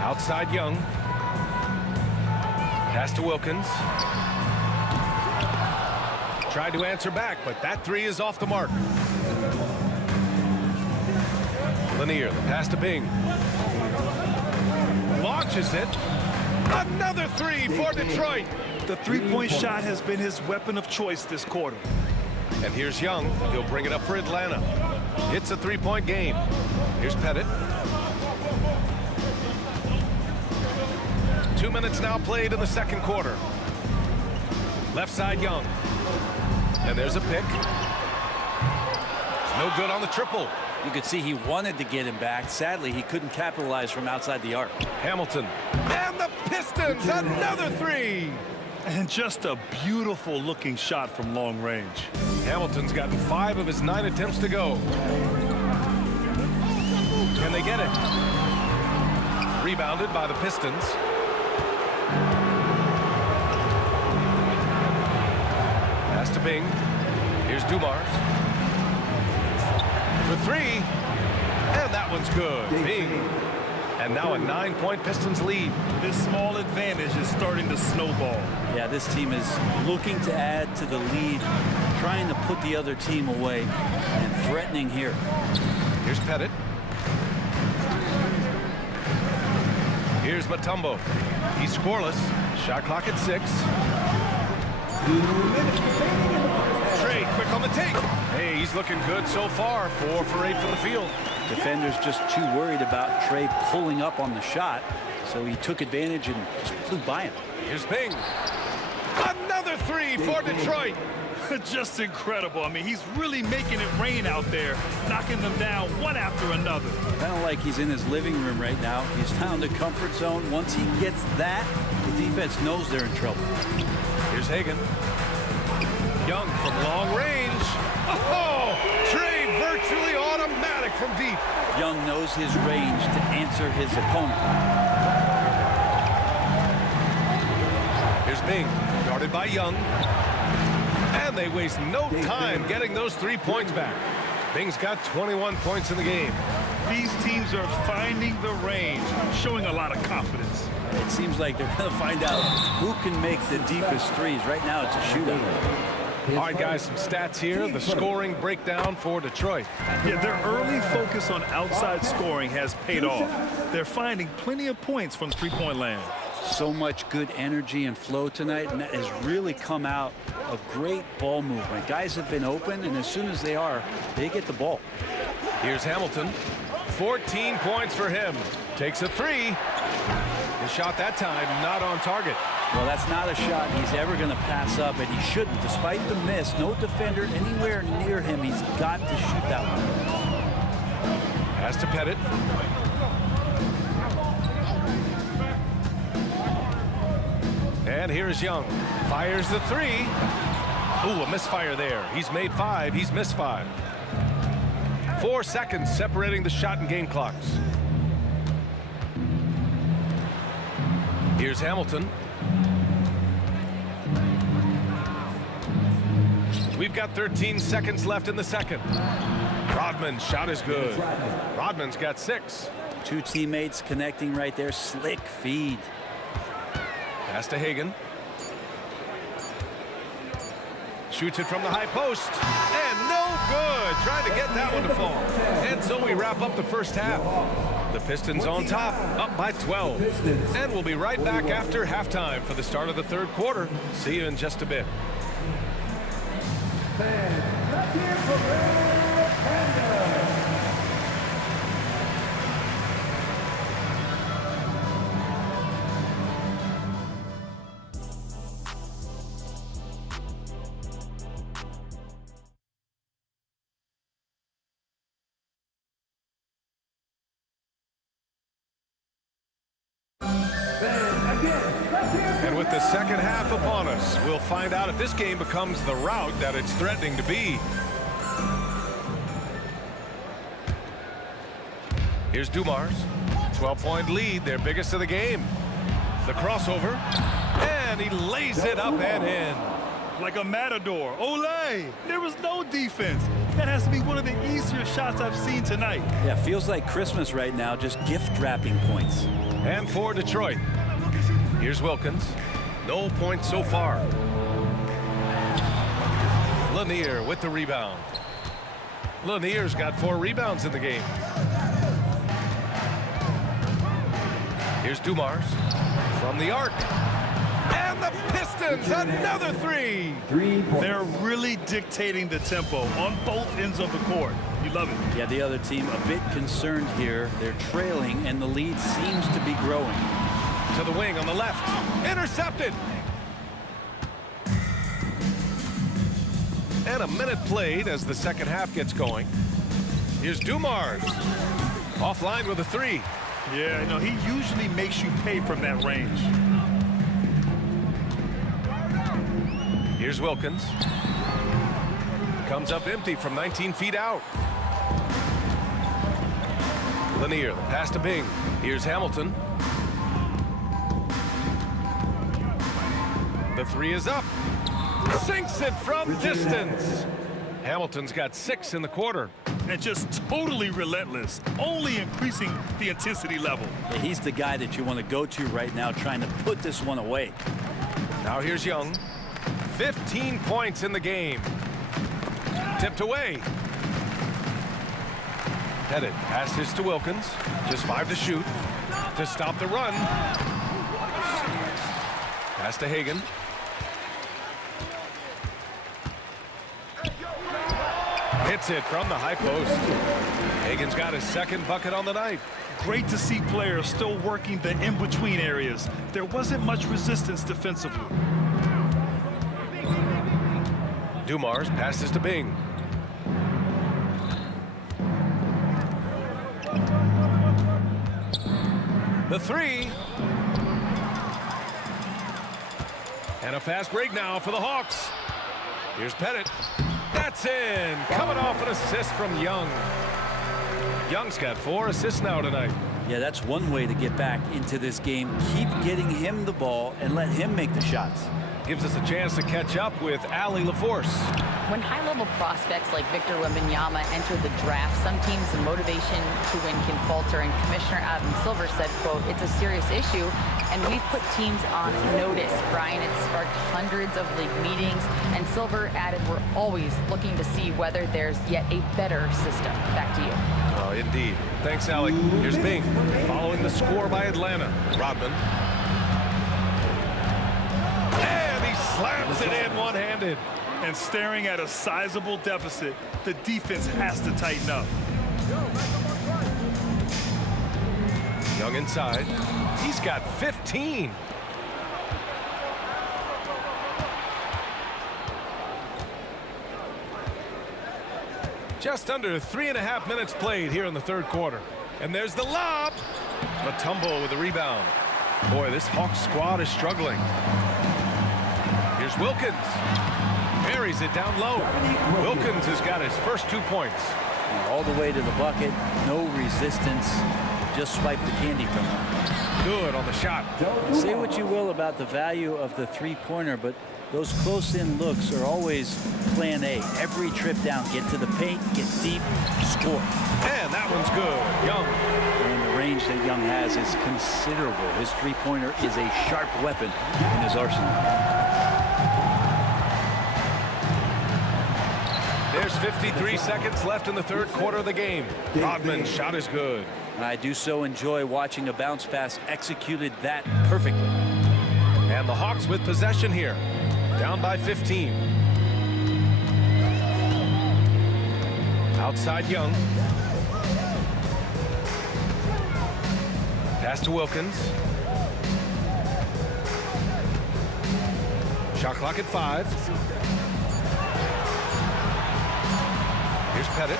Outside Young. Pass to Wilkins. Tried to answer back, but that three is off the mark. Lanier, the pass to Bing. Launches it. Another three for Detroit. The three-point shot has been his weapon of choice this quarter. And here's Young. He'll bring it up for Atlanta. It's a three-point game. Here's Pettit. 2 minutes now played in the second quarter. Left side Young. And there's a pick. It's no good on the triple. You could see he wanted to get him back. Sadly, he couldn't capitalize from outside the arc. Hamilton. And the Pistons, another three. And just a beautiful looking shot from long range. Hamilton's gotten 5 of his 9 attempts to go. Can they get it? Rebounded by the Pistons. Pass to Bing. Here's Dumars. For three. And that one's good. Bing. And now a 9-point Pistons lead. This small advantage is starting to snowball. Yeah, this team is looking to add to the lead, trying to put the other team away, and threatening here. Here's Pettit. Here's Mutombo. He's scoreless. Shot clock at 6. Trey quick on the take. Hey, he's looking good so far. 4 for 8 from the field. Defender's just too worried about Trey pulling up on the shot, so he took advantage and just flew by him. Here's Bing. Another three for Detroit. Just incredible. I mean, he's really making it rain out there, knocking them down one after another. Kind of like he's in his living room right now. He's found a comfort zone. Once he gets that, the defense knows they're in trouble. Here's Hagan. Young from long range. Oh, Trey virtually automatic from deep. Young knows his range to answer his opponent. Here's Bing, guarded by Young. And they waste no time getting those 3 points back. Bing's got 21 points in the game. These teams are finding the range, showing a lot of confidence. It seems like they're going to find out who can make the deepest threes. Right now, it's a shootout. All right, guys, some stats here. The scoring breakdown for Detroit. Yeah, their early focus on outside scoring has paid off. They're finding plenty of points from three-point land. So much good energy and flow tonight, and that has really come out of great ball movement. Guys have been open, and as soon as they are, they get the ball. Here's Hamilton. 14 points for him. Takes a three. The shot that time not on target. Well, that's not a shot he's ever going to pass up, and he shouldn't. Despite the miss, no defender anywhere near him. He's got to shoot that one. Pass to Pettit. And here's Young. Fires the three. Ooh, a misfire there. He's made 5. He's missed 5. 4 seconds separating the shot and game clocks. Here's Hamilton. We've got 13 seconds left in the second. Rodman's shot is good. Rodman's got 6. 2 teammates connecting right there. Slick feed. Pass to Hagan. Shoots it from the high post. And no good. Trying to get that one to fall. And so we wrap up the first half. The Pistons on top, up by 12. And we'll be right back after halftime for the start of the third quarter. See you in just a bit. Let's hear from Red Panda. with the second half upon us, we'll find out if this game becomes the rout that it's threatening to be. Here's Dumars. 12-point lead, their biggest of the game. The crossover, and he lays it up and in. Like a matador. Olay! There was no defense. That has to be one of the easier shots I've seen tonight. Yeah, feels like Christmas right now, just gift wrapping points. And for Detroit, here's Wilkins. No points so far. Lanier with the rebound. Lanier's got 4 rebounds in the game. Here's Dumars from the arc. And the Pistons, another 3. They're really dictating the tempo on both ends of the court. You love it. Yeah, the other team a bit concerned here. They're trailing, and the lead seems to be growing. To the wing on the left. Intercepted. And a minute played as the second half gets going. Here's Dumars. Offline with a 3. Yeah, no, he usually makes you pay from that range. Here's Wilkins. Comes up empty from 19 feet out. Lanier, the pass to Bing. Here's Hamilton. The 3 is up. Sinks it from distance. Hamilton's got 6 in the quarter. And just totally relentless, only increasing the intensity level. Yeah, he's the guy that you want to go to right now, trying to put this one away. Now here's Young. 15 points in the game. Tipped away. Headed. Passes to Wilkins. Just 5 to shoot. To stop the run. Pass to Hagan. Hits it from the high post. Hagan's got his second bucket on the night. Great to see players still working the in-between areas. There wasn't much resistance defensively. Dumars passes to Bing. The 3. And a fast break now for the Hawks. Here's Pettit. That's in. Coming off an assist from Young. Young's got 4 assists now tonight. Yeah, that's one way to get back into this game. Keep getting him the ball and let him make the shots. Gives us a chance to catch up with Allie LaForce. When high-level prospects like Victor Wembanyama enter the draft, some teams' motivation to win can falter, and Commissioner Adam Silver said, quote, "It's a serious issue, and we've put teams on notice." Brian, it sparked hundreds of league meetings, and Silver added, "We're always looking to see whether there's yet a better system." Back to you. Oh, indeed. Thanks, Allie. Here's Bing, following the score by Atlanta. Rodman. And he slams it in one-handed. And staring at a sizable deficit, the defense has to tighten up. Young inside. He's got 15. Just under 3.5 minutes played here in the third quarter. And there's the lob. Mutombo with the rebound. Boy, this Hawks squad is struggling. Here's Wilkins. Buries it down low. Wilkins has got his first 2 points. All the way to the bucket. No resistance. Just swipe the candy from him. Good on the shot. Say what you will about the value of the three-pointer, but those close-in looks are always plan A. Every trip down, get to the paint, get deep, score. And that one's good. Young. And the range that Young has is considerable. His three-pointer is a sharp weapon in his arsenal. There's 53 seconds left in the third quarter of the game. Rodman's shot is good. I do so enjoy watching a bounce pass executed that perfectly. And the Hawks with possession here. Down by 15. Outside Young. Pass to Wilkins. Shot clock at 5. Here's Pettit.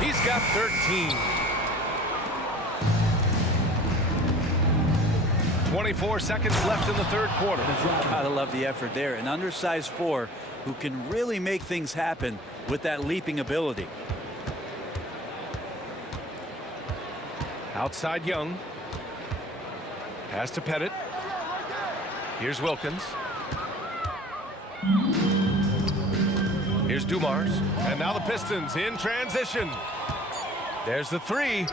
He's got 13. 24 seconds left in the third quarter. Gotta love the effort there. An undersized 4 who can really make things happen with that leaping ability. Outside Young. Pass to Pettit. Here's Wilkins. Here's Dumars. And now the Pistons in transition. There's the 3.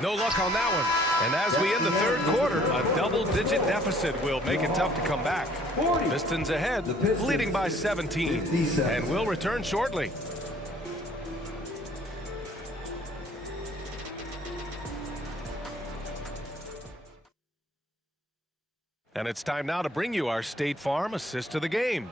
No luck on that one. And as we end the third quarter, a double-digit deficit will make it tough to come back. Pistons ahead, leading by 17. And we'll return shortly. And it's time now to bring you our State Farm assist of the game.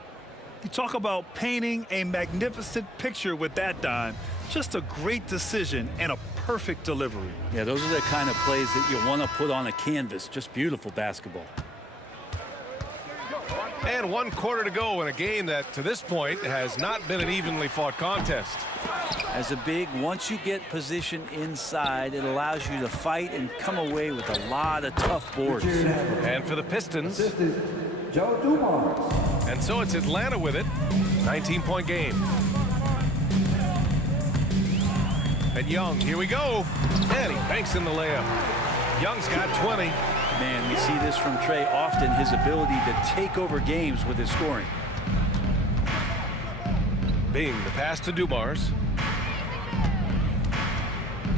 You talk about painting a magnificent picture with that, Don. Just a great decision and a perfect delivery. Yeah, those are the kind of plays that you want to put on a canvas. Just beautiful basketball. And 1 quarter to go in a game that, to this point, has not been an evenly fought contest. As a big, once you get position inside, it allows you to fight and come away with a lot of tough boards. And for the Pistons, Joe Dumars. And so it's Atlanta with it. 19-point game. And Young, here we go. And he banks in the layup. Young's got 20. Man, we see this from Trey often, his ability to take over games with his scoring. Bing, the pass to Dumars.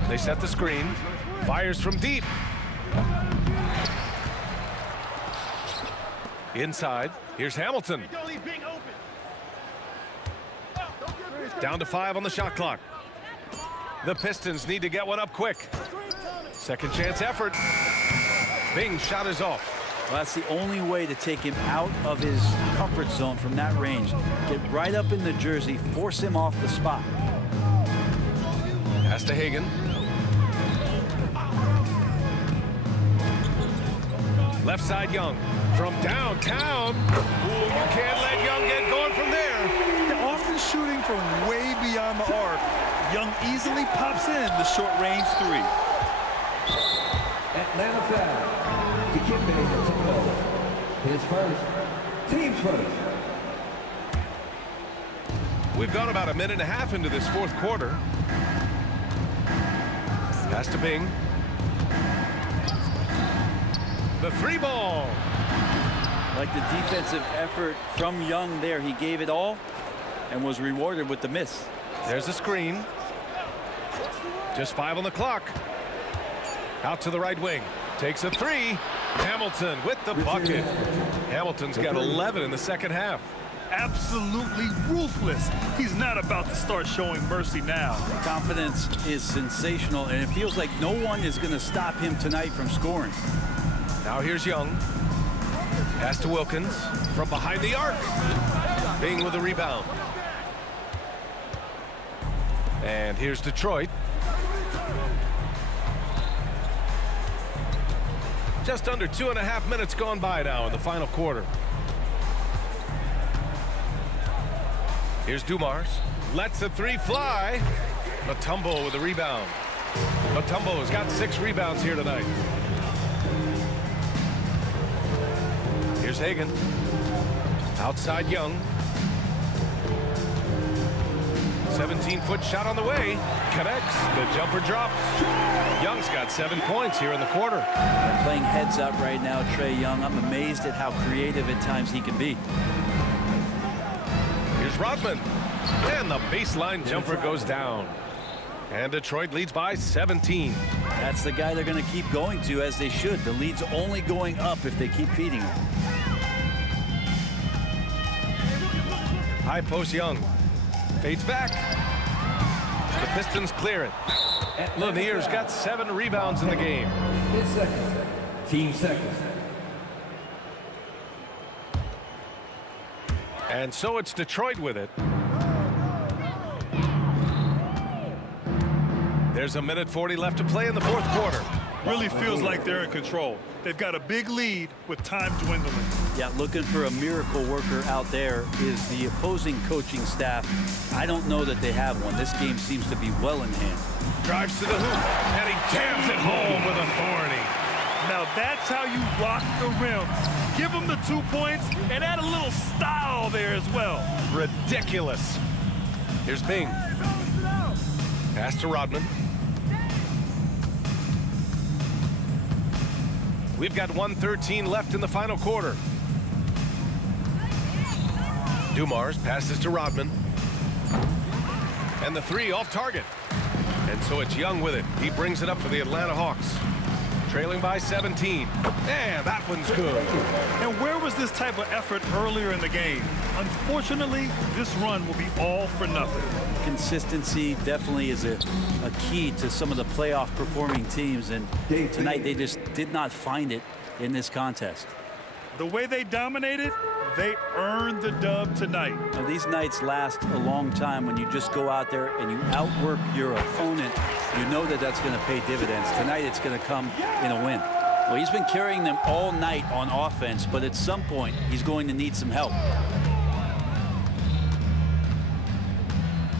They set the screen. Fires from deep. Inside. Here's Hamilton. Down to 5 on the shot clock. The Pistons need to get one up quick. Second chance effort. Bing shot is off. Well, that's the only way to take him out of his comfort zone from that range. Get right up in the jersey, force him off the spot. Pass to Hagan. Left side Young. From downtown. Ooh, you can't let Young get going from there. They're often shooting from way beyond the arc. Young easily pops in the short-range 3. Atlanta foul. Dikembe Mutombo. His first. Team's first. We've gone about a minute and a half into this fourth quarter. Pass to Bing. The 3 ball. Like the defensive effort from Young there. He gave it all and was rewarded with the miss. There's a screen. Just 5 on the clock. Out to the right wing. Takes a 3. Hamilton with the bucket. Hamilton's got 11 in the second half. Absolutely ruthless. He's not about to start showing mercy now. Confidence is sensational, and it feels like no one is going to stop him tonight from scoring. Now here's Young. Pass to Wilkins from behind the arc. Bing with a rebound. And here's Detroit. Just under 2.5 minutes gone by now in the final quarter. Here's Dumars. Lets the 3 fly. Mutombo with a rebound. Mutombo has got 6 rebounds here tonight. Here's Hagan. Outside Young. 17-foot shot on the way. Connects. The jumper drops. Young's got 7 points here in the quarter. They're playing heads up right now, Trae Young. I'm amazed at how creative at times he can be. Here's Rodman. And the baseline jumper goes down. And Detroit leads by 17. That's the guy they're going to keep going to, as they should. The lead's only going up if they keep feeding him. High post Young. Fades back. The Pistons clear it. Lanier's got 7 rebounds in the game. Team second. And so it's Detroit with it. There's a minute 40 left to play in the fourth quarter. Really feels like they're in control. They've got a big lead with time dwindling. Yeah, looking for a miracle worker out there is the opposing coaching staff. I don't know that they have one. This game seems to be well in hand. Drives to the hoop, and he jams it home with authority. Now that's how you rock the rim. Give them the 2 points and add a little style there as well. Ridiculous. Here's Bing. Pass to Rodman. We've got 1:13 left in the final quarter. Dumars passes to Rodman. And the three off target. And so it's Young with it. He brings it up for the Atlanta Hawks. Trailing by 17. And that one's good. And where was this type of effort earlier in the game? Unfortunately, this run will be all for nothing. Consistency definitely is a key to some of the playoff performing teams, and tonight they just did not find it in this contest. The way they dominated, they earned the dub tonight. Now, these nights last a long time when you just go out there and you outwork your opponent. You know that that's going to pay dividends. Tonight it's going to come in a win. Well, he's been carrying them all night on offense, but at some point he's going to need some help.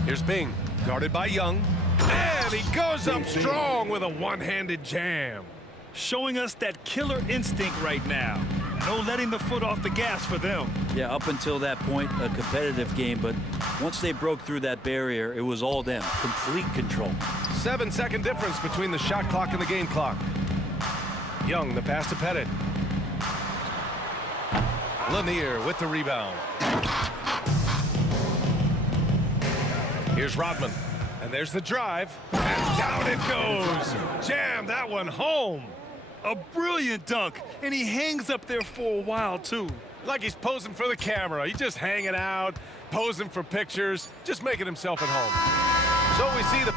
Here's Bing, guarded by Young. And he goes up strong with a one-handed jam. Showing us that killer instinct right now. No letting the foot off the gas for them. Yeah, up until that point, a competitive game, but once they broke through that barrier, it was all them. Complete control. 7-second difference between the shot clock and the game clock. Young, the pass to Pettit. Lanier with the rebound. Here's Rodman. And there's the drive. And down it goes. Jam that one home. A brilliant dunk. And he hangs up there for a while, too. Like he's posing for the camera. He's just hanging out, posing for pictures, just making himself at home. So we see the...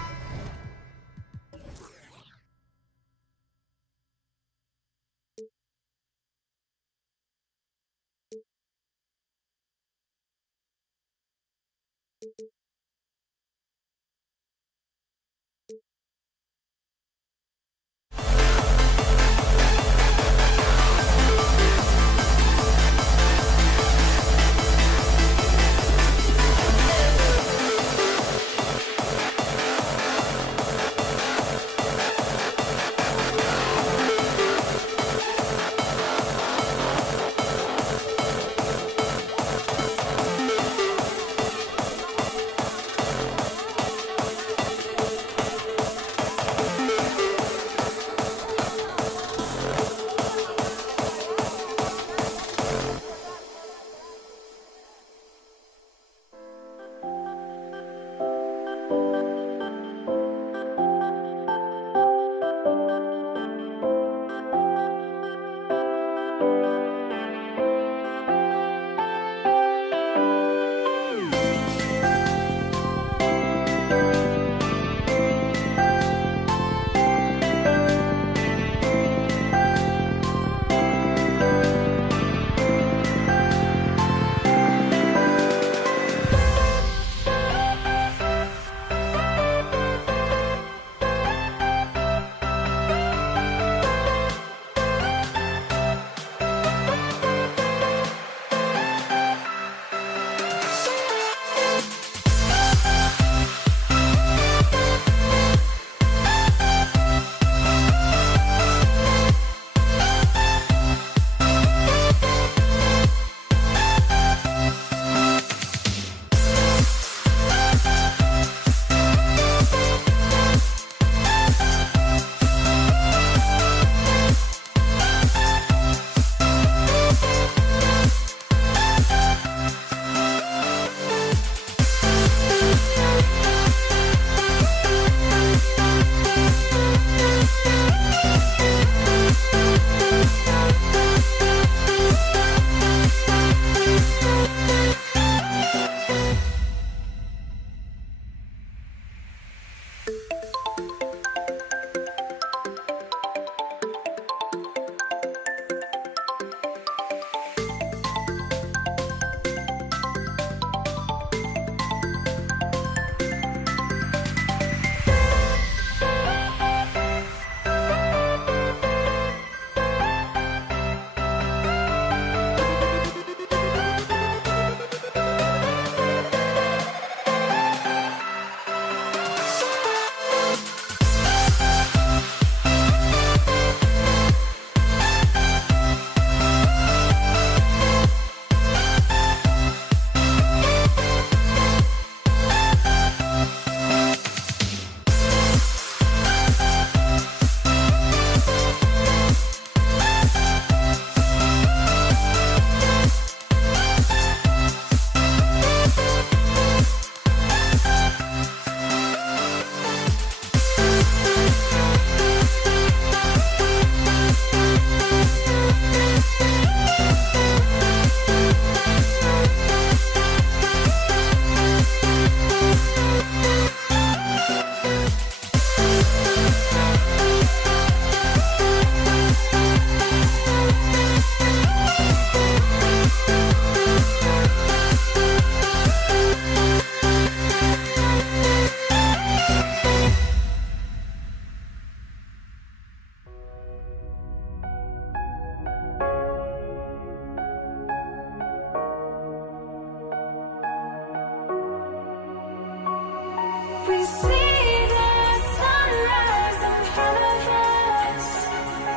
see the sunrise in front of us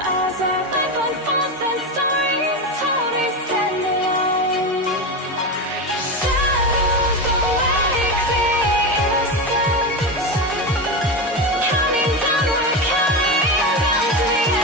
as our life unfolds and stories told we stand alone. Shadows awake the innocence, counting down, we're counting down to the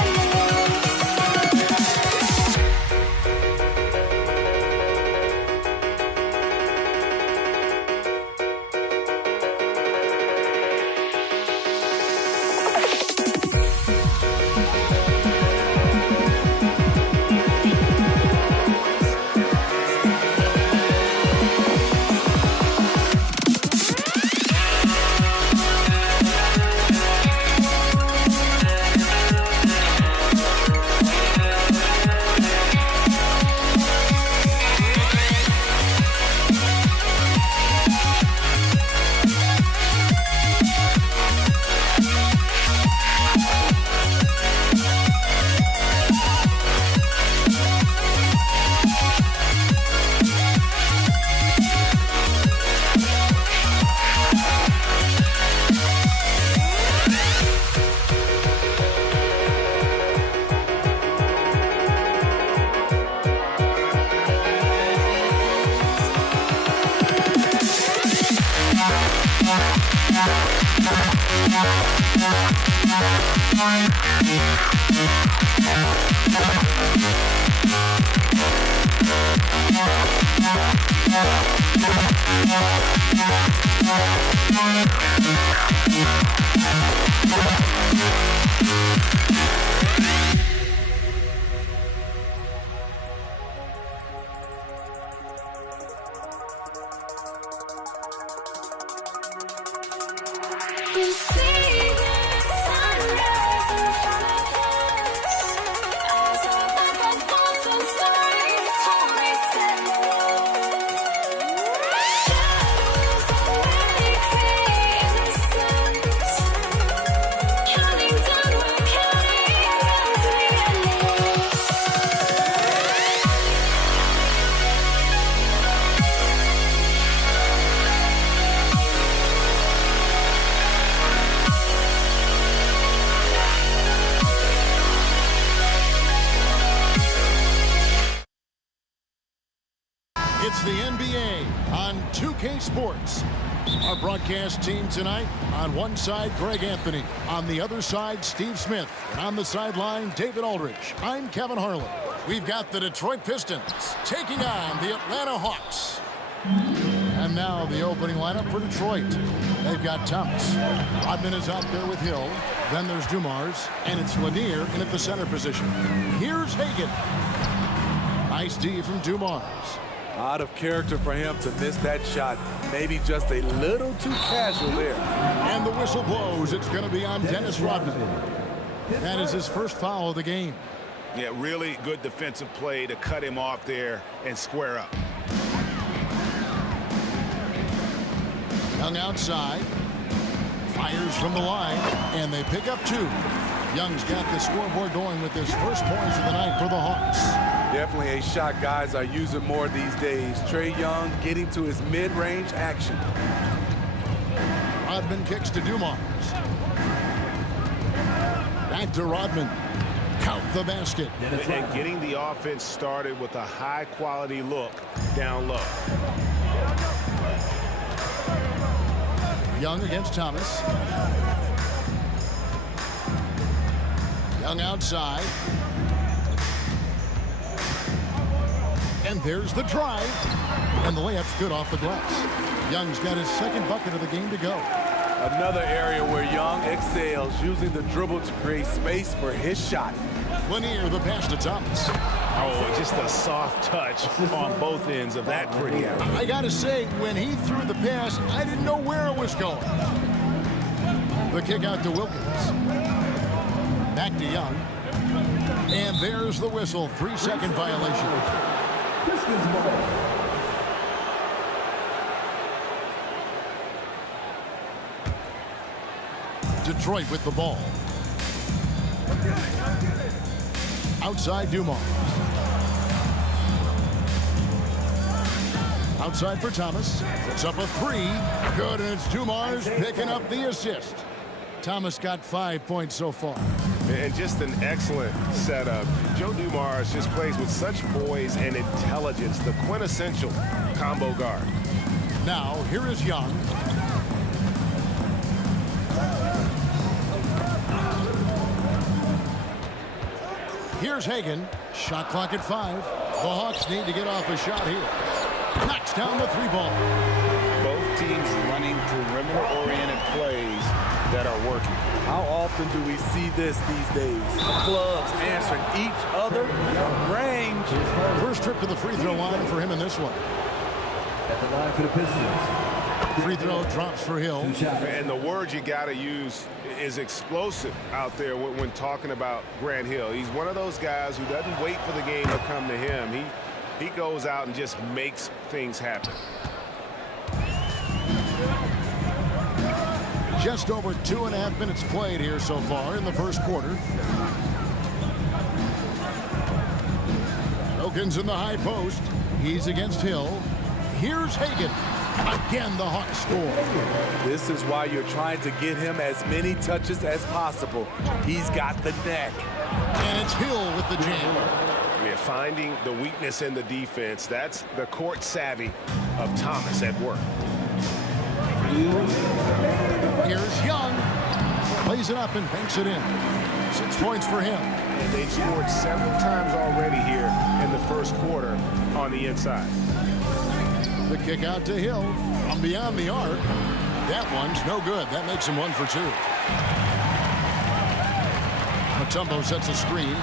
You see the sunrise in front of us as our life unfolds and stories told we stand alone. Shadows awake the innocence, counting down, we're counting down to the endless. It's the NBA on 2K Sports. Our broadcast team tonight, on one side, Greg Anthony. On the other side, Steve Smith. And on the sideline, David Aldridge. I'm Kevin Harlan. We've got the Detroit Pistons taking on the Atlanta Hawks. And now the opening lineup for Detroit. They've got Thomas. Rodman is out there with Hill. Then there's Dumars. And it's Lanier in at the center position. Here's Hagan. Nice D from Dumars. Out of character for him to miss that shot. Maybe just a little too casual there. And the whistle blows. It's going to be on Dennis Rodman. That is his first foul of the game. Yeah, really good defensive play to cut him off there and square up. Young outside. Fires from the line. And they pick up two. Young's got the scoreboard going with his first points of the night for the Hawks. Definitely a shot guys are using more these days. Trae Young getting to his mid-range action. Rodman kicks to Dumars. Back to Rodman. Count the basket. And getting the offense started with a high-quality look down low. Young against Thomas. Young outside. And there's the drive. And the layup's good off the glass. Young's got his second bucket of the game to go. Another area where Young excels, using the dribble to create space for his shot. Lanier, the pass to Thomas. Oh, just a soft touch on both ends of that pretty alley. I got to say, when he threw the pass, I didn't know where it was going. The kick out to Wilkins. Back to Young. And there's the whistle. 3-second violation. Pistons ball. Detroit with the ball. Outside Dumars. Outside for Thomas. Puts up a three. Good, and it's Dumars picking up the assist. Thomas got 5 points so far. And just an excellent setup. Joe Dumars just plays with such poise and intelligence, the quintessential combo guard. Now, here is Young. Here's Hagan. Shot clock at 5. The Hawks need to get off a shot here. Knocks down the three ball. Both teams running perimeter-oriented plays that are working. How often do we see this these days? Clubs answering each other from range. First trip to the free throw line for him in this one. At the line for the Pistons. Free throw drops for Hill. And the word you got to use is explosive out there when talking about Grant Hill. He's one of those guys who doesn't wait for the game to come to him. He goes out and just makes things happen. Just over 2.5 minutes played here so far in the first quarter. Wilkins in the high post. He's against Hill. Here's Hagan. Again, the Hawks score. This is why you're trying to get him as many touches as possible. He's got the neck. And it's Hill with the jam. Yeah, finding the weakness in the defense. That's the court savvy of Thomas at work. Here's Young. Plays it up and banks it in. 6 points for him. And they've scored several times already here in the first quarter on the inside. The kick out to Hill from beyond the arc. That one's no good. That makes him 1 for 2. Mutombo sets a screen.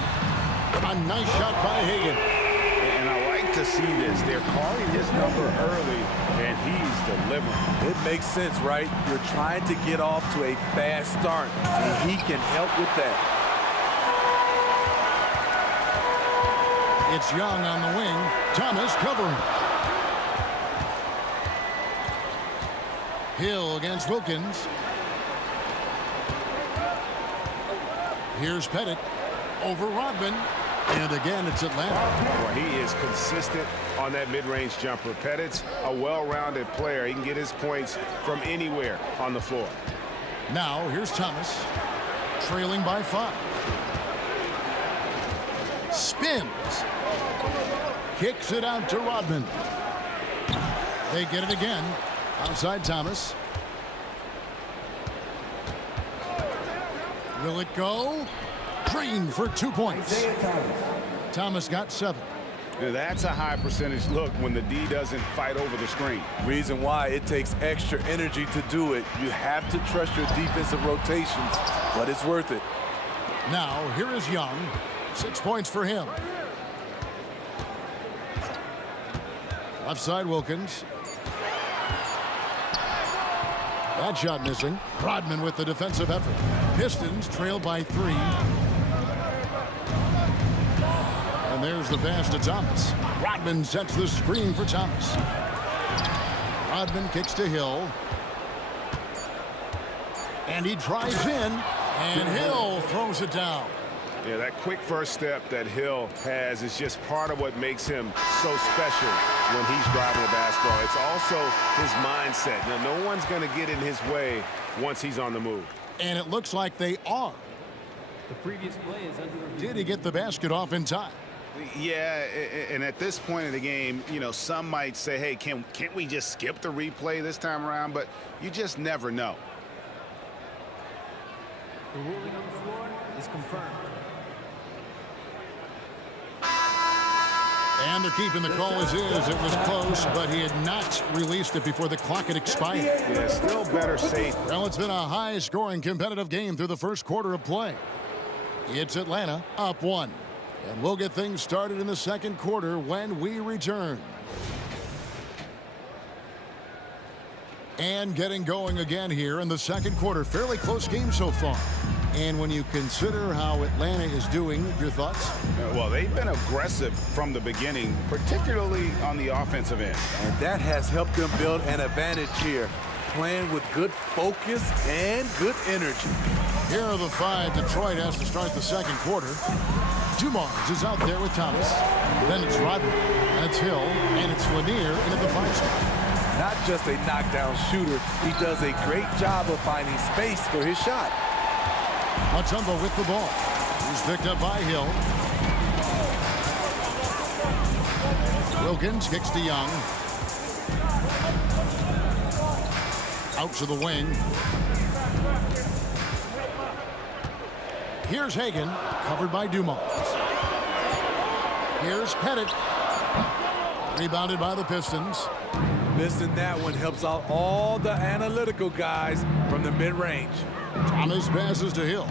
A nice shot by Hagan. And I like to see this. They're calling his number early, and he's delivering. It makes sense, right? You're trying to get off to a fast start, and he can help with that. It's Young on the wing. Thomas covering. Hill against Wilkins. Here's Pettit over Rodman. And again, it's Atlanta. Well, he is consistent on that mid-range jumper. Pettit's a well-rounded player. He can get his points from anywhere on the floor. Now, here's Thomas. Trailing by 5. Spins. Kicks it out to Rodman. They get it again. Outside Thomas. Will it go? Green for 2 points. Thomas got 7. Now, that's a high percentage look when the D doesn't fight over the screen. Reason why it takes extra energy to do it. You have to trust your defensive rotations, but it's worth it. Now, here is Young. 6 points for him. Left side Wilkins. That shot missing. Rodman with the defensive effort. Pistons trail by 3. And there's the pass to Thomas. Rodman sets the screen for Thomas. Rodman kicks to Hill. And he drives in. And Hill throws it down. Yeah, that quick first step that Hill has is just part of what makes him so special when he's driving the basketball. It's also his mindset. Now, no one's going to get in his way once he's on the move. And it looks like they are. The previous play is under review. Did he get the basket off in time? Yeah, and at this point in the game, you know, some might say, hey, can't we just skip the replay this time around? But you just never know. The ruling on the floor is confirmed. And they're keeping the call as is. It was close, but he had not released it before the clock had expired. Yeah, still better safe. Well, it's been a high-scoring competitive game through the first quarter of play. It's Atlanta up 1. And we'll get things started in the second quarter when we return. And getting going again here in the second quarter. Fairly close game so far. And when you consider how Atlanta is doing, your thoughts? Well, they've been aggressive from the beginning, particularly on the offensive end. And that has helped them build an advantage here, playing with good focus and good energy. Here are the 5 Detroit has to start the second quarter. Dumars is out there with Thomas. Then it's Rodman. And it's Hill. And it's puts Lanier into the 5 spot. Not just a knockdown shooter, he does a great job of finding space for his shot. Mutombo with the ball. He's picked up by Hill. Wilkins kicks to Young. Out to the wing. Here's Hagan, covered by Dumas. Here's Pettit. Rebounded by the Pistons. Missing that one helps out all the analytical guys from the mid-range. Thomas passes to Hill.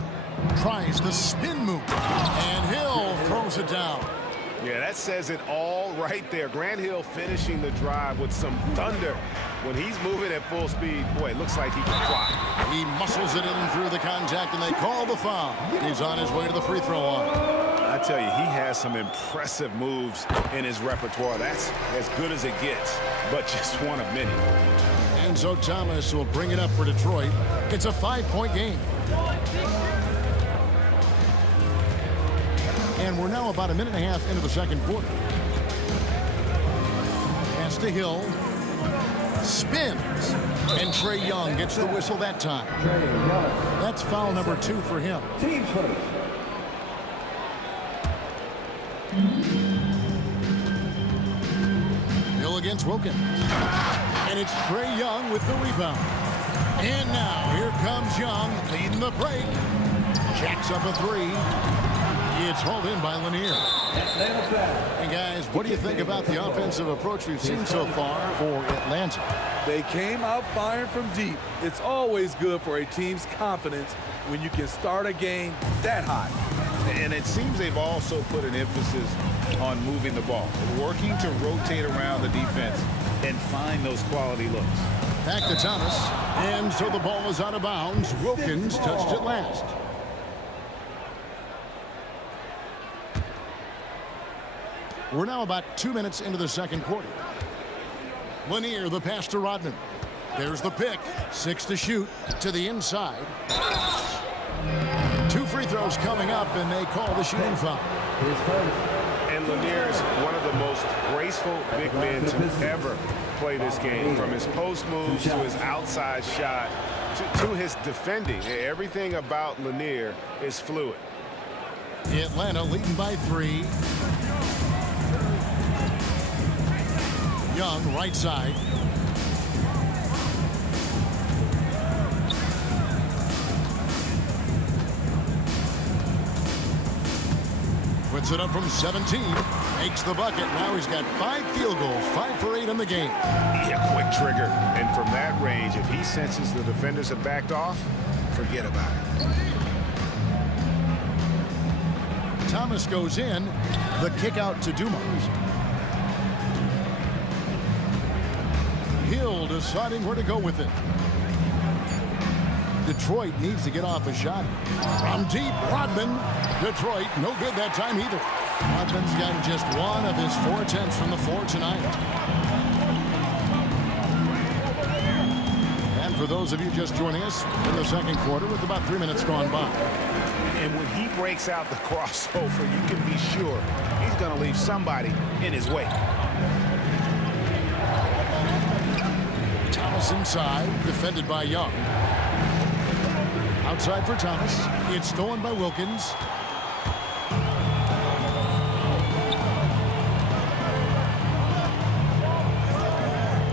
Tries the spin move. And Hill throws it down. Yeah, that says it all right there. Grant Hill finishing the drive with some thunder. When he's moving at full speed, boy, it looks like he can fly. He muscles it in through the contact, and they call the foul. He's on his way to the free throw line. I tell you, he has some impressive moves in his repertoire. That's as good as it gets, but just one of many. And so Thomas will bring it up for Detroit. It's a 5-point game. And we're now about a minute and a half into the second quarter. Pass to Hill. Spins. And Trae Young gets the whistle that time. That's foul number 2 for him. Team first. Hill against Wilkins. And it's Trae Young with the rebound. And now here comes Young leading the break. Jacks up a 3. It's hauled in by Lanier. And guys, what do you think about the offensive approach we've seen so far for Atlanta? They came out firing from deep. It's always good for a team's confidence when you can start a game that hot. And it seems they've also put an emphasis on moving the ball, working to rotate around the defense and find those quality looks. Back to Thomas. And so the ball is out of bounds. Wilkins touched it last. We're now about 2 minutes into the second quarter. Lanier, the pass to Rodman. There's the pick. 6 to shoot to the inside. 2 free throws coming up, and they call the shooting foul. And Lanier is one of the most graceful big men to ever play this game. From his post moves to his outside shot to his defending. Everything about Lanier is fluid. Atlanta leading by 3. Young, right side. Puts it up from 17. Makes the bucket. Now he's got 5 field goals. 5 for 8 in the game. Yeah, quick trigger. And from that range, if he senses the defenders have backed off, forget about it. Thomas goes in. The kick out to Dumas. Hill deciding where to go with it. Detroit needs to get off a shot. From deep, Rodman. Detroit, no good that time either. Rodman's gotten just 1 of his 4 attempts from the floor tonight. And for those of you just joining us in the second quarter with about 3 minutes gone by. And when he breaks out the crossover, you can be sure he's going to leave somebody in his wake. Thomas inside, defended by Young. Outside for Thomas. It's stolen by Wilkins.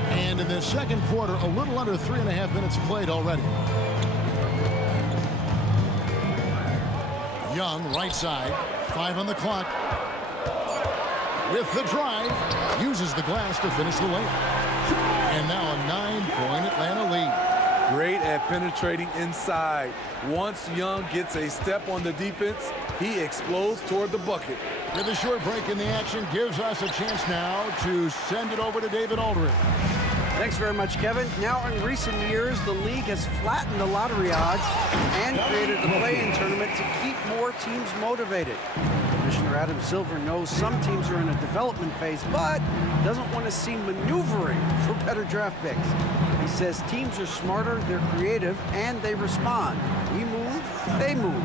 And in the second quarter, a little under 3.5 minutes played already. Young, right side. 5 on the clock. With the drive, uses the glass to finish the layup. And now a 9-point Atlanta lead. Great at penetrating inside. Once Young gets a step on the defense, he explodes toward the bucket. With a short break in the action, gives us a chance now to send it over to David Aldridge. Thanks very much, Kevin. Now, in recent years, the league has flattened the lottery odds and created the play-in tournament to keep more teams motivated. Commissioner Adam Silver knows some teams are in a development phase, but doesn't want to see maneuvering for better draft picks. He says teams are smarter, they're creative, and they respond. We move, they move.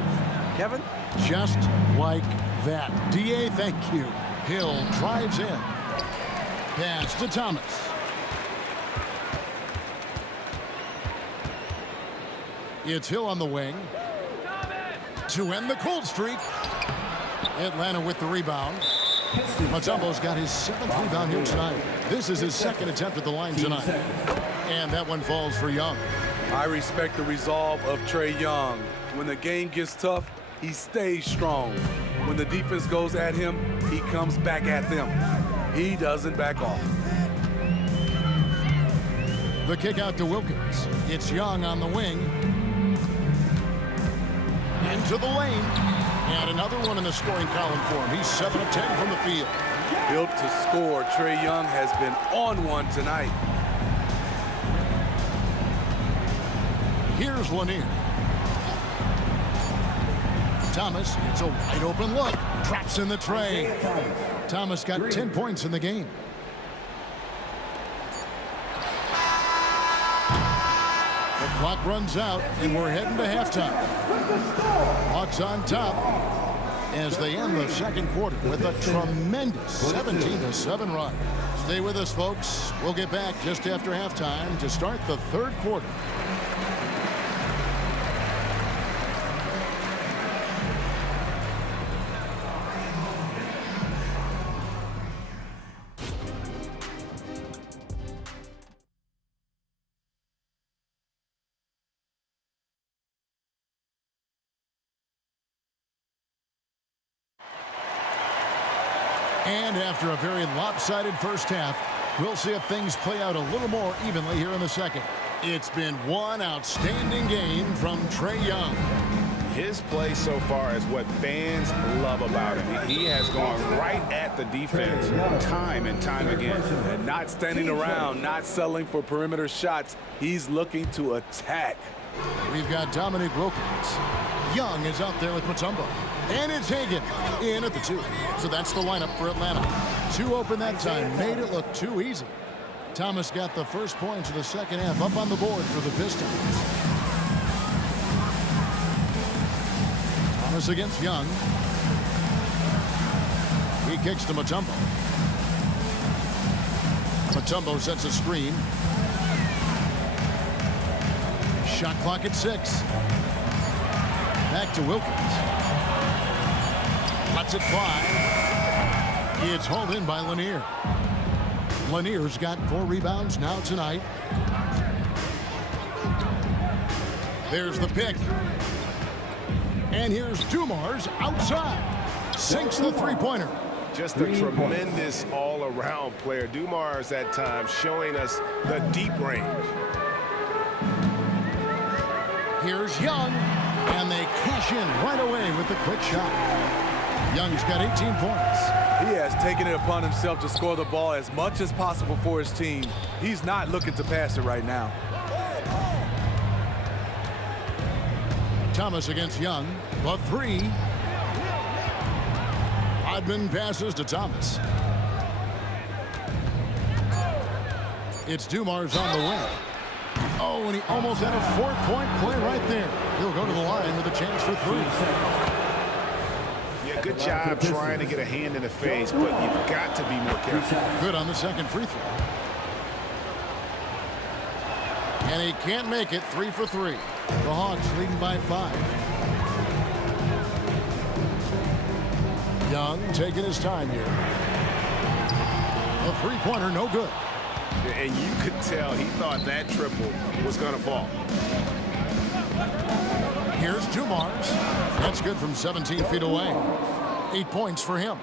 Kevin? Just like that. D.A., thank you. Hill drives in. Pass to Thomas. It's Hill on the wing. To end the cold streak. Atlanta with the rebound. Mutombo's got his 7th rebound here tonight. This is his 2nd attempt at the line tonight. And that one falls for Young. I respect the resolve of Trae Young. When the game gets tough, he stays strong. When the defense goes at him, he comes back at them. He doesn't back off. The kick out to Wilkins. It's Young on the wing. Into the lane. And another one in the scoring column for him. He's 7 of 10 from the field. Built to score, Trae Young has been on one tonight. Here's Lanier. Thomas, it's a wide open look. Drops in the tray. Thomas got 10 points in the game. The clock runs out, and we're heading to halftime. Hawks on top as they end the second quarter with a tremendous 17-7 run. Stay with us, folks. We'll get back just after halftime to start the third quarter. And after a very lopsided first half, we'll see if things play out a little more evenly here in the second. It's been one outstanding game from Trae Young. His play so far is what fans love about him. He has gone right at the defense time and time again. And not standing around, not settling for perimeter shots. He's looking to attack. We've got Dominique Wilkins. Young is out there with Mutombo. And it's Hagan in at the 2. So that's the lineup for Atlanta. 2 open that time. Made it look too easy. Thomas got the first points of the second half up on the board for the Pistons. Thomas against Young. He kicks to Mutombo. Mutombo sets a screen. Shot clock at 6. Back to Wilkins. Lets it fly. It's hauled in by Lanier. Lanier's got 4 rebounds now tonight. There's the pick. And here's Dumars outside. Sinks the three-pointer. Just a tremendous all-around player. Dumars at times showing us the deep range. Here's Young. And they cash in right away with the quick shot. Young's got 18 points. He has taken it upon himself to score the ball as much as possible for his team. He's not looking to pass it right now. Thomas against Young. The 3. Rodman passes to Thomas. It's Dumars on the wing. Oh, and he almost had a 4-point play right there. He'll go to the line with a chance for 3. Yeah, good job trying to get a hand in the face, but you've got to be more careful. Good on the second free throw. And he can't make it. 3 for 3. The Hawks leading by 5. Young taking his time here. A three-pointer, no good. And you could tell he thought that triple was going to fall. Here's Dumars. That's good from 17 feet away. 8 points for him.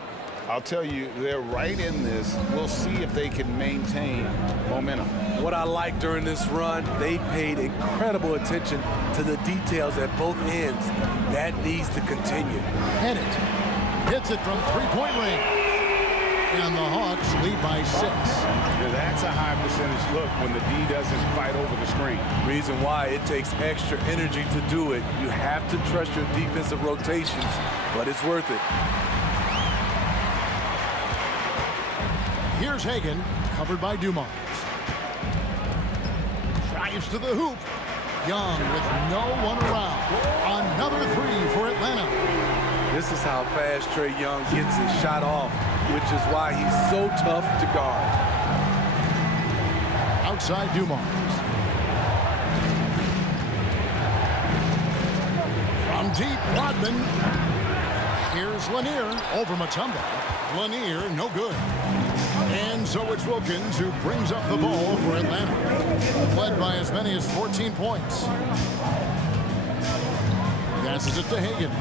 I'll tell you, they're right in this. We'll see if they can maintain momentum. What I like during this run, they paid incredible attention to the details at both ends. That needs to continue. Hit it. Hits it from three-point range. And the Hawks lead by 6. Now that's a high percentage look when the D doesn't fight over the screen. Reason why it takes extra energy to do it. You have to trust your defensive rotations, but it's worth it. Here's Hagan, covered by Dumars. Drives to the hoop. Young with no one around. Another 3 for Atlanta. This is how fast Trae Young gets his shot off, which is why he's so tough to guard. side, Dumars. From deep, Rodman. Here's Lanier over Mutombo. Lanier, no good. And so it's Wilkins who brings up the ball for Atlanta. Led by as many as 14 points. Passes it to Hagan.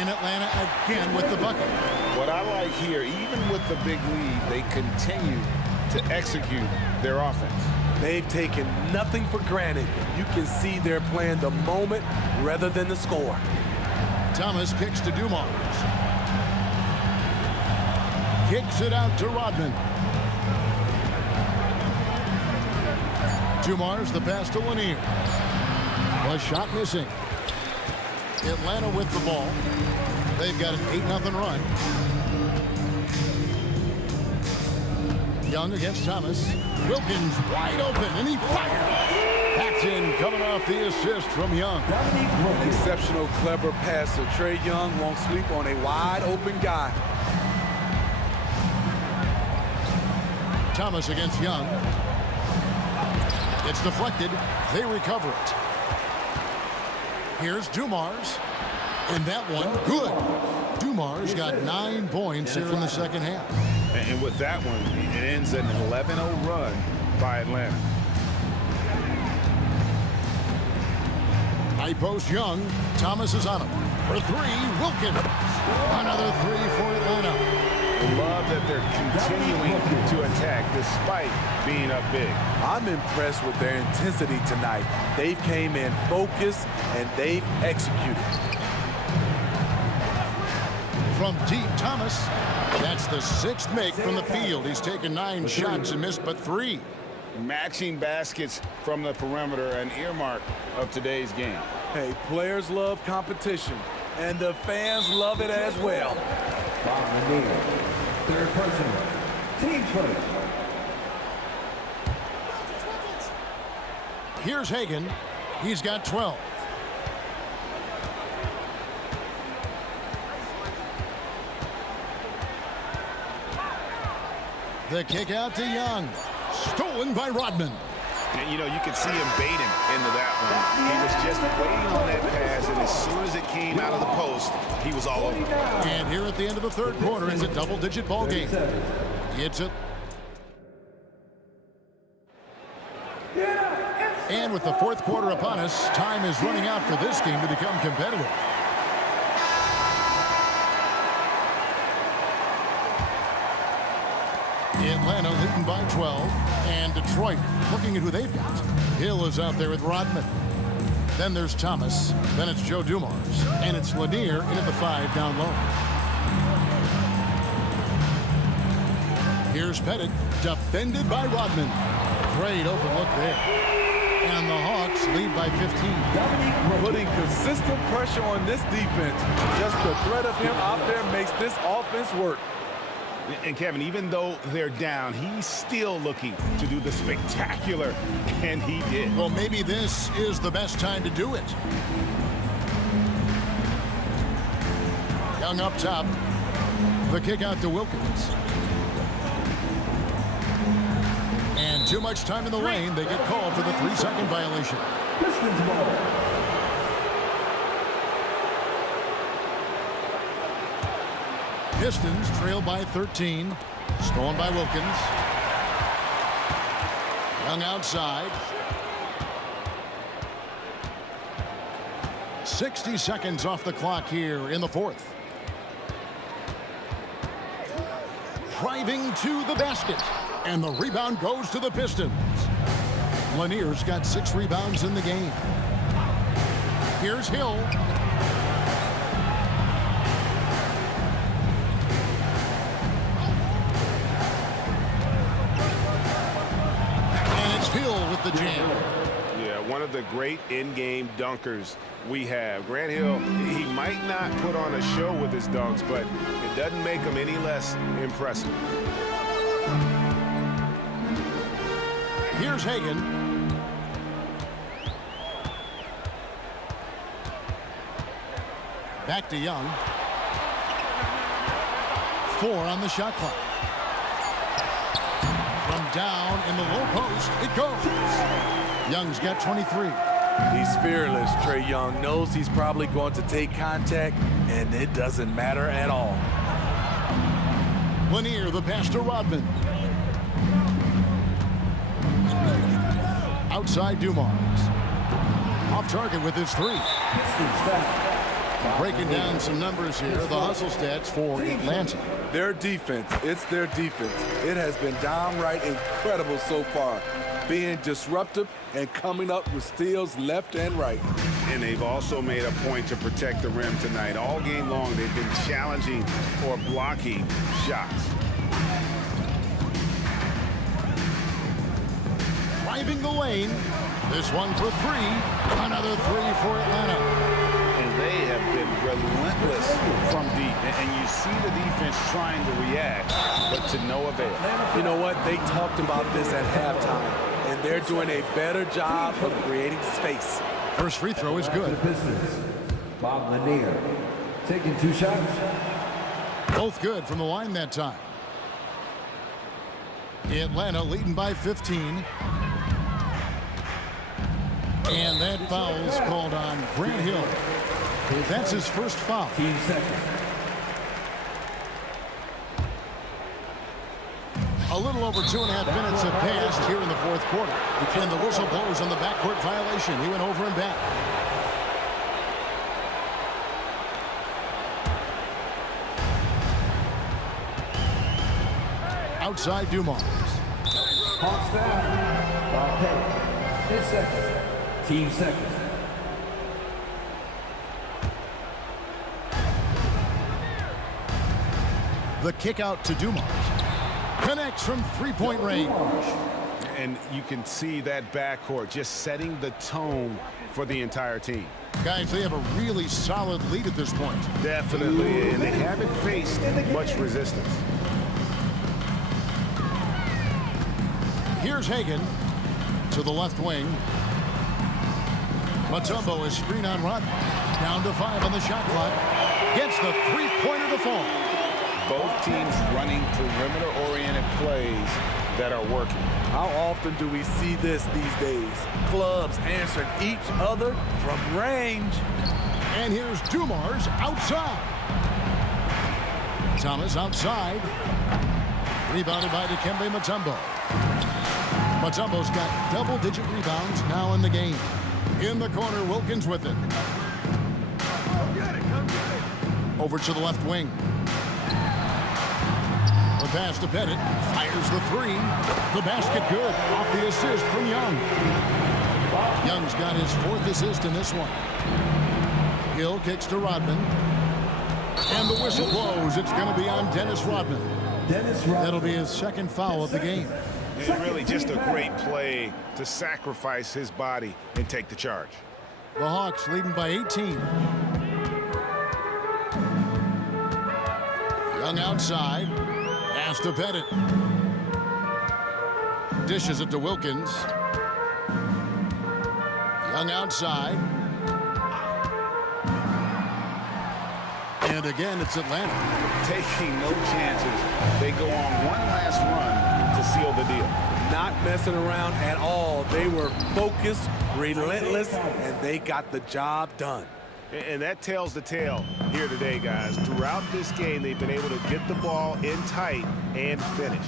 In Atlanta again with the bucket. What I like here, even with the big lead, they continue to execute their offense. They've taken nothing for granted. You can see they're playing the moment rather than the score. Thomas kicks to Dumars. Kicks it out to Rodman. Dumars, the pass to Lanier. A shot missing. Atlanta with the ball. They've got an 8-0 run. Young against Thomas. Wilkins wide open, and he fires. Paxton coming off the assist from Young. An exceptional, clever passer. Trae Young won't sleep on a wide open guy. Thomas against Young. It's deflected. They recover it. Here's Dumars. And that one, good. Dumars got 9 points here in the second half. And with that one, it ends an 11-0 run by Atlanta. High post Young. Thomas is on him. For three, Wilkins. Another three for Atlanta. Love that they're continuing to attack despite being up big. I'm impressed with their intensity tonight. They've came in focused and they've executed. From deep, Thomas. That's the 6th make from the field. He's taken 9 shots and missed but 3. Matching baskets from the perimeter, an earmark of today's game. Hey, players love competition, and the fans love it as well. Third person, team first. Here's Hagan. He's got 12. The kick out to Young. Stolen by Rodman. And, you know, you could see him bait him into that one. He was just waiting on that pass, and as soon as it came out of the post, he was all over. And here at the end of the third quarter, it's a double-digit ball game. It's a... And with the fourth quarter upon us, time is running out for this game to become competitive. Atlanta leading by 12, and Detroit looking at who they've got. Hill is out there with Rodman. Then there's Thomas. Then it's Joe Dumars. And it's Lanier in at the 5 down low. Here's Pettit, defended by Rodman. Great open look there. And the Hawks lead by 15. Putting consistent pressure on this defense. Just the threat of him out there makes this offense work. And Kevin, even though they're down, he's still looking to do the spectacular, and he did. Well, maybe this is the best time to do it. Young up top. The kick out to Wilkins. And too much time in the lane. They get called for the 3-second violation. Pistons ball. Pistons trail by 13. Stolen by Wilkins. Young outside. 60 seconds off the clock here in the fourth. Driving to the basket. And the rebound goes to the Pistons. Lanier's got 6 rebounds in the game. Here's Hill. With the jam. Yeah, one of the great in-game dunkers we have. Grant Hill, he might not put on a show with his dunks, but it doesn't make him any less impressive. Here's Hagan. Back to Young. 4 on the shot clock. From down in the low post, it goes. Young's got 23. He's fearless. Trae Young knows he's probably going to take contact, and it doesn't matter at all. Lanier, the pass to Rodman. Outside Dumars. Off target with his 3. Breaking down some numbers here, the hustle stats for Atlanta. Their defense, it's their defense. It has been downright incredible so far, being disruptive and coming up with steals left and right. And they've also made a point to protect the rim tonight. All game long, they've been challenging or blocking shots. Driving the lane. This one for 3. Another 3 for Atlanta. And they have been relentless from deep. And you see the defense trying to react, but to no avail. You know what? They talked about this at halftime, and they're doing a better job of creating space. First free throw is good. Bob Lanier taking 2 shots. Both good from the line that time. Atlanta leading by 15. And that foul is called on Grant Hill. That's his first foul. 15 seconds. A little over 2.5 minutes have passed here in the fourth quarter. And the whistle blows on the backcourt violation. He went over and back. Outside Dumars. Hawks down. Bob Pettit. 10 seconds. Team seconds. The kick out to Dumars. Connects from 3-point range. And you can see that backcourt just setting the tone for the entire team. Guys, they have a really solid lead at this point. Definitely, and they haven't faced much resistance. Here's Hagan to the left wing. Mutombo is screen on Rodman. Down to 5 on the shot clock. Gets the 3-pointer to fall. Both teams running perimeter-oriented plays that are working. How often do we see this these days? Clubs answering each other from range. And here's Dumars outside. Thomas outside. Rebounded by Dikembe Mutombo. Mutombo's got double-digit rebounds now in the game. In the corner, Wilkins with it. Over to the left wing. The pass to Pettit. Fires the 3. The basket good. Off the assist from Young. Young's got his 4th assist in this one. Hill kicks to Rodman. And the whistle blows. It's going to be on Dennis Rodman. That'll be his 2nd foul of the game. And really just a great play to sacrifice his body and take the charge. The Hawks leading by 18. Young outside. Pass to Pettit. Dishes it to Wilkins. Young outside. And again, it's Atlanta. Taking no chances. They go on one last run to seal the deal. Not messing around at all. They were focused, relentless, and they got the job done. And that tells the tale here today, guys. Throughout this game, they've been able to get the ball in tight and finish.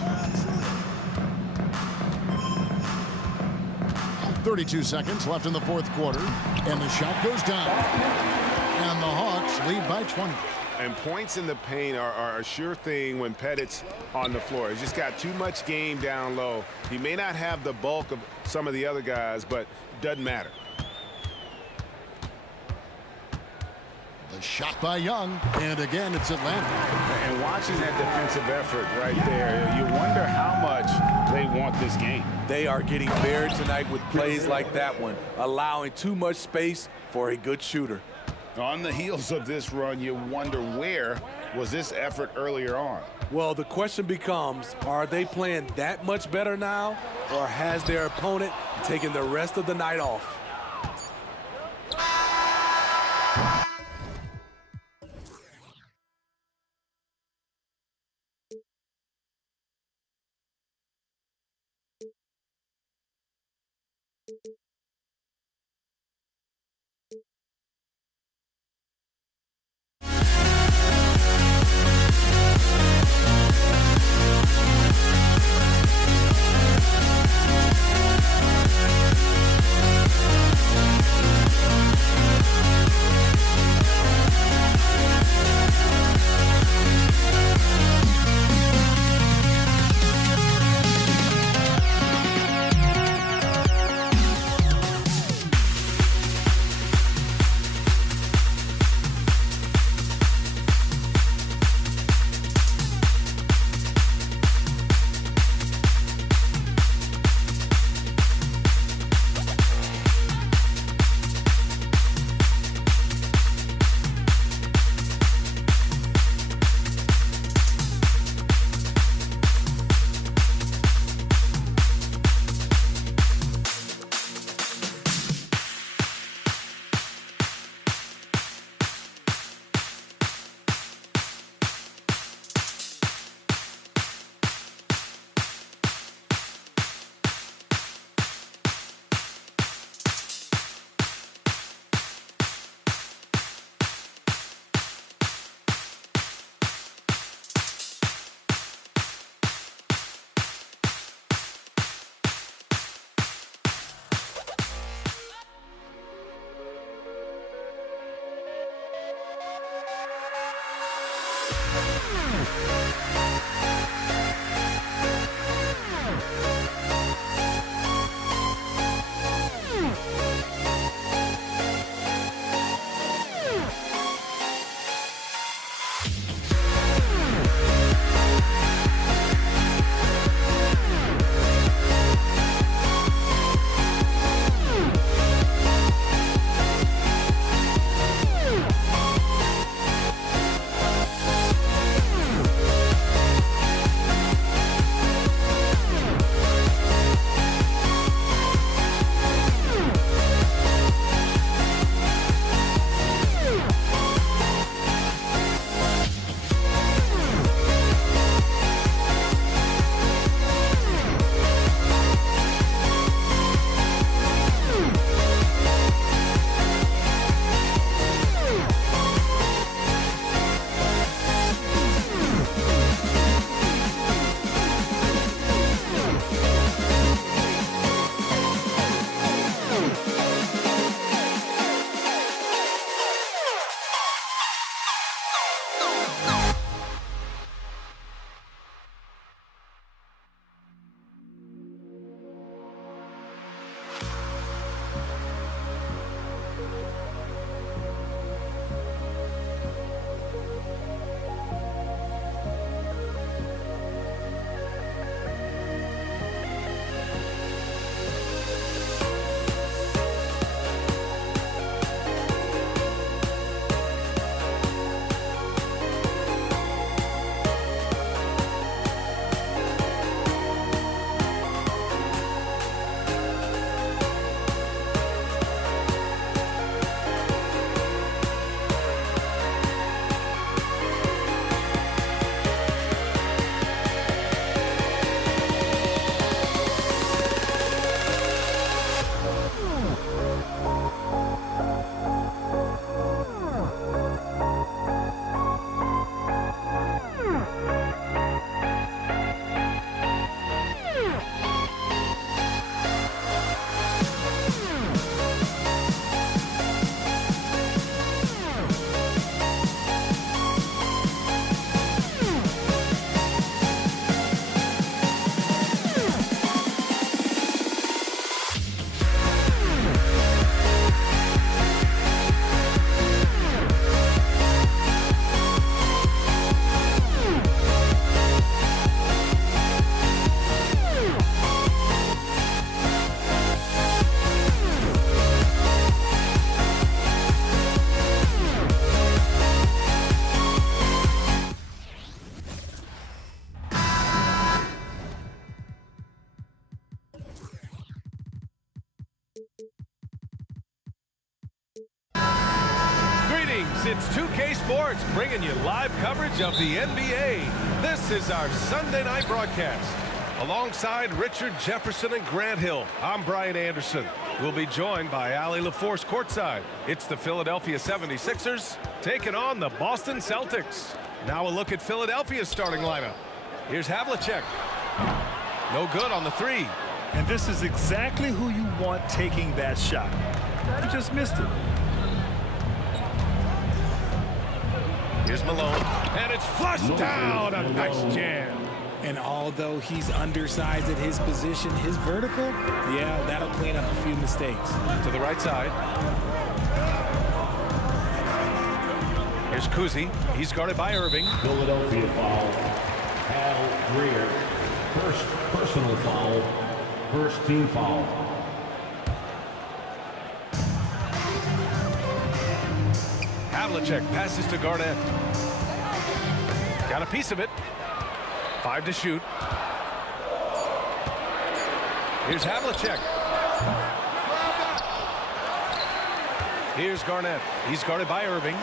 32 seconds left in the fourth quarter. And the shot goes down. And the Hawks lead by 20. And points in the paint are a sure thing when Pettit's on the floor. He's just got too much game down low. He may not have the bulk of some of the other guys, but it doesn't matter. The shot by Young. And again, it's Atlanta. And watching that defensive effort right there, you wonder how much they want this game. They are getting buried tonight with plays like that one, allowing too much space for a good shooter. On the heels of this run, you wonder where was this effort earlier on? Well, the question becomes, are they playing that much better now, or has their opponent taken the rest of the night off? It's 2K Sports bringing you live coverage of the NBA. This is our Sunday night broadcast. Alongside Richard Jefferson and Grant Hill, I'm Brian Anderson. We'll be joined by Allie LaForce courtside. It's the Philadelphia 76ers taking on the Boston Celtics. Now a look at Philadelphia's starting lineup. Here's Havlicek. No good on the three. And this is exactly who you want taking that shot. He just missed it. Here's Malone, and it's flushed down. A nice jam. And although he's undersized at his position, his vertical, yeah, that'll clean up a few mistakes. To the right side. Here's Kuzi. He's guarded by Irving. Philadelphia foul. Al Greer. First personal foul. First team foul. Havlicek passes to Garnett. Got a piece of it. 5 to shoot. Here's Havlicek. Here's Garnett. He's guarded by Irving.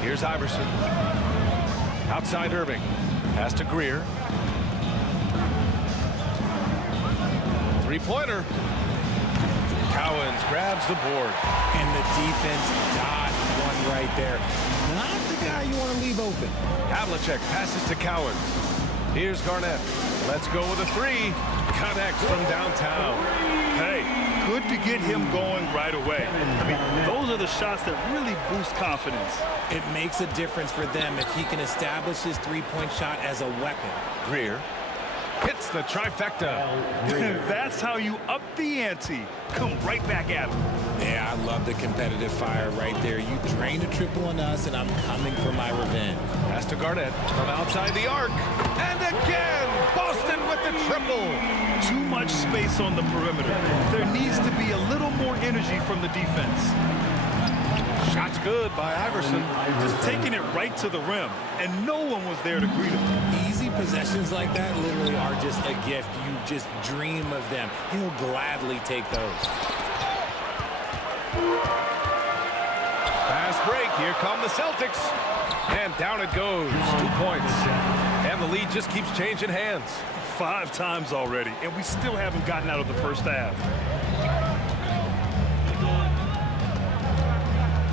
Here's Iverson. Outside Irving. Pass to Greer. Three-pointer. Cowens grabs the board. And the defense dodged one right there. Not the guy you want to leave open. Havlicek passes to Cowens. Here's Garnett. Let's go with a three. connects from downtown. Hey, good to get him going right away. I mean, those are the shots that really boost confidence. It makes a difference for them if he can establish his three-point shot as a weapon. Greer hits the trifecta. That's how you up the ante. Come right back at him. Yeah, I love the competitive fire right there. You drained a triple on us, and I'm coming for my revenge. Pass to Garnett from outside the arc. And again, Boston with the triple. Too much space on the perimeter. There needs to be a little more energy from the defense. Shot's good by Iverson. Just taking it right to the rim, and no one was there to greet him. Easy possessions like that literally are just a gift. You just dream of them. He'll gladly take those. Fast break. Here come the Celtics. And down it goes. 2 points. And the lead just keeps changing hands. 5 times already, and we still haven't gotten out of the first half.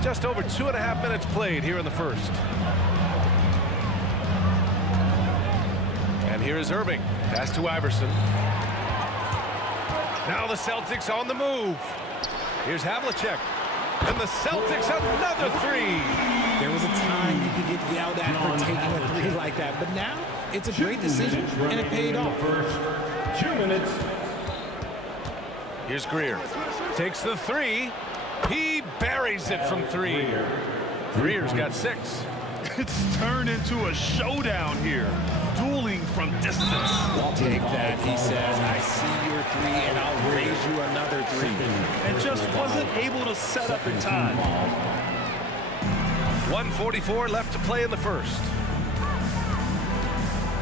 Just over 2.5 minutes played here in the first. And here is Irving. Pass to Iverson. Now the Celtics on the move. Here's Havlicek. And the Celtics another 3. There was a time you could get yelled at for taking a 3 like that, but now it's a great decision, and it paid off. 2 minutes. Here's Greer. Takes the 3. He buries it from 3. Greer's got 6. It's turned into a showdown here. Dueling from distance. Take that, he says. I see your 3, and I'll raise you another 3. And just wasn't able to set up in time. 1:44 left to play in the first.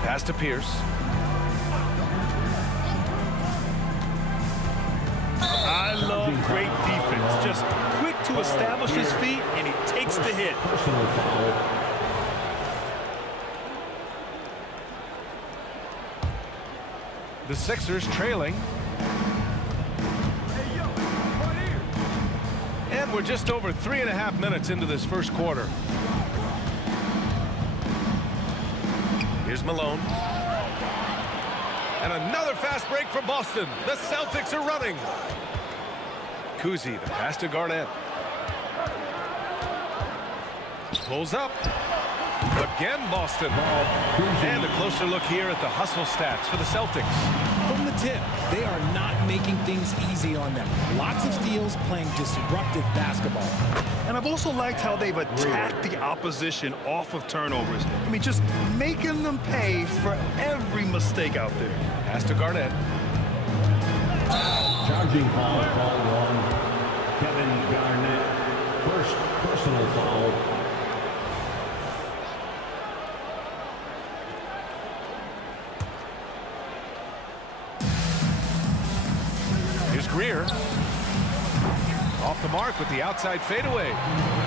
Pass to Pierce. I love great defense. Just quick to establish his feet, and he takes the hit. Personal foul. The Sixers trailing. And we're just over 3.5 minutes into this first quarter. Here's Malone. And another fast break for Boston. The Celtics are running. Kuzi, the pass to Garnett. Pulls up. Again, Boston. And a closer look here at the hustle stats for the Celtics. From the tip, they are not making things easy on them. Lots of steals, playing disruptive basketball. And I've also liked how they've attacked the opposition off of turnovers. I mean, just making them pay for every mistake out there. Pass to Garnett. Charging foul called on Kevin Garnett. First personal foul. Here's Greer. Off the mark with the outside fadeaway.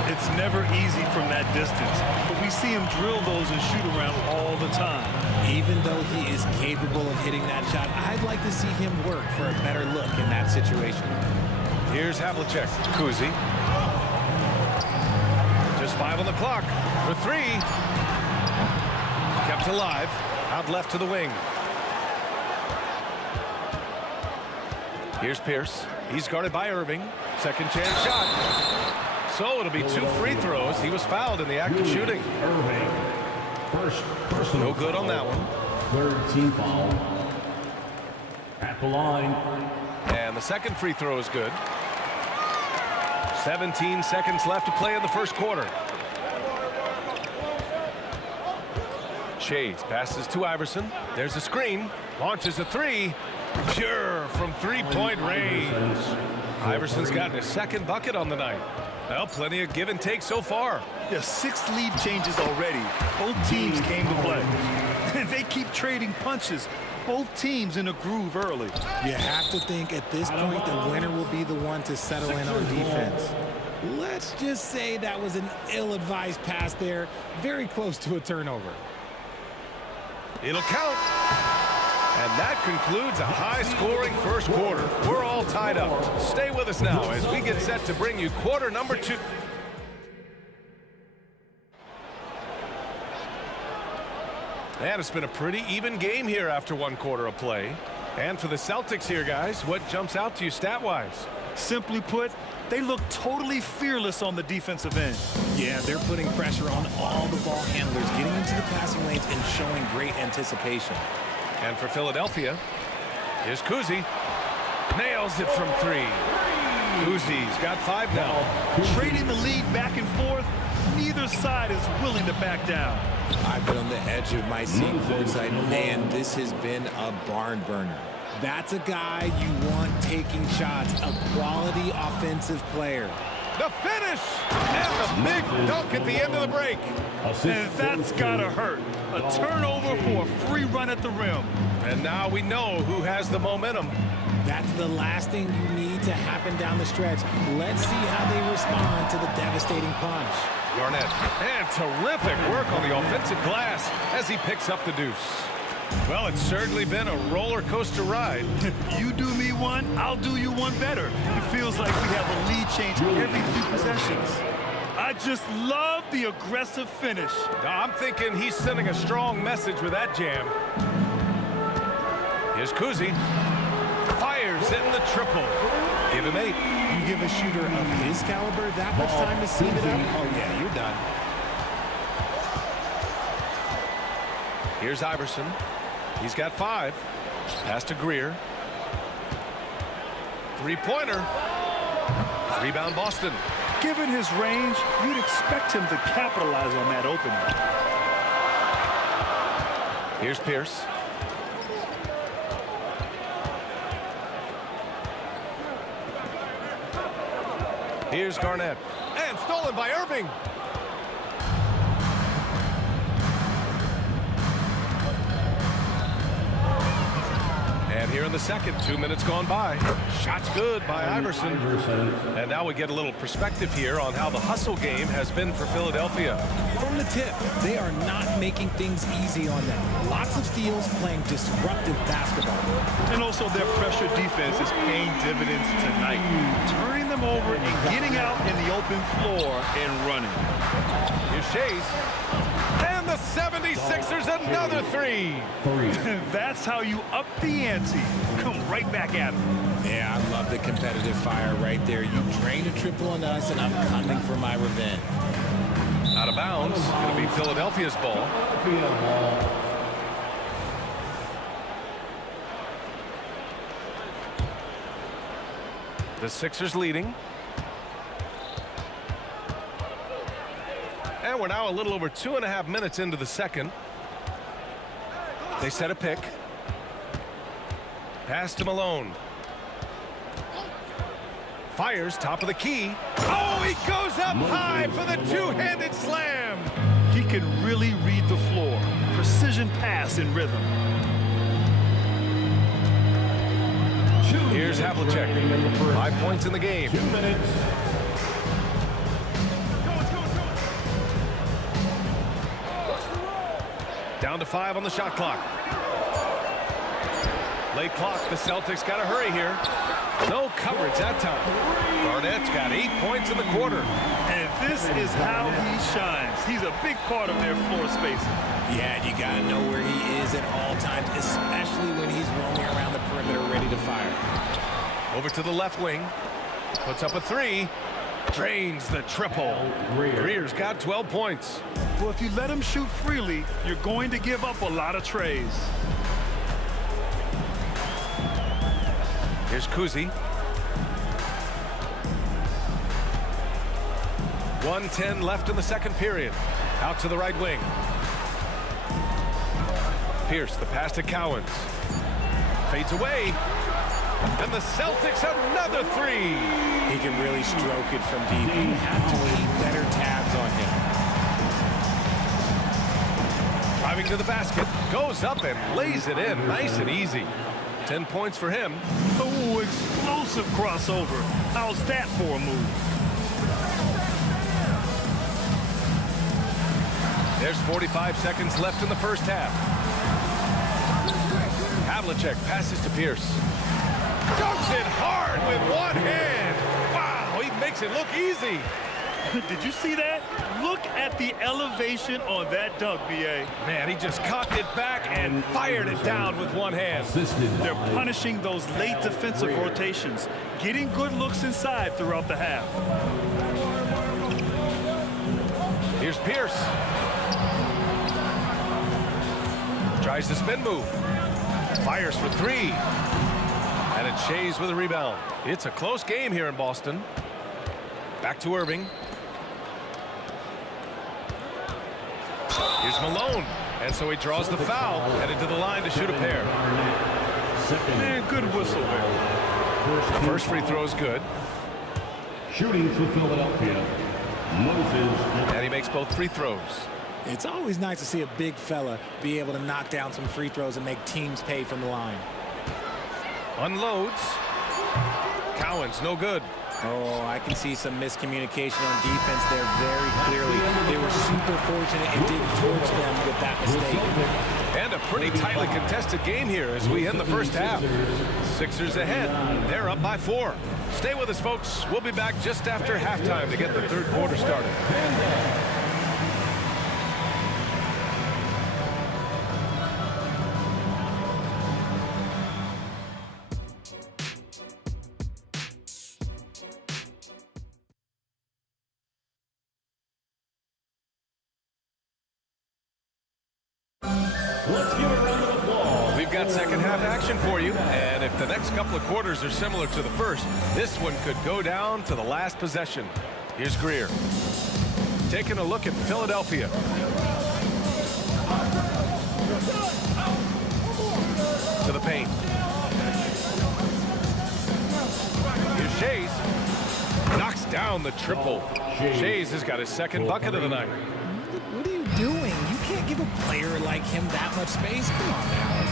It's never easy from that distance, but we see him drill those and shoot around all the time. Even though he is capable of hitting that shot, I'd like to see him work for a better look in that situation. Here's Havlicek. Kuzi. Just 5 on the clock for 3. Kept alive. Out left to the wing. Here's Pierce. He's guarded by Irving. Second chance shot. So it'll be 2 free throws. He was fouled in the act of shooting. Irving. First personal No good on that one. Third team foul. At the line. And the second free throw is good. 17 seconds left to play in the first quarter. Chase passes to Iverson. There's a screen. Launches a 3. Pure from 3-point range. Iverson's gotten his second bucket on the night. Well, plenty of give and take so far. Yeah, 6 lead changes already. Both teams came to play. They keep trading punches. Both teams in a groove early. You have to think at this point the winner will be the one to settle in on defense. Let's just say that was an ill-advised pass there. Very close to a turnover. It'll count. And that concludes a high-scoring first quarter. We're all tied up. Stay with us now as we get set to bring you quarter number 2. And it's been a pretty even game here after 1 quarter of play. And for the Celtics here, guys, what jumps out to you stat-wise? Simply put, they look totally fearless on the defensive end. Yeah, they're putting pressure on all the ball handlers, getting into the passing lanes and showing great anticipation. And for Philadelphia, here's Kuzi. Nails it from 3. Kuzi's got 5 now. Trading the lead back and forth, neither side is willing to back down. I've been on the edge of my seat courtside. Man, this has been a barn burner. That's a guy you want taking shots, a quality offensive player. The finish! And the big dunk at the end of the break. And that's gotta hurt. A turnover for a free run at the rim. And now we know who has the momentum. That's the last thing you need to happen down the stretch. Let's see how they respond to the devastating punch. Garnett, and terrific work on the offensive glass as he picks up the deuce. Well, it's certainly been a roller coaster ride. You do me one, I'll do you one better. It feels like we have a lead change every few possessions. I just love the aggressive finish. I'm thinking he's sending a strong message with that jam. Here's Kuzi. Fires in the triple. Give him 8. You give a shooter of his caliber that much time to seam it up? Oh, yeah, you're done. Here's Iverson. He's got 5. Pass to Greer. 3-pointer. Rebound Boston. Given his range, you'd expect him to capitalize on that opening. Here's Pierce. Here's Garnett. And stolen by Irving. And here in the second, 2 minutes gone by. Shot's good by Iverson. And now we get a little perspective here on how the hustle game has been for Philadelphia. From the tip, they are not making things easy on them. Lots of steals, playing disruptive basketball. And also their pressure defense is paying dividends tonight. Turning them over and getting out in the open floor and running. Here's Shays. And the 76ers another 3. That's how you up the ante. Come right back at them. Yeah, I love the competitive fire right there. You drain a triple on us, and I'm coming for my revenge. Out of bounds. It'll be Philadelphia's ball. The Sixers leading. And we're now a little over 2.5 minutes into the second. They set a pick. Pass to Malone. Fires top of the key. Oh, he goes up high for the two-handed slam. He can really read the floor. Precision pass in rhythm. Here's Havlicek. 5 points in the game. 2 minutes. Down to 5 on the shot clock. Late clock. The Celtics got to hurry here. No coverage that time. Garnett's got 8 points in the quarter. And this is how he shines. He's a big part of their floor spacing. Yeah, you got to know where he is at all times, especially when he's roaming around the perimeter ready to fire. Over to the left wing. Puts up a 3. Drains the triple. Greer's got 12 points. Well, if you let him shoot freely, you're going to give up a lot of trays. Here's Kuzi. 1:10 left in the second period. Out to the right wing. Pierce, the pass to Cowens. Fades away. And the Celtics another 3. He can really stroke it from deep. You have to keep better tabs on him. Driving to the basket. Goes up and lays it in. Nice and easy. 10 points for him. Oh, explosive crossover. How's that for a move? There's 45 seconds left in the first half. Havlicek passes to Pierce. Dunks it hard with one hand. Wow, he makes it look easy. Did you see that? Look at the elevation on that dunk, B.A. Man, he just cocked it back and fired it down with one hand. They're punishing those late defensive rotations, getting good looks inside throughout the half. Here's Pierce. Tries the spin move. Fires for three. And it's Shays with a rebound. It's a close game here in Boston. Back to Irving. Here's Malone. And so he draws the foul, headed to the line to shoot a pair. Man, good whistle there. The first free throw is good. Shooting for Philadelphia. Moses. And he makes both free throws. It's always nice to see a big fella be able to knock down some free throws and make teams pay from the line. Unloads. Cowens, no good. Oh, I can see some miscommunication on defense there very clearly. They were super fortunate and didn't torch them with that mistake. And a pretty tightly contested game here as we end the first half. Sixers ahead. They're up by 4. Stay with us, folks. We'll be back just after halftime to get the third quarter started. We've got second half action for you, and if the next couple of quarters are similar to the first, this one could go down to the last possession. Here's Greer. Taking a look at Philadelphia. To the paint. Here's Shays. Knocks down the triple. Shays has got his second bucket of the night. What are you doing? You can't give a player like him that much space. Come on now.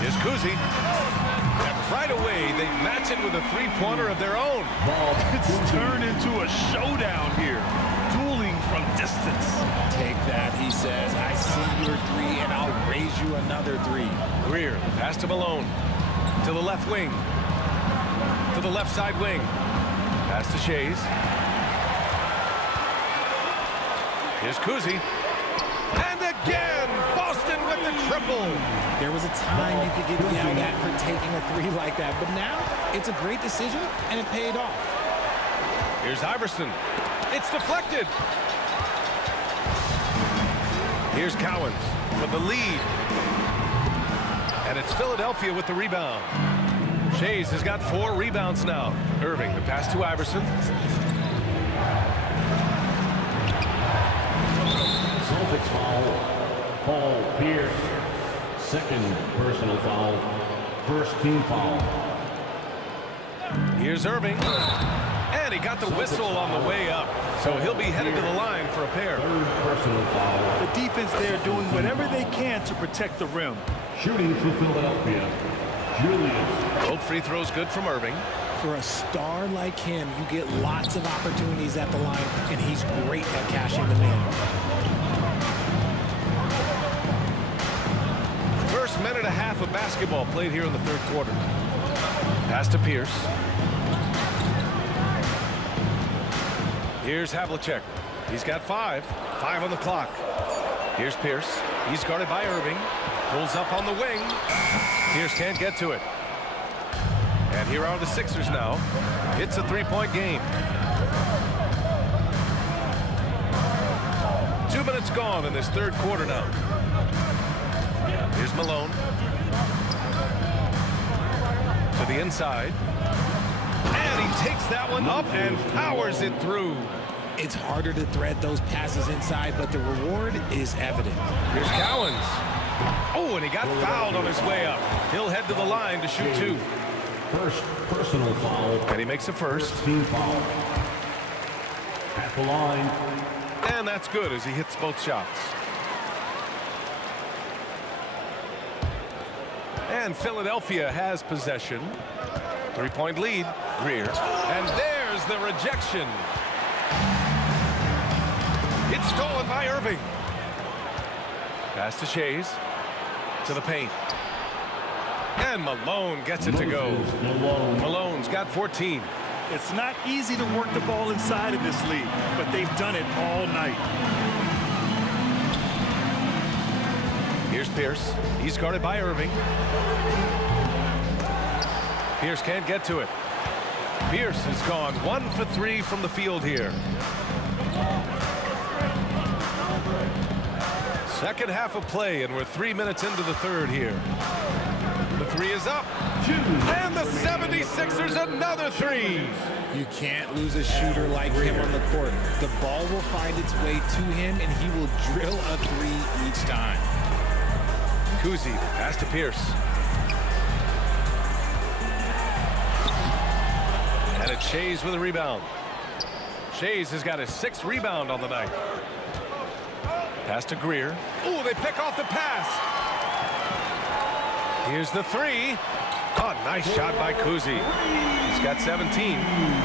Here's Kuzi. And right away, they match it with a three-pointer of their own. It's turned into a showdown here. Dueling from distance. Take that, he says. I see your three, and I'll raise you another three. Greer, pass to Malone. To the left wing. To the left side wing. Pass to Shays. Here's Kuzi. And again, Boston with the triple. There was a time you could get yelled at for taking a three like that, but now it's a great decision, and it paid off. Here's Iverson. It's deflected. Here's Cowens for the lead. And it's Philadelphia with the rebound. Shays has got 4 rebounds now. Irving, the pass to Iverson. Celtics foul. Paul Pierce. Second personal foul. First team foul. Here's Irving. And he got the whistle on the way up. So he'll be headed to the line for a pair. Third personal foul. The defense there doing whatever they can to protect the rim. Shooting for Philadelphia. Julius. Both free throws good from Irving. For a star like him, you get lots of opportunities at the line, and he's great at cashing them in. First minute and a half of basketball played here in the third quarter. Pass to Pierce. Here's Havlicek. He's got 5. 5 on the clock. Here's Pierce. He's guarded by Irving. Pulls up on the wing. Pierce can't get to it. And here are the Sixers now. It's a 3-point game. 2 minutes gone in this third quarter now. Here's Malone. To the inside. And he takes that one up and powers it through. It's harder to thread those passes inside, but the reward is evident. Here's Cowens. Oh, and he got fouled on his way up. He'll head to the line to shoot 2. First personal foul. And he makes a first. Team foul. At the line. And that's good as he hits both shots. And Philadelphia has possession. 3-point lead. Greer. And there's the rejection. It's stolen by Irving. Pass to Shays. To the paint. And Malone gets it to go. Malone's got 14. It's not easy to work the ball inside in this league, but they've done it all night. Here's Pierce. He's guarded by Irving. Pierce can't get to it. Pierce has gone 1 for 3 from the field here. Second half of play, and we're 3 minutes into the third here. The three is up. And the 76ers another three. You can't lose a shooter like him on the court. The ball will find its way to him, and he will drill a three each time. Kuzi, pass to Pierce. And it's Shays with a rebound. Shays has got his 6th rebound on the night. Pass to Greer. Oh, they pick off the pass. Here's the three. Oh, nice shot by Kuzi. He's got 17.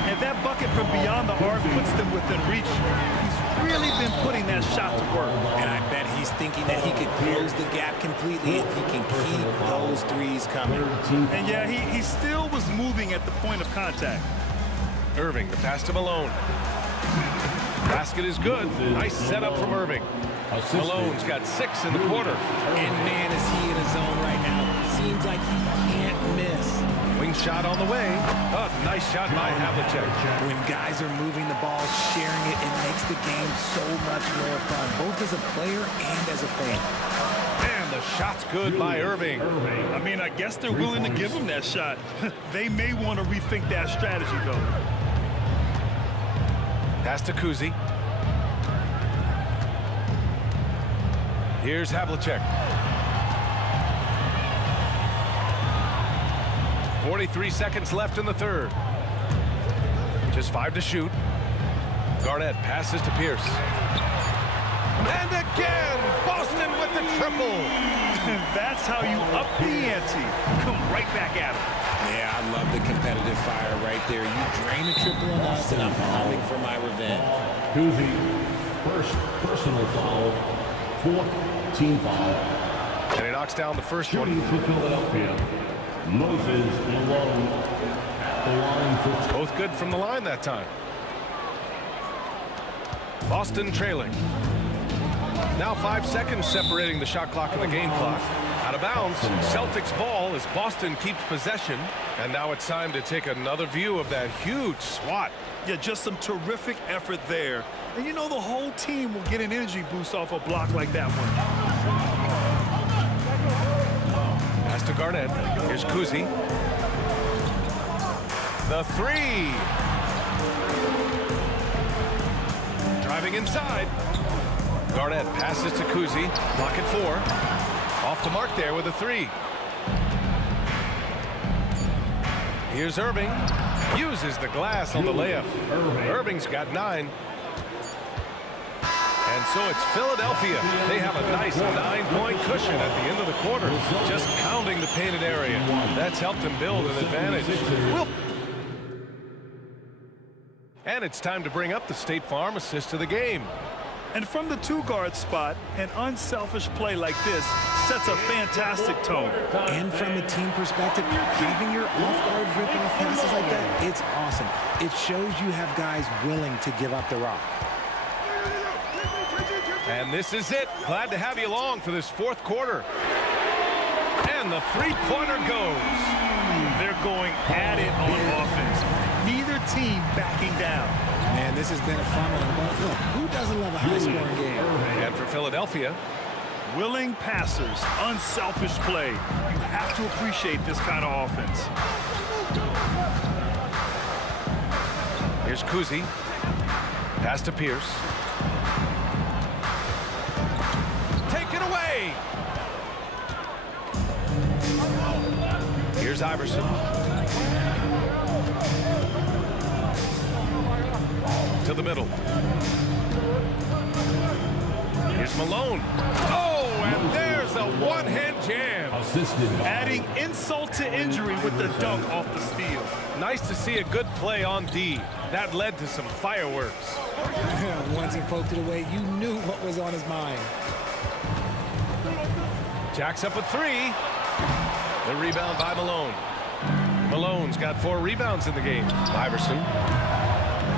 And that bucket from beyond the arc puts them within reach. He's really been putting that shot to work. And I bet he's thinking that he could close the gap completely if he can keep those threes coming. And yeah, he still was moving at the point of contact. Irving, the pass to Malone. Basket is good. Nice setup from Irving. Malone's got 6 in the quarter. And man, is he in a zone right now. Seems like he can't miss. Wing shot on the way. Oh, nice shot by Havlicek. When guys are moving the ball, sharing it, it makes the game so much more fun, both as a player and as a fan. And the shot's good by Irving. I mean, I guess they're willing to give him that shot. They may want to rethink that strategy, though. Pass to Kuzi. Here's Havlicek. 43 seconds left in the third. Just 5 to shoot. Garnett passes to Pierce. And again, Boston with the triple. That's how you up the ante. Come right back at him. Yeah, I love the competitive fire right there. You drain a triple on us, and I'm coming for my revenge. Kuzi, first personal foul, 4th team foul. And he knocks down the first one. Shooting for Philadelphia, Moses Malone at the line for both good from the line that time. Boston trailing. Now 5 seconds separating the shot clock and the game clock. Out of bounds, Celtics ball as Boston keeps possession. And now it's time to take another view of that huge swat. Yeah, just some terrific effort there. And you know the whole team will get an energy boost off a block like that one. Pass to Garnett. Here's Kuzi. The three. Driving inside. Garnett passes to Kuzi. Block at 4. Off the mark there with a 3. Here's Irving. Uses the glass on the layup. Irving's got 9. And so it's Philadelphia. They have a nice 9-point cushion at the end of the quarter. Just pounding the painted area. That's helped them build an advantage. And it's time to bring up the State Farm assist of the game. And from the 2-guard spot, an unselfish play like this sets a fantastic tone. And from a team perspective, having your off-guard ripping passes like that, it's awesome. It shows you have guys willing to give up the rock. And this is it. Glad to have you along for this 4th quarter. And the 3-pointer goes. They're going at it on offense. Neither team backing down. Man, this has been a fun one. But look, who doesn't love a high-scoring game? And for Philadelphia, willing passers, unselfish play. You have to appreciate this kind of offense. Here's Kuzi. Pass to Pierce. Take it away. Here's Iverson. To the middle. Here's Malone. Oh, and there's a one-hand jam. Adding insult to injury with the dunk off the steal. Nice to see a good play on D. That led to some fireworks. Once he poked it away, you knew what was on his mind. Jacks up a 3. The rebound by Malone. Malone's got 4 rebounds in the game. Iverson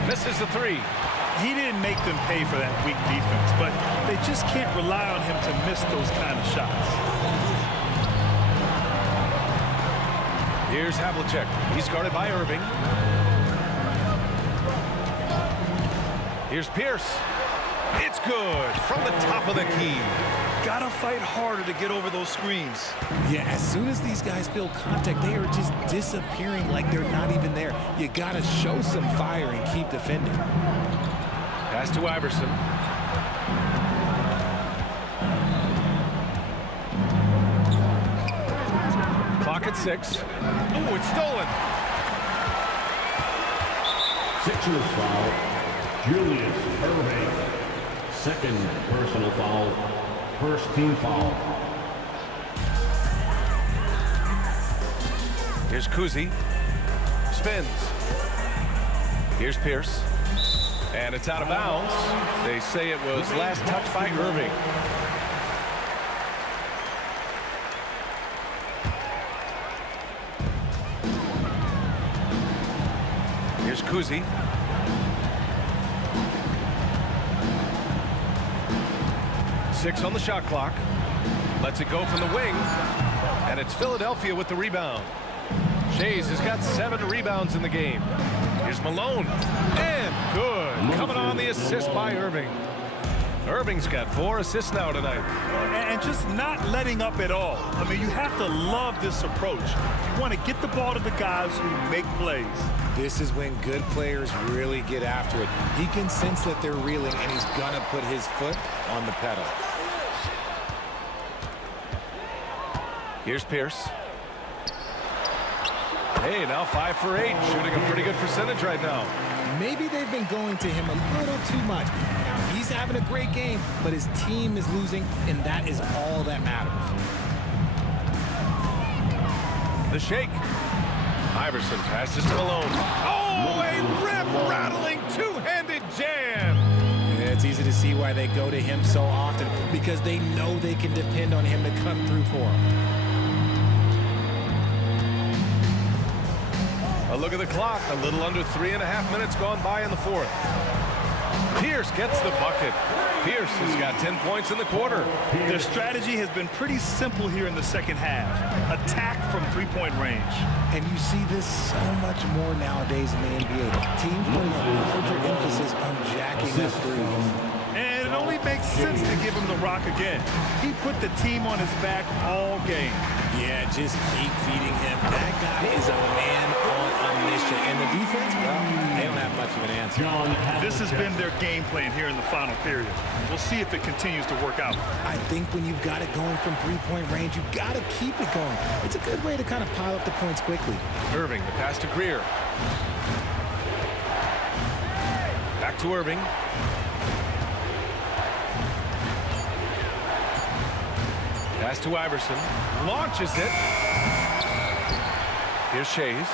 misses the 3. He didn't make them pay for that weak defense, but they just can't rely on him to miss those kind of shots. Here's Havlicek. He's guarded by Irving. Here's Pierce. It's good from the top of the key. Gotta fight harder to get over those screens. Yeah, as soon as these guys feel contact, they are just disappearing like they're not even there. You gotta show some fire and keep defending. Pass to Iverson. Clock at 6. Ooh, it's stolen. Sixers foul. Julius Irving. Second personal foul. First team foul. Here's Kuzi. Spins. Here's Pierce. And it's out of bounds. They say it was last touched by Irving. Here's Kuzi. Six on the shot clock. Lets it go from the wing. And it's Philadelphia with the rebound. Shays has got 7 rebounds in the game. Here's Malone. And good. Coming on the assist by Irving. Irving's got 4 assists now tonight. And just not letting up at all. I mean, you have to love this approach. You want to get the ball to the guys who make plays. This is when good players really get after it. He can sense that they're reeling, and he's going to put his foot on the pedal. Here's Pierce. Hey, now 5 for 8. Shooting a pretty good percentage right now. Maybe they've been going to him a little too much. Now, he's having a great game, but his team is losing, and that is all that matters. The shake. Iverson passes to Malone. Oh, a rim-rattling two-handed jam. Yeah, it's easy to see why they go to him so often, because they know they can depend on him to come through for them. A look at the clock. A little under 3.5 minutes gone by in the 4th. Pierce gets the bucket. Pierce has got 10 points in the quarter. Their strategy has been pretty simple here in the second half. Attack from three-point range. And you see this so much more nowadays in the NBA. Teams putting a larger emphasis on jacking up threes. And it only makes sense to give him the rock again. He put the team on his back all game. Yeah, just keep feeding him. That guy is a man on a mission. And the defense, well, they don't have much of an answer. This has been their game plan here in the final period. We'll see if it continues to work out. I think when you've got it going from three-point range, you've got to keep it going. It's a good way to kind of pile up the points quickly. Irving, the pass to Greer. Back to Irving. Pass to Iverson. Launches it. Here's Shays.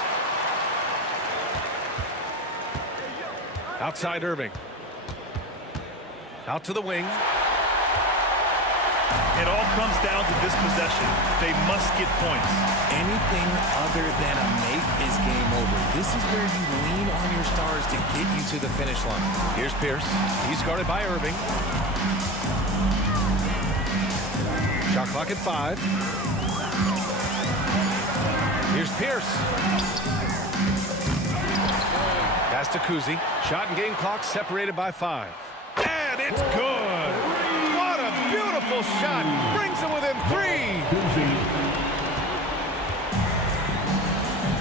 Outside Irving. Out to the wing. It all comes down to this possession. They must get points. Anything other than a make is game over. This is where you lean on your stars to get you to the finish line. Here's Pierce. He's guarded by Irving. Shot clock at 5. Here's Pierce. Pass to Kuzi. Shot and game clock separated by 5. And it's good. What a beautiful shot. Brings them within 3.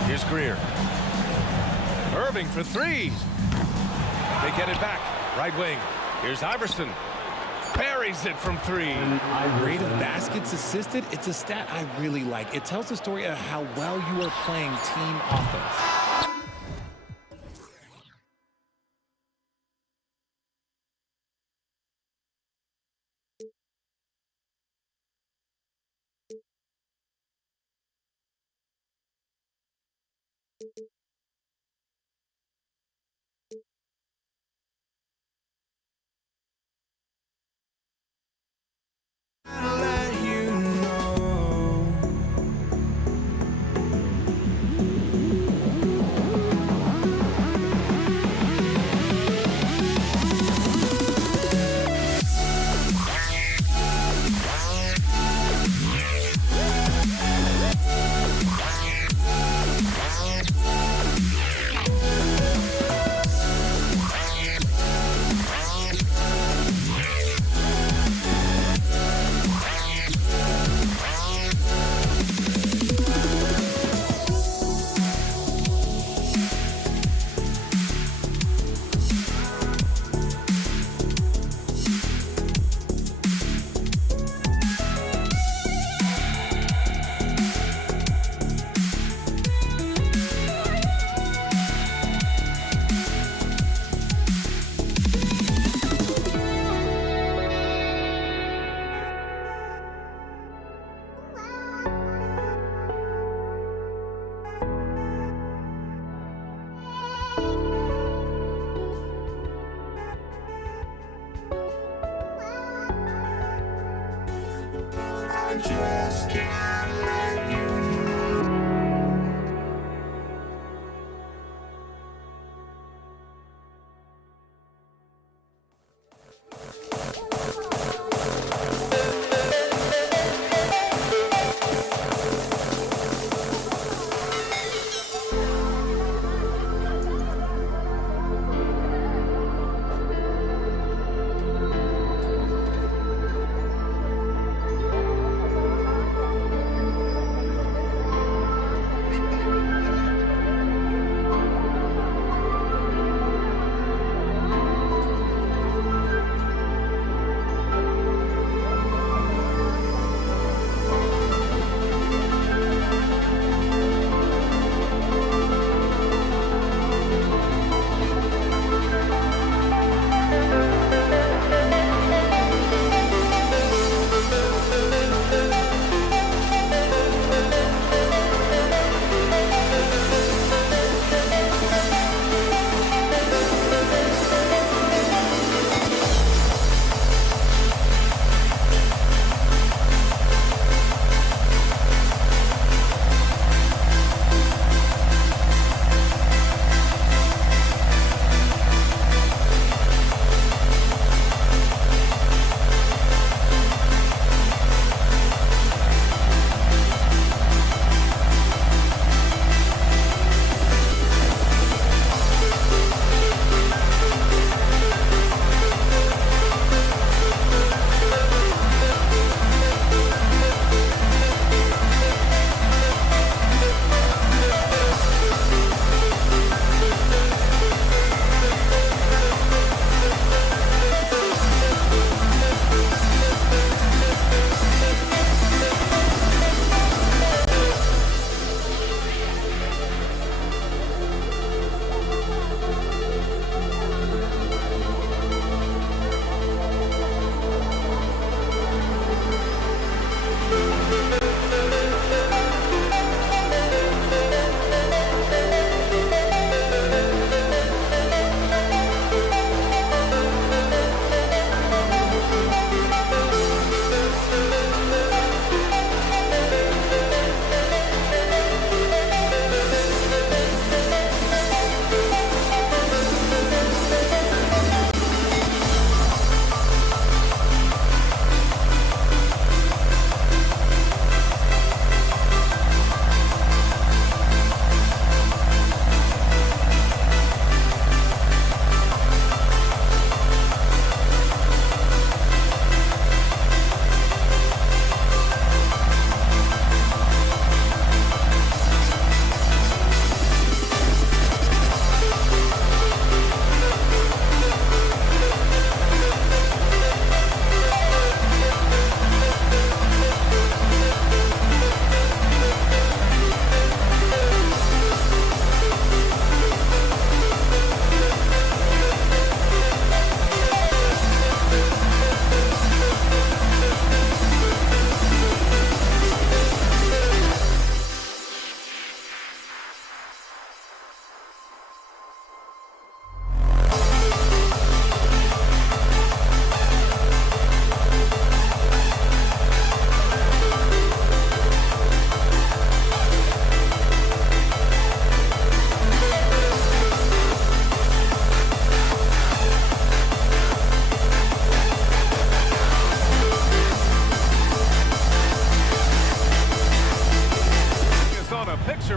Here's Greer. Irving for 3. They get it back. Right wing. Here's Iverson. Buries it from 3. Rate of baskets assisted, it's a stat I really like. It tells the story of how well you are playing team offense.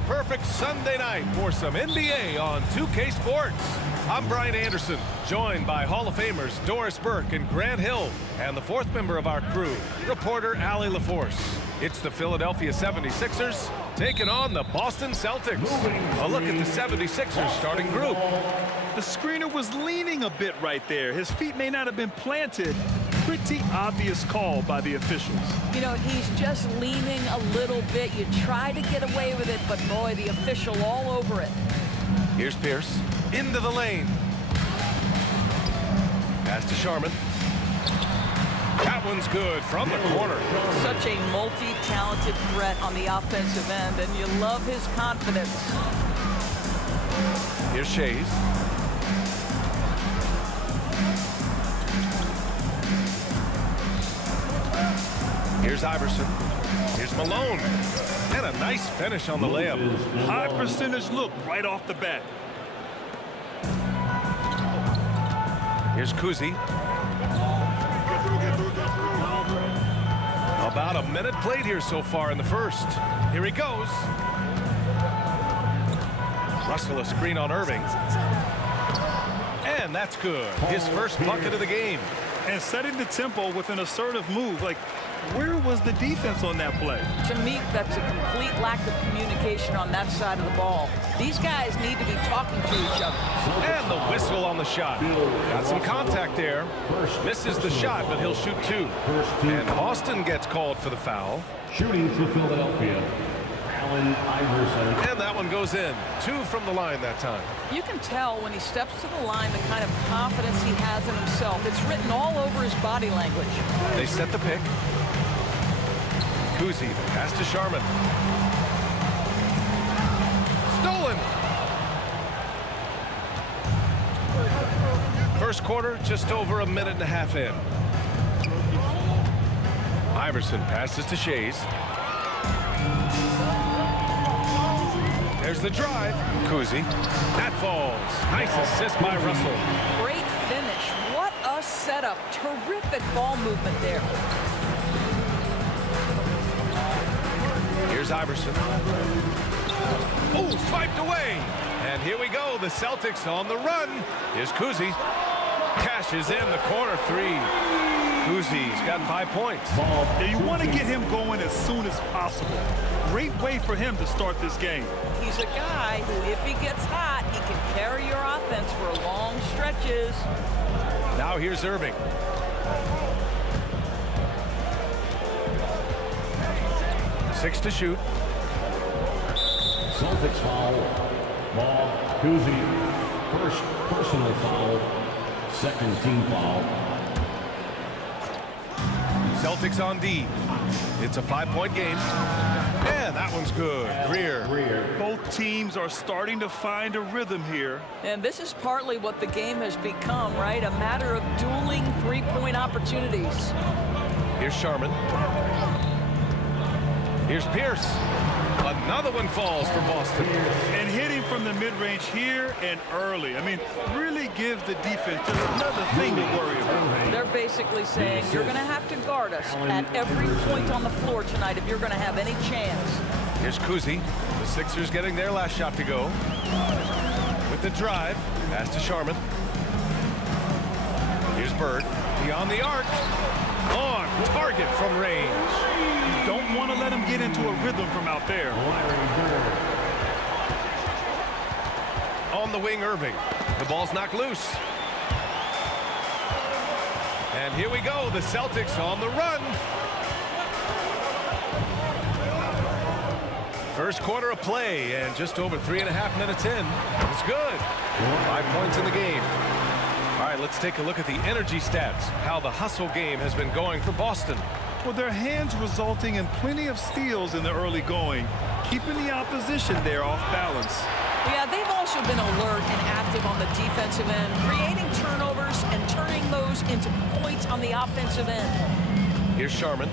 picture-perfect Sunday night for some NBA on 2K Sports. I'm Brian Anderson, joined by Hall of Famers Doris Burke and Grant Hill, and the fourth member of our crew, reporter Allie LaForce. It's the Philadelphia 76ers taking on the Boston Celtics. A look at the 76ers starting group. The screener was leaning a bit right there. His feet may not have been planted. Pretty obvious call by the officials. You know, he's just leaning a little bit. You try to get away with it, but boy, the official all over it. Here's Pierce into the lane. Pass to Sharman. That one's good from the corner. Such a multi-talented threat on the offensive end, and you love his confidence. Here's Shays. Here's Iverson. Here's Malone. And a nice finish on the layup. High percentage look right off the bat. Here's Kuzi. About a minute played here so far in the first. Here he goes. Russell a screen on Irving. And that's good. His first bucket of the game. And setting the tempo with an assertive move. Like, where was the defense on that play? To me, that's a complete lack of communication on that side of the ball. These guys need to be talking to each other. And the whistle on the shot. Got some contact there. Misses the shot, but he'll shoot two. And Boston gets called for the foul. Shooting for Philadelphia, Allen Iverson. And that one goes in. Two from the line that time. You can tell when he steps to the line the kind of confidence he has in himself. It's written all over his body language. They set the pick. Kuzi, the pass to Sharman. Stolen. First quarter, just over a minute and a half in. Iverson passes to Shays. There's the drive. Kuzi. That falls. Nice assist by Russell. Great finish. What a setup. Terrific ball movement there. Here's Iverson. Oh, swiped away. And here we go. The Celtics on the run. Here's Kuzi. Cashes in the corner three. Kuzi's got 5 points. Yeah, you want to get him going as soon as possible. Great way for him to start this game. He's a guy who, if he gets hot, he can carry your offense for long stretches. Now here's Irving. Six to shoot. Celtics foul. Ball. Kuzi. First personal foul. Second team foul. Celtics on D. It's a 5-point game. And that one's good. Greer. Both teams are starting to find a rhythm here. And this is partly what the game has become, right? A matter of dueling three-point opportunities. Here's Sharman. Here's Pierce. Another one falls for Boston. And hitting from the mid-range here and early. I mean, really gives the defense just another thing to worry about. They're basically saying you're going to have to guard us at every point on the floor tonight if you're going to have any chance. Here's Kuzi. The Sixers getting their last shot to go. With the drive. Pass to Sharman. Here's Bird. Beyond the arc. On target from range. You don't want to let him get into a rhythm from out there. On the wing, Irving. The ball's knocked loose. And here we go. The Celtics on the run. First quarter of play, and just over 3.5 minutes in. It's good. 5 points in the game. All right, let's take a look at the energy stats, how the hustle game has been going for Boston. Well, their hands resulting in plenty of steals in the early going, keeping the opposition there off balance. Yeah, they've also been alert and active on the defensive end, creating turnovers and turning those into points on the offensive end. Here's Sharman.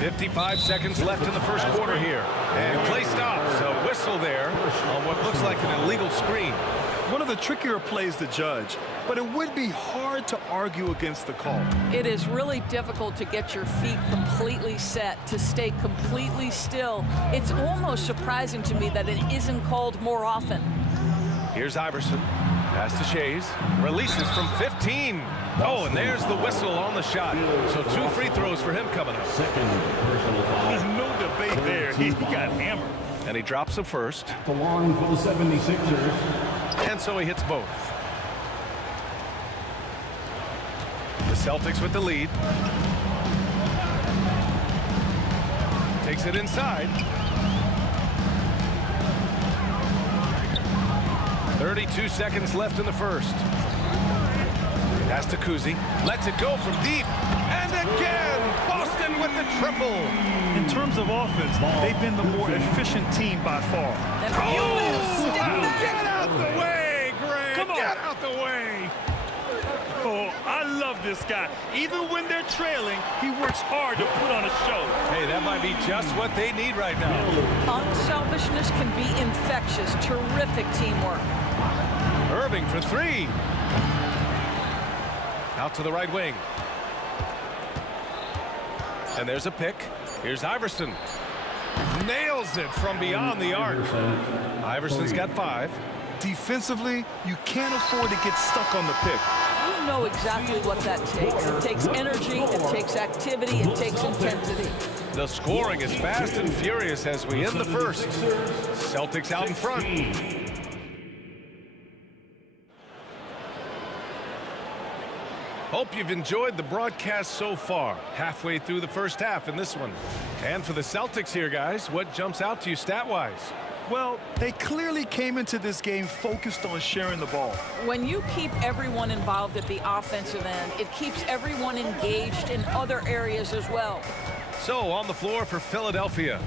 55 seconds left in the first quarter here. And play stops. A whistle there on what looks like an illegal screen. One of the trickier plays to judge, but it would be hard to argue against the call. It is really difficult to get your feet completely set, to stay completely still. It's almost surprising to me that it isn't called more often. Here's Iverson. Pass to Shays. Releases from 15. Oh, and there's the whistle on the shot. So 2 free throws for him coming up. There's no debate there. He got hammered. And he drops the first. The line for the 76ers. And so he hits both. The Celtics with the lead. Takes it inside. 32 seconds left in the first. Pass to Kuzi. Lets it go from deep. And again, Boston with the triple. In terms of offense, they've been the more efficient team by far. Get out the way, Greg. Come on. Get out the way. Oh, I love this guy. Even when they're trailing, he works hard to put on a show. Hey, that might be just what they need right now. Unselfishness can be infectious. Terrific teamwork. Irving for 3. Out to the right wing. And there's a pick. Here's Iverson. Nails it from beyond the arc. Iverson's got 5. Defensively, you can't afford to get stuck on the pick. You know exactly what that takes. It takes energy, it takes activity, it takes intensity. The scoring is fast and furious as we end the first. Celtics out in front. Hope you've enjoyed the broadcast so far. Halfway through the first half in this one. And for the Celtics here, guys, what jumps out to you stat-wise? Well, they clearly came into this game focused on sharing the ball. When you keep everyone involved at the offensive end, it keeps everyone engaged in other areas as well. So, on the floor for Philadelphia.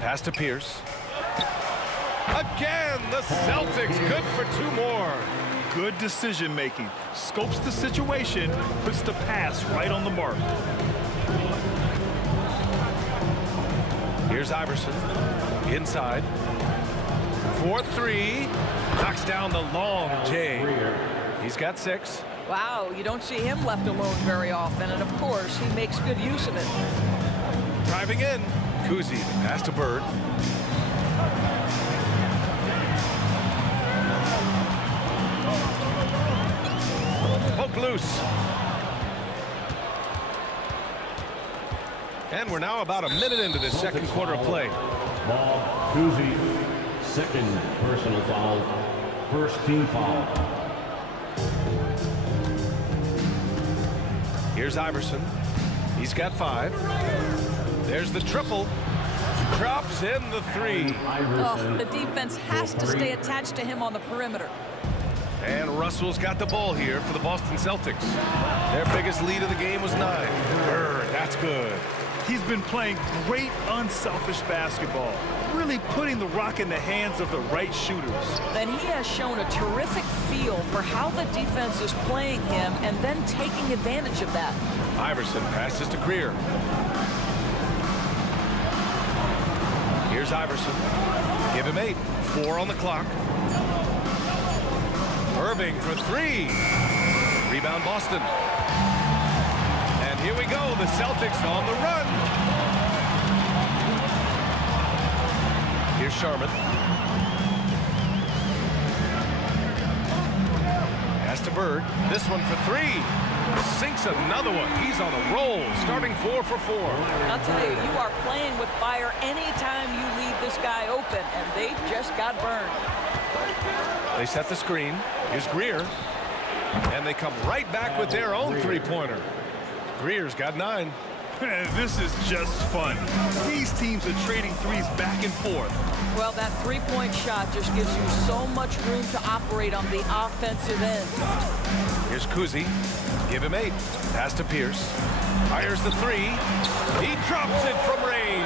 Pass to Pierce. Again, the Celtics good for 2 more. Good decision making. Scopes the situation, puts the pass right on the mark. Here's Iverson. Inside. 4-3. Knocks down the long J. He's got 6. Wow, you don't see him left alone very often, and of course, he makes good use of it. Driving in. Kuzi, pass to Bird. Poke loose. And we're now about a minute into this second quarter of play. Ball, Kuzi, second personal foul, first team foul. Here's Iverson. He's got 5. There's the triple. Drops in the 3. Oh, the defense has to stay attached to him on the perimeter. And Russell's got the ball here for the Boston Celtics. Their biggest lead of the game was 9. Bird, that's good. He's been playing great unselfish basketball, really putting the rock in the hands of the right shooters. Then he has shown a terrific feel for how the defense is playing him and then taking advantage of that. Iverson passes to Greer. Here's Iverson. Give him 8. 4 on the clock. Irving for 3. Rebound Boston. And here we go. The Celtics on the run. Here's Sharman. Pass to Bird. This one for 3. Sinks another one. He's on a roll. Starting 4 for 4. I'll tell you, you are playing with fire anytime you leave this guy open, and they just got burned. They set the screen. Here's Greer. And they come right back with their own 3-pointer. Greer's got 9. This is just fun. These teams are trading threes back and forth. Well, that 3-point shot just gives you so much room to operate on the offensive end. Here's Kuzi. Give him 8. Pass to Pierce. Fires the 3. He drops it from range.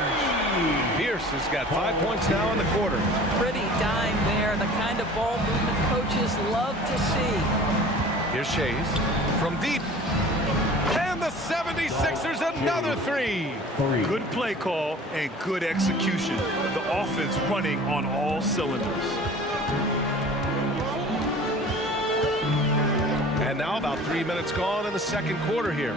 Pierce has got 5 points now in the quarter. Pretty dime there, the kind of ball movement coaches love to see. Here's Shays from deep. And the 76ers another 3. Good play call and good execution. The offense running on all cylinders. And now about 3 minutes gone in the second quarter here.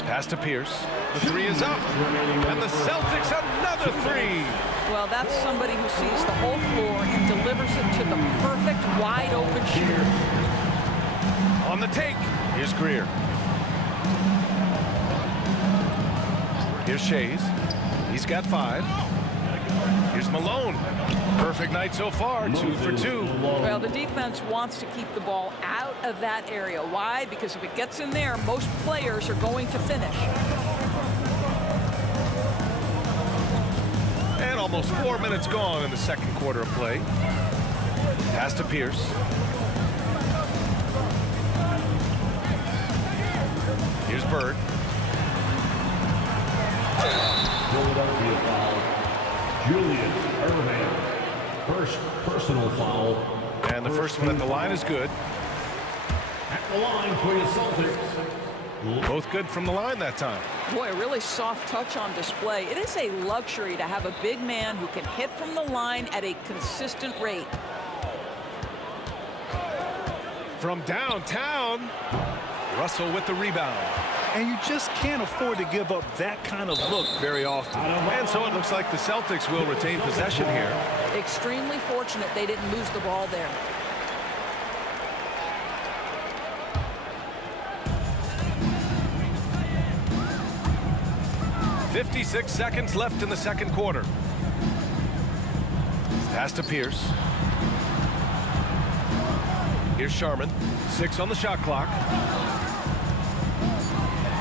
Pass to Pierce. The three is up. And the Celtics another three. Well, that's somebody who sees the whole floor and delivers it to the perfect wide open shooter. On the take, here's Greer. Here's Shays. He's got 5. Here's Malone. Perfect night so far, 2 for 2. Well, the defense wants to keep the ball out of that area. Why? Because if it gets in there, most players are going to finish. And almost 4 minutes gone in the second quarter of play. Pass to Pierce. Here's Bird. Philadelphia foul. Julius Erving. First personal foul. And the first one at the line is good. At the line for your Celtics. Both good from the line that time. Boy, a really soft touch on display. It is a luxury to have a big man who can hit from the line at a consistent rate. From downtown, Russell with the rebound. And you just can't afford to give up that kind of look very often. And so it looks like the Celtics will retain possession here. Extremely fortunate they didn't lose the ball there. .56 seconds left in the second quarter. Pass to Pierce. Here's Sharman. 6 on the shot clock.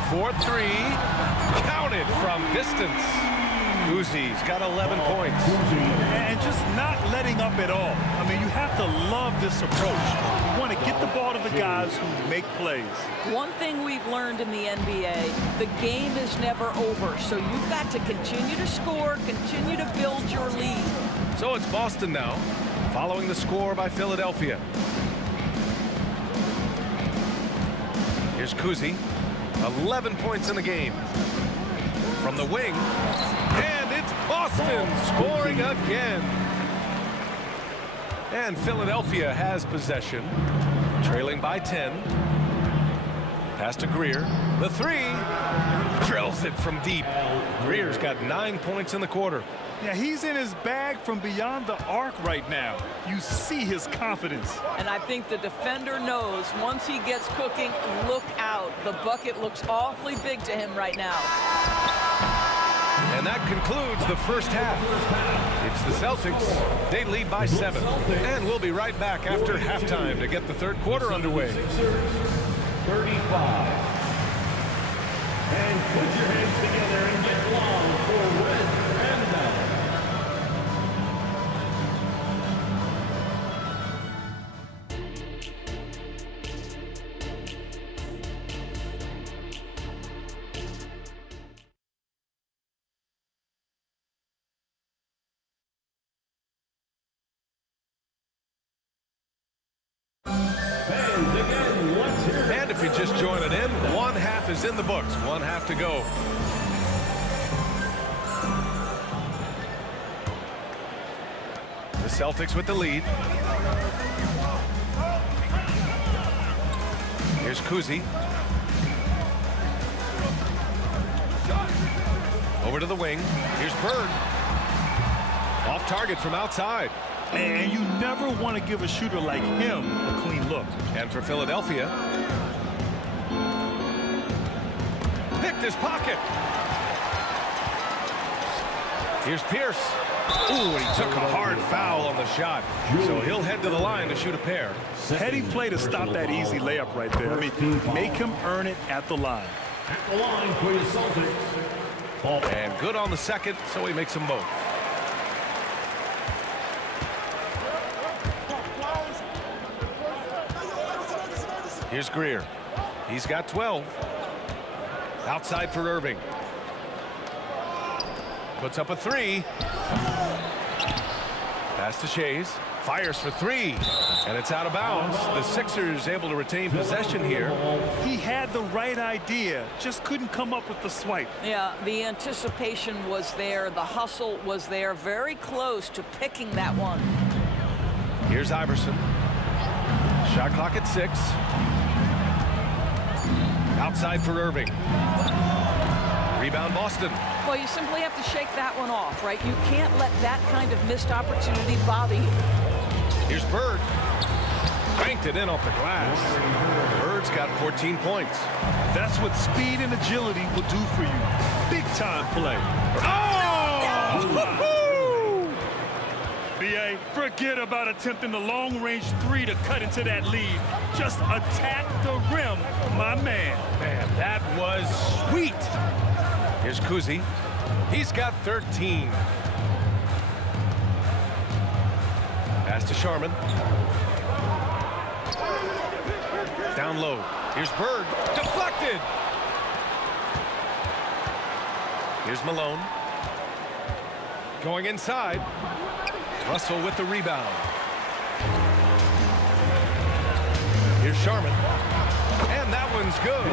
4-3. Counted from distance. Kuzi's got 11 points. And just not letting up at all. I mean, you have to love this approach. You want to get the ball to the guys who make plays. One thing we've learned in the NBA, the game is never over. So you've got to continue to score, continue to build your lead. So it's Boston now, following the score by Philadelphia. Here's Kuzi. 11 points in the game. From the wing. And it's Boston scoring again. And Philadelphia has possession. Trailing by 10. Pass to Greer. The three. Drills it from deep. Greer's got 9 points in the quarter. Yeah, he's in his bag from beyond the arc right now. You see his confidence. And I think the defender knows once he gets cooking, look out. The bucket looks awfully big to him right now. And that concludes the first half. It's the Celtics. They lead by 7. And we'll be right back after halftime to get the third quarter underway. 35. And put your hands together and get long for Red and Bell. And if you're just joining in, one half is in the books. One half to go. The Celtics with the lead. Here's Kuzi. Over to the wing. Here's Bird. Off target from outside. And you never want to give a shooter like him a clean look. And for Philadelphia. Picked his pocket. Here's Pierce. Ooh, and he took a hard foul on the shot. So he'll head to the line to shoot a pair. Heady play to stop that easy layup right there. I mean, make him earn it at the line. At the line for your Celtics. And good on the second, so he makes them both. Here's Greer. He's got 12. Outside for Irving. Puts up a three. Pass to Shays. Fires for three. And it's out of bounds. The Sixers able to retain possession here. He had the right idea, just couldn't come up with the swipe. Yeah, the anticipation was there. The hustle was there. Very close to picking that one. Here's Iverson. Shot clock at 6. Outside for Irving. Rebound Boston. Well, you simply have to shake that one off, right? You can't let that kind of missed opportunity bother you. Here's Bird. Banked it in off the glass. Bird's got 14 points. That's what speed and agility will do for you. Big time play. Oh! BA, forget about attempting the long-range three to cut into that lead. Just attack the rim, my man. Man, that was sweet. Here's Kuzi. He's got 13. Pass to Sharman. Down low. Here's Bird. Deflected. Here's Malone. Going inside. Russell with the rebound. Here's Sharman. And that one's good.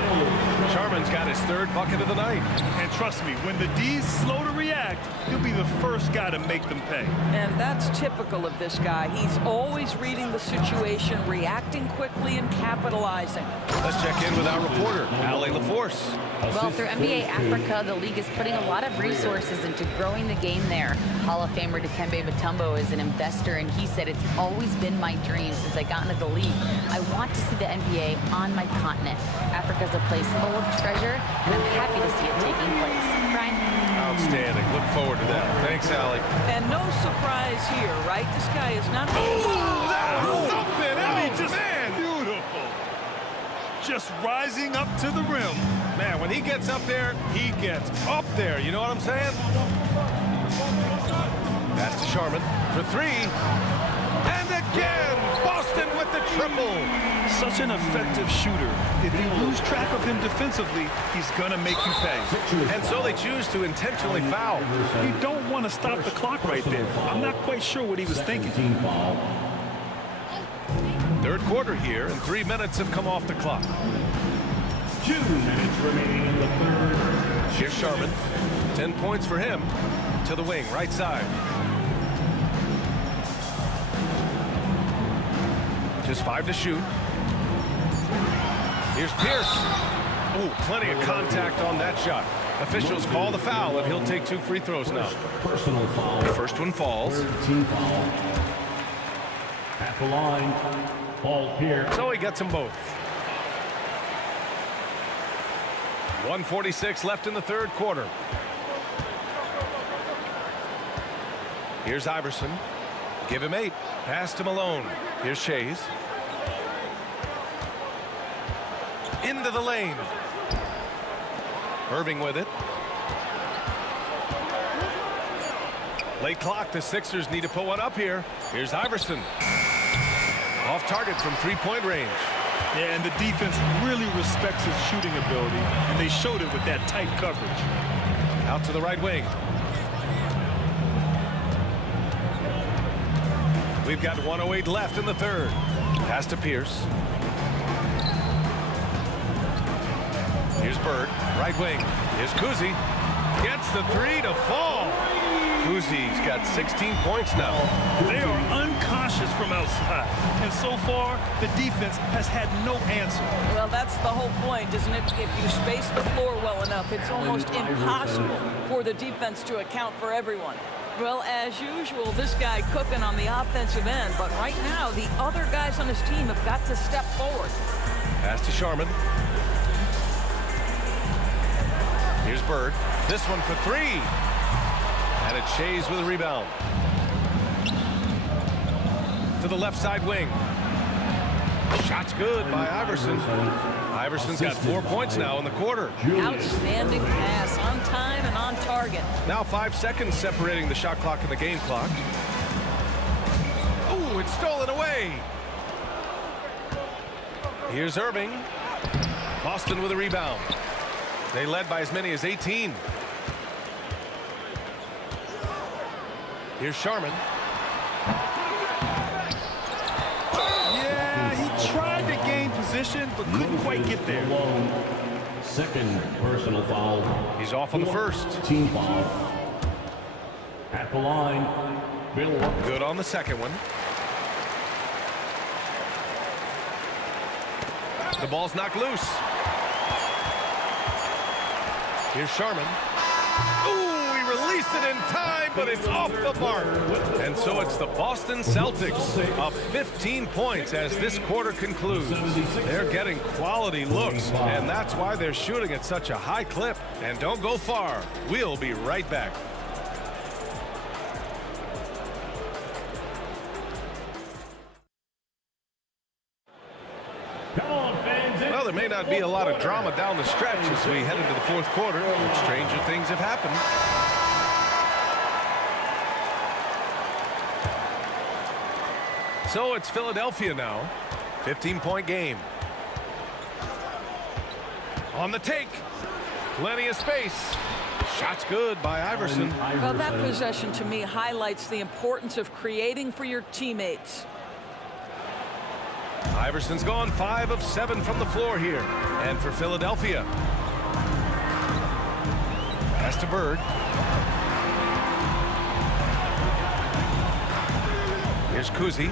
Sharman's got his third bucket of the night. And trust me, when the D's slow to react, he'll be the first guy to make them pay. And that's typical of this guy. He's always reading the situation, reacting quickly, and capitalizing. Let's check in with our reporter, Ali LaForce. Well, through NBA Africa, the league is putting a lot of resources into growing the game there. Hall of Famer Dikembe Mutombo is an investor, and he said, "It's always been my dream since I got into the league. I want to see the NBA on my continent. Africa's a place full of treasure, and I'm happy to see it taking place." Brian? Outstanding. Look forward to that. Thanks, Ali. And no surprise here, right? This guy is not... Oh, that was something. I mean, just beautiful. Just rising up to the rim. Man, when he gets up there, he gets up there. You know what I'm saying? Pass to Sharman for three. And again, Boston with the triple. Such an effective shooter. If you lose track of him defensively, he's going to make you pay. And so they choose to intentionally foul. You don't want to stop the clock right there. I'm not quite sure what he was thinking. Third quarter here, and 3 minutes have come off the clock. 2 minutes remaining in the third. Here's Sharman. 10 points for him. To the wing, right side. Just 5 to shoot. Here's Pierce. Oh, plenty of contact on that shot. Officials call the foul, and he'll take 2 free throws now. Personal foul. The first one falls. Team foul. At the line, Paul Pierce. So he gets them both. 1:46 left in the third quarter. Here's Iverson. Give him 8. Pass to Malone. Here's Shays. Into the lane. Irving with it. Late clock. The Sixers need to put one up here. Here's Iverson. Off target from 3-point range. Yeah, and the defense really respects his shooting ability, and they showed it with that tight coverage. Out to the right wing. We've got 1:08 left in the third. Pass to Pierce. Here's Bird, right wing. Here's Kuzi. Gets the 3 to fall. Kuzi's got 16 points now. They are uncautious from outside, and so far, the defense has had no answer. Well, that's the whole point, isn't it? If you space the floor well enough, it's almost impossible for the defense to account for everyone. Well, as usual, this guy cooking on the offensive end, but right now, the other guys on his team have got to step forward. Pass to Sharman. Here's Bird. This one for 3. And it's Shays with a rebound. To the left side wing. Shot's good by Iverson. Iverson's got 4 points now in the quarter. Outstanding pass, on time and on target. Now 5 seconds separating the shot clock and the game clock. Oh, it's stolen away. Here's Irving. Boston with a rebound. They led by as many as 18. Here's Sharman. Yeah, he tried to gain position, but couldn't quite get there. Second personal foul. He's off on the first. Team foul. At the line, Bill. Good on the second one. The ball's knocked loose. Here's Sharman. Ooh, he released it in time, but it's off the mark. And so it's the Boston Celtics up 15 points as this quarter concludes. They're getting quality looks, and that's why they're shooting at such a high clip. And don't go far. We'll be right back. Well, there may not be a lot of drama down the stretch as we head into the fourth quarter, but stranger things have happened. So it's Philadelphia now. 15-point game. On the take. Plenty of space. Shot's good by Iverson. Well, that possession to me highlights the importance of creating for your teammates. Iverson's gone 5 of 7 from the floor here. And for Philadelphia. Pass to Bird. Here's Kuzi.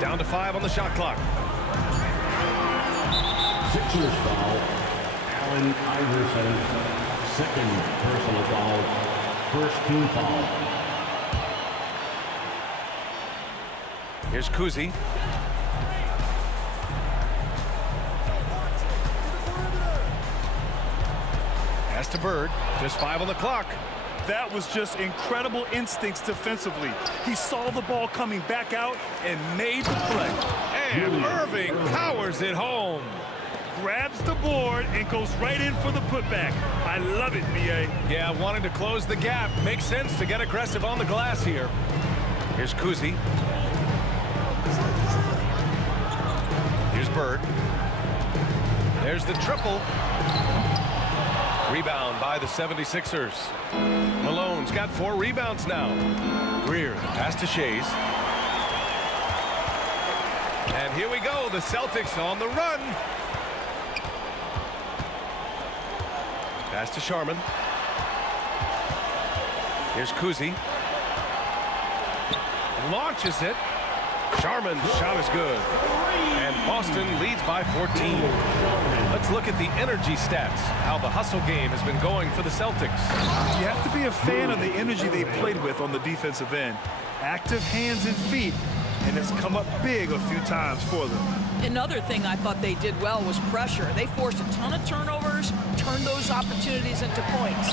Down to 5 on the shot clock. Sixers foul. Allen Iverson, second personal foul. First team foul. Here's Kuzi. Pass to Bird. Just 5 on the clock. That was just incredible instincts defensively. He saw the ball coming back out and made the play. And Irving powers it home. Grabs the board and goes right in for the putback. I love it, B.A. Yeah, wanting to close the gap. Makes sense to get aggressive on the glass here. Here's Kuzi. Here's Bird. There's the triple. Rebound by the 76ers. Malone's got 4 rebounds now. Greer, the pass to Shays. And here we go, the Celtics on the run. Pass to Sharman. Here's Kuzi. Launches it. Sharman's shot is good. And Boston leads by 14. Let's look at the energy stats, how the hustle game has been going for the Celtics. You have to be a fan of the energy they've played with on the defensive end. Active hands and feet, and it's come up big a few times for them. Another thing I thought they did well was pressure. They forced a ton of turnovers, turned those opportunities into points.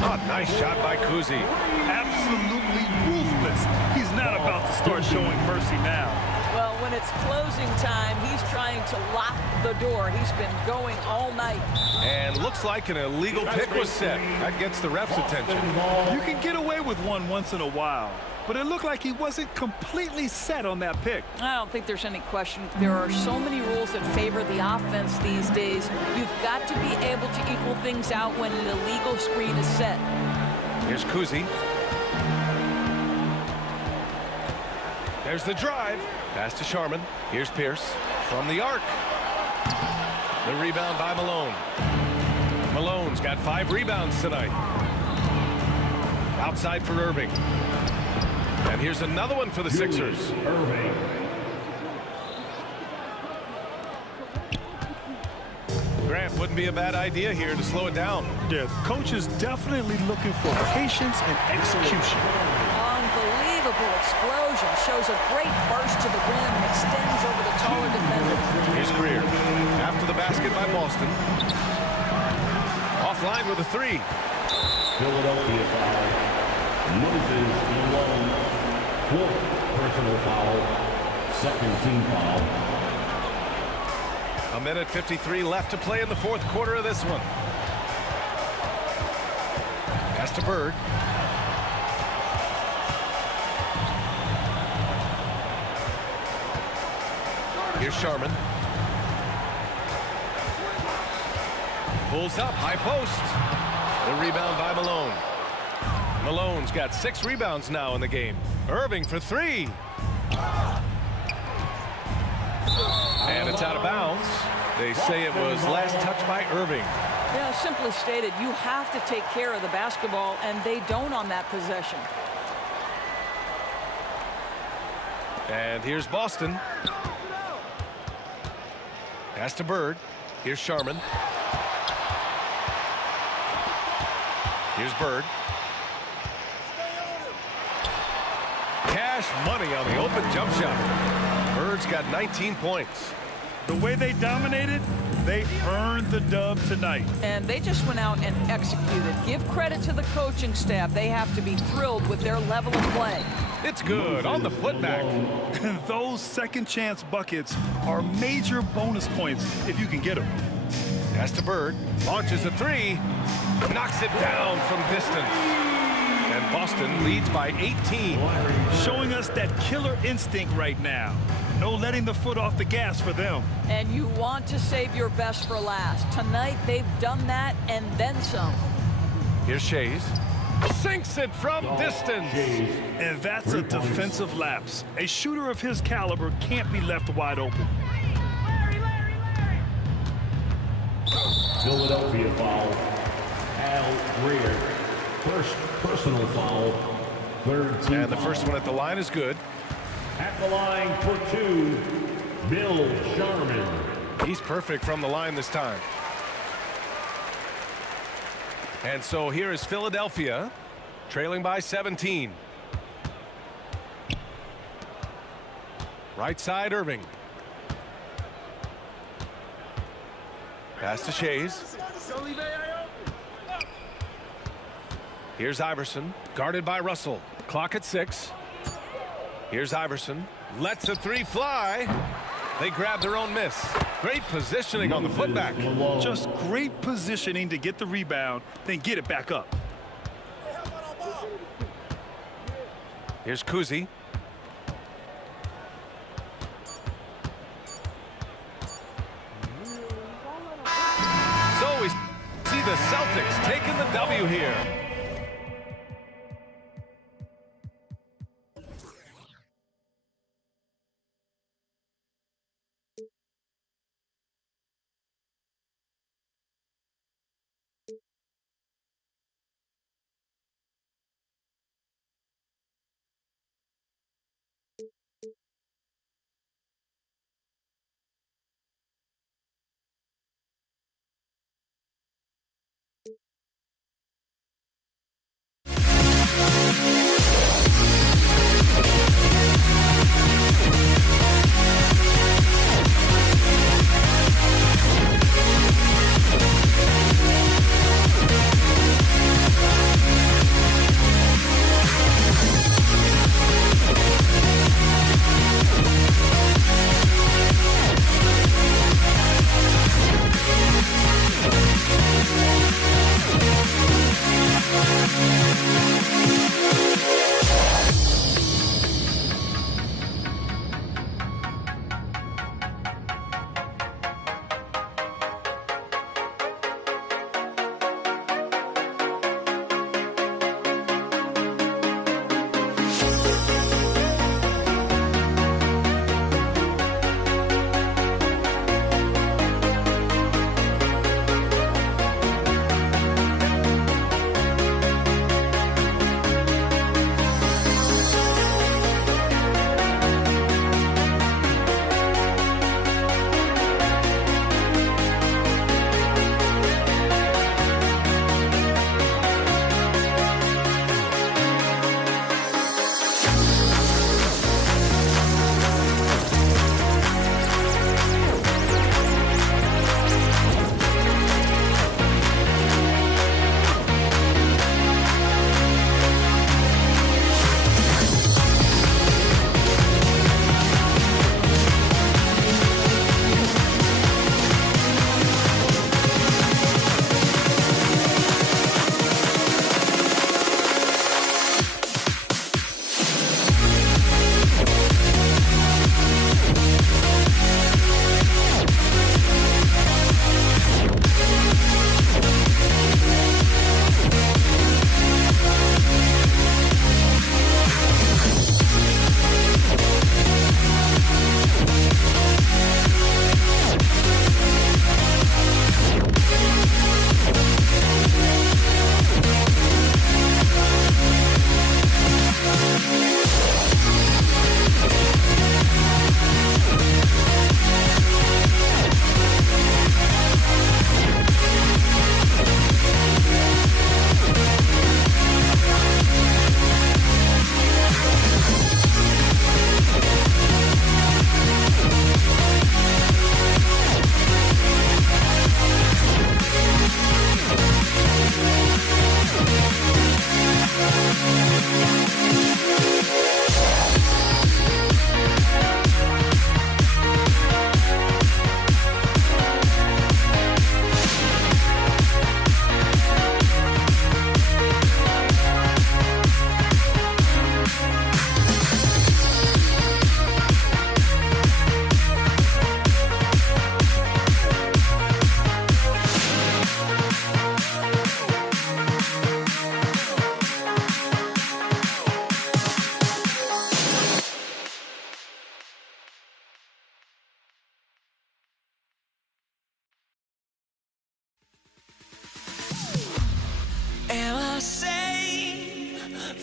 Oh, nice shot by Kuzi. Absolutely ruthless. He's not about to start showing mercy now. Well, when it's closing time, he's trying to lock the door. He's been going all night. And looks like an illegal pick was set. That gets the ref's attention. You can get away with one once in a while, but it looked like he wasn't completely set on that pick. I don't think there's any question. There are so many rules that favor the offense these days. You've got to be able to equal things out when an illegal screen is set. Here's Kuzi. There's the drive. Pass to Sharman. Here's Pierce from the arc. The rebound by Malone. Malone's got 5 rebounds tonight. Outside for Irving. And here's another one for the Sixers. Irving. Grant, wouldn't be a bad idea here to slow it down. Yeah, coach is definitely looking for patience and execution. Unbelievable explosion. Shows a great burst to the rim and extends over the taller defender. Here's Greer. After the basket by Boston. Offline with a 3. Philadelphia foul. Moses Malone. 4th personal foul. Second team foul. 1:53 left to play in the fourth quarter of this one. Pass to Bird. Here's Sharman. Pulls up, high post. The rebound by Malone. Malone's got 6 rebounds now in the game. Irving for 3. And it's out of bounds. They say it was last touched by Irving. Yeah, simply stated, you have to take care of the basketball, and they don't on that possession. And here's Boston. Pass to Bird. Here's Sharman. Here's Bird. Cash money on the open jump shot. Bird's got 19 points. The way they dominated, they earned the dub tonight. And they just went out and executed. Give credit to the coaching staff. They have to be thrilled with their level of play. It's good on the putback. Those second chance buckets are major bonus points if you can get them. Pass to Bird. Launches a three. Knocks it down from distance. And Boston leads by 18. Showing us that killer instinct right now. No letting the foot off the gas for them. And you want to save your best for last. Tonight, they've done that and then some. Here's Shays. Sinks it from distance. And that's a defensive lapse. A shooter of his caliber can't be left wide open. Philadelphia foul. Al Greer. First personal foul. Third team. And the first one at the line is good. At the line for two, Bill Sharman. He's perfect from the line this time. And so here is Philadelphia, trailing by 17. Right side, Irving. Pass to Shays. Here's Iverson, guarded by Russell. Clock at 6. Here's Iverson. Lets a three fly. They grab their own miss. Great positioning on the putback. Just great positioning to get the rebound, then get it back up. Here's Kuzi. So we see the Celtics taking the W here.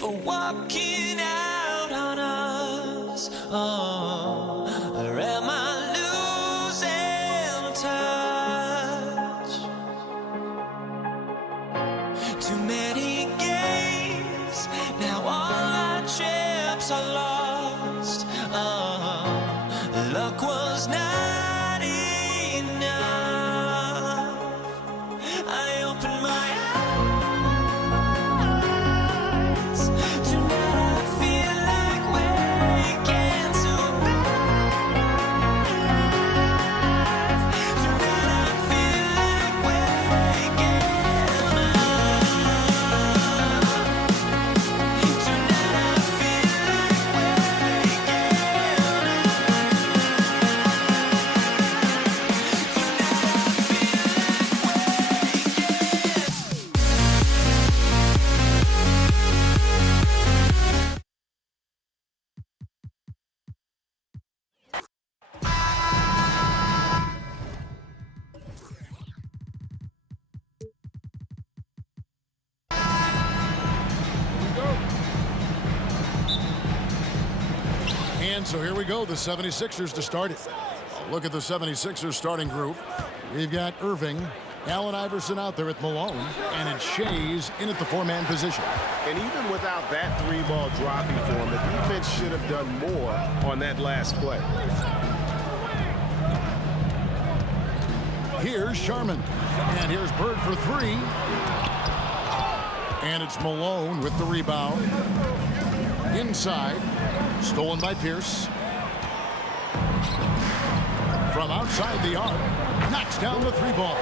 for walking out on us? Oh, or am I losing touch? Too many games, now all our chips are lost. Oh, luck was not enough. I opened my eyes. Tonight I feel like waking to a better life. Tonight I feel like waking up. Tonight I feel like And so here we go, the 76ers to start it. Look at the 76ers starting group. We've got Irving, Allen Iverson out there at Malone, and it's Shays in at the four-man position. And even without that three-ball dropping for him, the defense should have done more on that last play. Here's Sharman, and here's Bird for three. And it's Malone with the rebound. Inside, stolen by Pierce. From outside the arc, knocks down the three ball.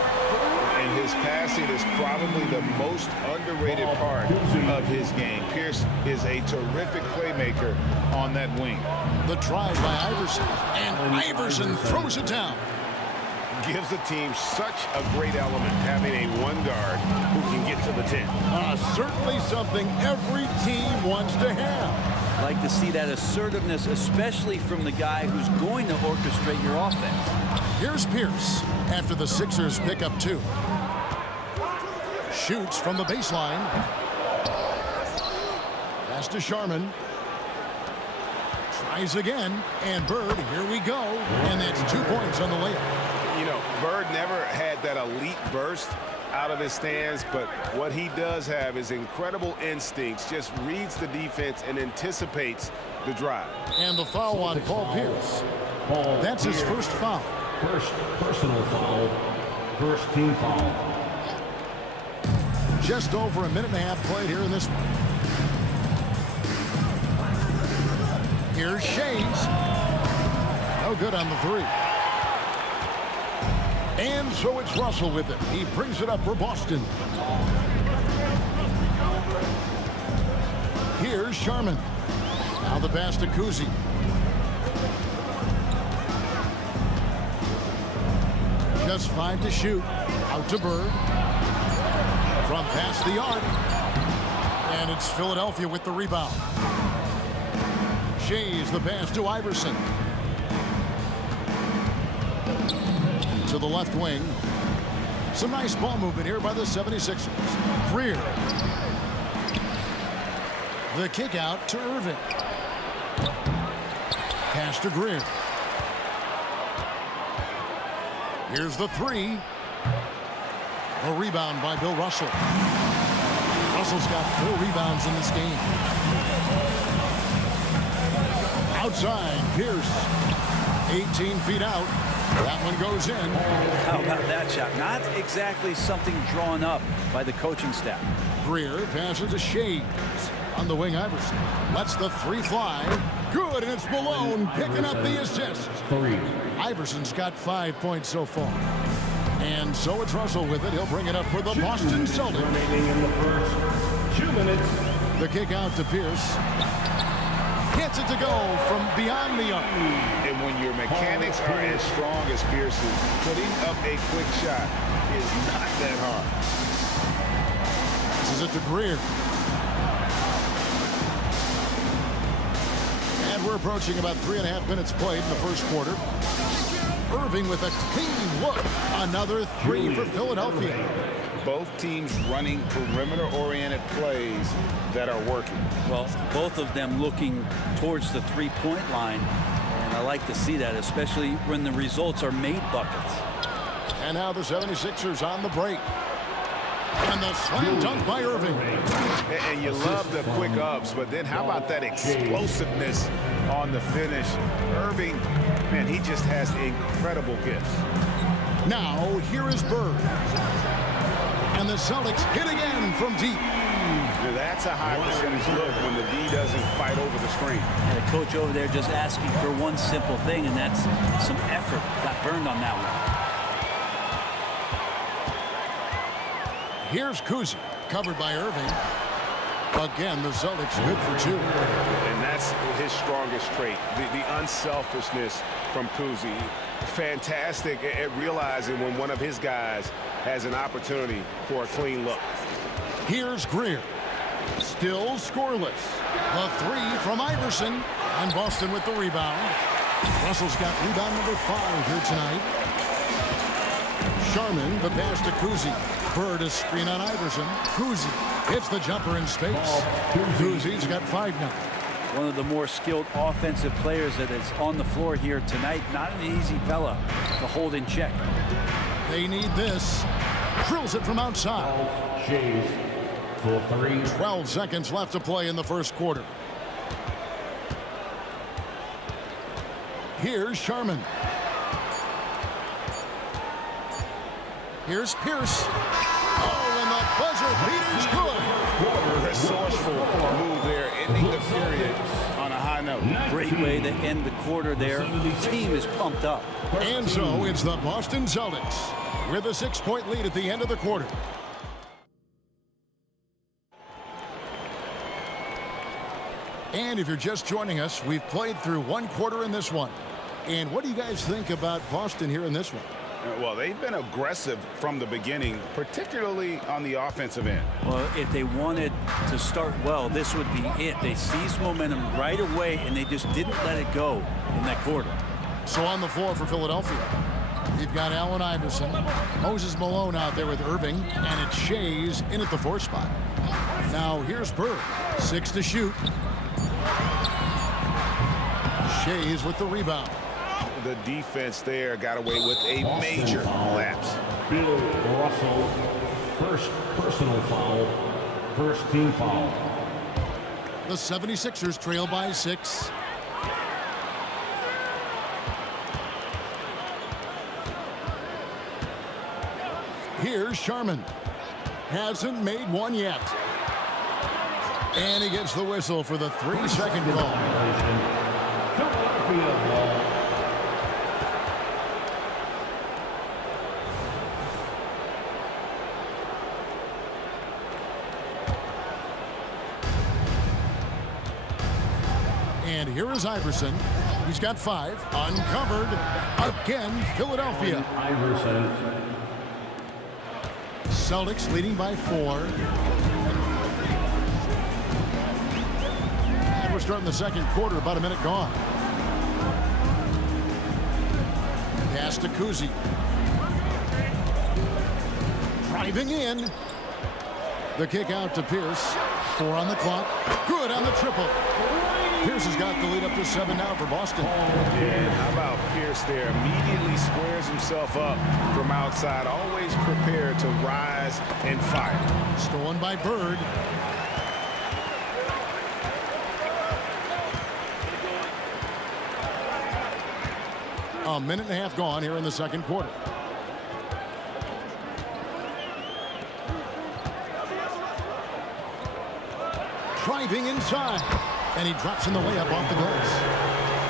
And his passing is probably the most underrated part of his game. Pierce is a terrific playmaker on that wing. The try by Iverson, and Iverson throws it down. Gives the team such a great element having a one guard who can get to the 10. Certainly something every team wants to have. Like to see that assertiveness, especially from the guy who's going to orchestrate your offense. Here's Pierce after the Sixers pick up two. Shoots from the baseline. Pass to Sharman. Tries again, and Bird, here we go. And that's 2 points on the layup. You know, Bird never had that elite burst out of his stance, but what he does have is incredible instincts, just reads the defense and anticipates the drive. And the foul on Paul Pierce. That's his first foul. First personal foul. First team foul. Just over a minute and a half played here in this one. Here's Shays. No good on the three. And so it's Russell with it. He brings it up for Boston. Here's Sharman. Now the pass to Kuzi. Just 5 to shoot. Out to Bird. From past the arc. And it's Philadelphia with the rebound. Shays the pass to Iverson. To the left wing. Some nice ball movement here by the 76ers. Greer. The kick out to Irving. Pass to Greer. Here's the three. A rebound by Bill Russell. Russell's got 4 rebounds in this game. Outside, Pierce. 18 feet out. That one goes in. How about that shot? Not exactly something drawn up by the coaching staff. Greer passes to Shays. On the wing, Iverson lets the three fly. Good, and it's Malone picking up the assist. 3. Iverson's got 5 points so far. And so it's Russell with it. He'll bring it up for the Boston Celtics. Remaining in the first 2 minutes. The kick out to Pierce. Gets it to go from beyond the arc. And when your mechanics are as strong as Pierce's, putting up a quick shot is not that hard. This is it to Greer. And we're approaching about 3.5 minutes played in the first quarter. Irving with a clean look. Another three for Philadelphia. both teams running perimeter-oriented plays that are working. Well, both of them looking towards the three-point line, and I like to see that, especially when the results are made buckets. And now the 76ers on the break. And the slam dunk by Irving. And you love the quick ups, but then how about that explosiveness on the finish? Irving, man, he just has incredible gifts. Now, here is Bird. And the Celtics hit again from deep. That's a high percentage look when the D doesn't fight over the screen. And the coach over there just asking for one simple thing, and that's some effort. Got burned on that one. Here's Kuzi, covered by Irving. Again, the Celtics good for two. And that's his strongest trait, the unselfishness from Kuzi. Fantastic at realizing when one of his guys has an opportunity for a clean look. Here's Greer. Still scoreless. The three from Iverson. And Boston with the rebound. Russell's got rebound number 5 here tonight. Sharman, the pass to Kuzi. Bird a screen on Iverson. Kuzi hits the jumper in space. Kuzi's got 5 now. One of the more skilled offensive players that is on the floor here tonight. Not an easy fella to hold in check. They need this. Drills it from outside. 12 seconds left to play in the first quarter. Here's Sharman. Here's Pierce. Oh, and the buzzer beater's good. Resourceful move there, ending the period on a high note. Great way to end the quarter there. The team is pumped up. And so it's the Boston Celtics with a 6-point lead at the end of the quarter. And if you're just joining us, we've played through one quarter in this one. And what do you guys think about Boston here in this one? Well, they've been aggressive from the beginning, particularly on the offensive end. Well, if they wanted to start well, this would be it. They seized momentum right away, and they just didn't let it go in that quarter. So on the floor for Philadelphia, you've got Allen Iverson, Moses Malone out there with Irving, and it's Shays in at the 4 spot. Now here's Bird, 6 to shoot. Shays with the rebound. The defense there got away with a major lapse. Bill Russell, first personal foul, first team foul. The 76ers trail by 6. Here's Sharman. Hasn't made one yet. And he gets the whistle for the 3-second call. Philadelphia ball. And here is Iverson. He's got 5. Uncovered. Again, Philadelphia. Iverson. Celtics leading by 4. And we're starting the second quarter, about a minute gone. Pass to Kuzi. Driving in. The kick out to Pierce. 4 on the clock. Good on the triple. Pierce has got the lead up to 7 now for Boston. And how about Pierce there? Immediately squares himself up from outside. Always prepared to rise and fire. Stolen by Bird. A minute and a half gone here in the second quarter. Driving inside. And he drops in the layup off the glass.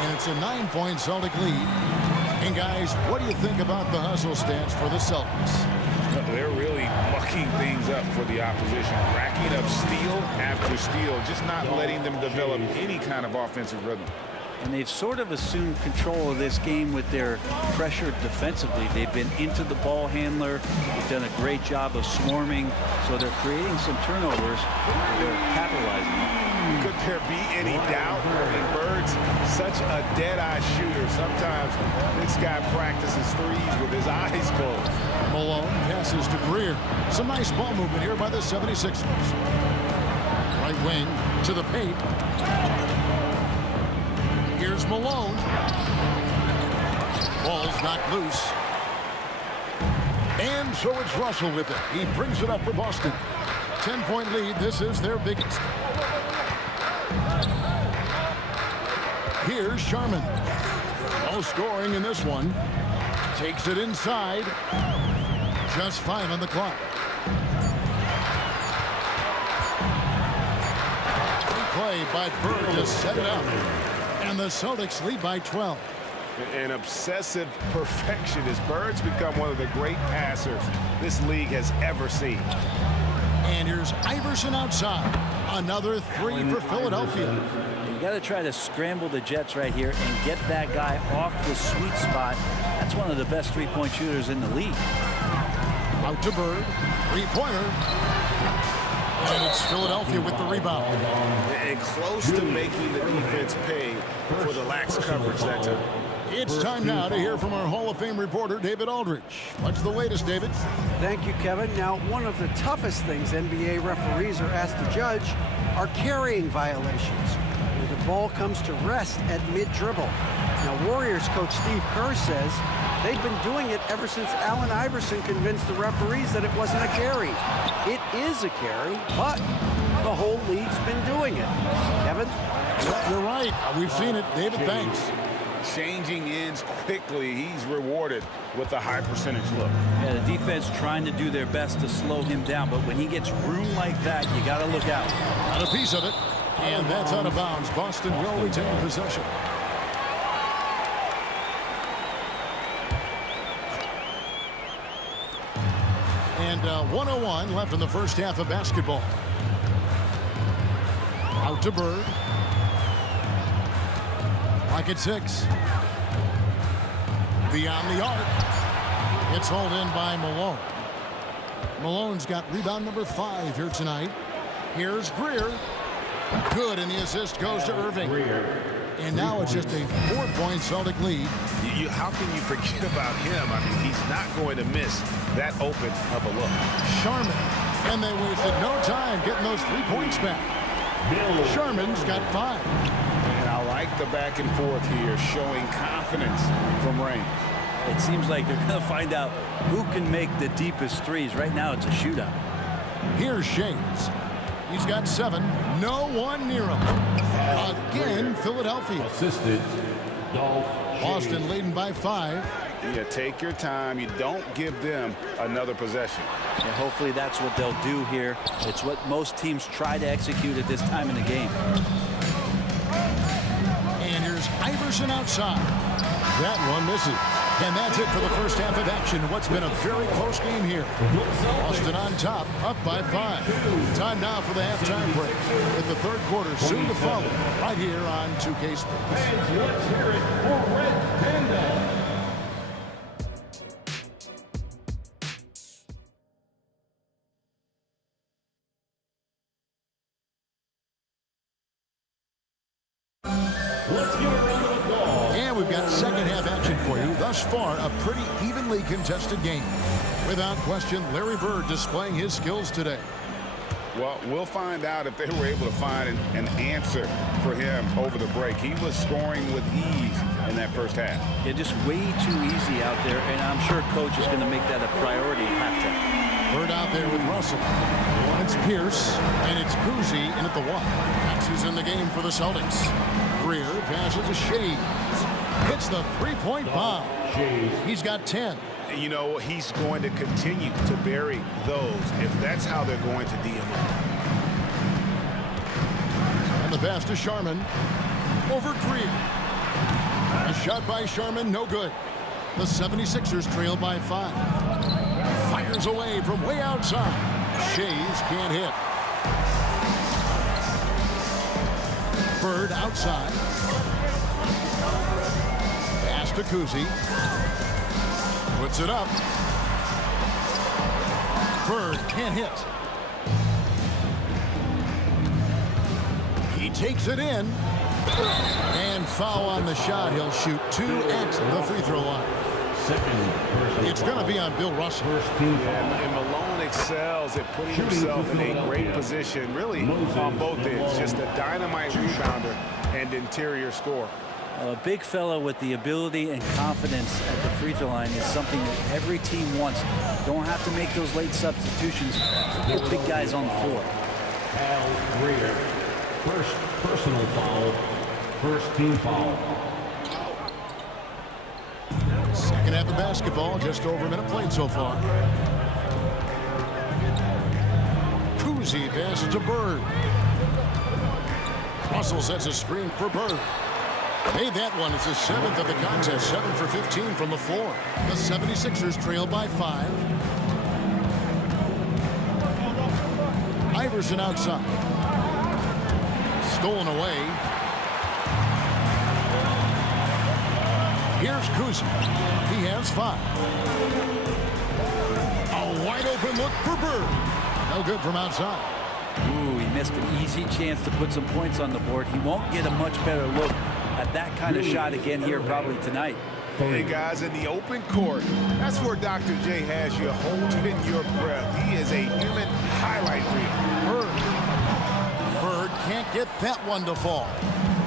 And it's a 9-point Celtic lead. And guys, what do you think about the hustle stance for the Celtics? They're really mucking things up for the opposition. Racking up steal after steal. Just not letting them develop any kind of offensive rhythm. And they've sort of assumed control of this game with their pressure defensively. They've been into the ball handler. They've done a great job of swarming. So they're creating some turnovers. They're capitalizing on it. Could there be any doubt? I mean, Bird's such a dead-eye shooter. Sometimes this guy practices threes with his eyes closed. Malone passes to Greer. Some nice ball movement here by the 76ers. Right wing to the paint. Here's Malone. Ball's knocked loose. And so it's Russell with it. He brings it up for Boston. 10-point lead. This is their biggest. Here's Sharman. No scoring in this one. Takes it inside. Just 5 on the clock. Great play by Bird to set it up. And the Celtics lead by 12. An obsessive perfectionist. Bird's become one of the great passers this league has ever seen. And here's Iverson outside. Another 3 for Philadelphia. You got to try to scramble the Jets right here and get that guy off the sweet spot. That's one of the best three-point shooters in the league. Out to Bird. Three-pointer. And it's Philadelphia with the rebound. And close to making the defense pay for the lax coverage that time. It's time now to hear from our Hall of Fame reporter, David Aldridge. What's the latest, David? Thank you, Kevin. Now, one of the toughest things NBA referees are asked to judge are carrying violations, where the ball comes to rest at mid-dribble. Now, Warriors coach Steve Kerr says they've been doing it ever since Allen Iverson convinced the referees that it wasn't a carry. It is a carry, but the whole league's been doing it. Kevin? You're right. We've seen it. David, thanks. Changing ends quickly. He's rewarded with a high percentage look. Yeah, the defense trying to do their best to slow him down, but when he gets room like that, you got to look out. Got a piece of it, and that's out of bounds. Boston will retain possession. And 1:01 left in the first half of basketball. Out to Bird. Pocket 6. Beyond the arc. It's hauled in by Malone. Malone's got rebound number 5 here tonight. Here's Greer. Good, and the assist goes to Irving. And now it's just a 4-point Celtic lead. How can you forget about him? I mean, he's not going to miss that open of a look. Sharman. And they wasted no time getting those 3 points back. Sharman's got 5. And I like the back and forth here, showing confidence from range. It seems like they're going to find out who can make the deepest threes. Right now, it's a shootout. Here's Shays. He's got 7. No one near him. Again, Philadelphia. Assisted, Dolph Boston leading by 5. Yeah, take your time. You don't give them another possession. Yeah, hopefully that's what they'll do here. It's what most teams try to execute at this time in the game. And here's Iverson outside. That one misses. And that's it for the first half of action. What's been a very close game here. Boston on top, up by 5. Time now for the halftime break, with the third quarter soon to follow, right here on 2K Sports. Let's hear it for Red Panda. And we've got second half action for you. Thus far, a pretty evenly contested game. Without question, Larry Bird displaying his skills today. Well, we'll find out if they were able to find an answer for him over the break. He was scoring with ease in that first half. Yeah, just way too easy out there, and I'm sure coach is going to make that a priority at halftime. Bird out there with Russell. It's Pierce, and it's Cousy in at the 1. That's who's in the game for the Celtics. Greer passes to Shays. Hits the 3-point bomb. He's got 10. You know, he's going to continue to bury those if that's how they're going to deal with him. And the pass to Sharman. Over Greer. A shot by Sharman, no good. The 76ers trail by 5. Fires away from way outside. Shays can't hit. Bird outside. Pass to Kuzi. Puts it up. Bird can't hit. He takes it in. And foul on the shot. He'll shoot 2 at the free throw line. It's going to be on Bill Russell. And Malone excels at putting himself in a great position, really, on both ends. Just a dynamite rebounder and interior scorer. A big fella with the ability and confidence at the free throw line is something that every team wants. Don't have to make those late substitutions. Get big guys on the floor. Al Greer, first personal foul, first team foul. Second half of basketball, just over a minute played so far. Kuzi passes to Bird. Russell sets a screen for Bird. Made that one. It's his 7th of the contest. 7 for 15 from the floor. The 76ers trail by 5. Iverson outside. Stolen away. Here's Kuzi. He has 5. A wide open look for Bird. No good from outside. Ooh, he missed an easy chance to put some points on the board. He won't get a much better look at that kind of shot again here probably tonight. Hey, guys, in the open court, that's where Dr. J has you holding your breath. He is a human highlight reel. Bird can't get that one to fall.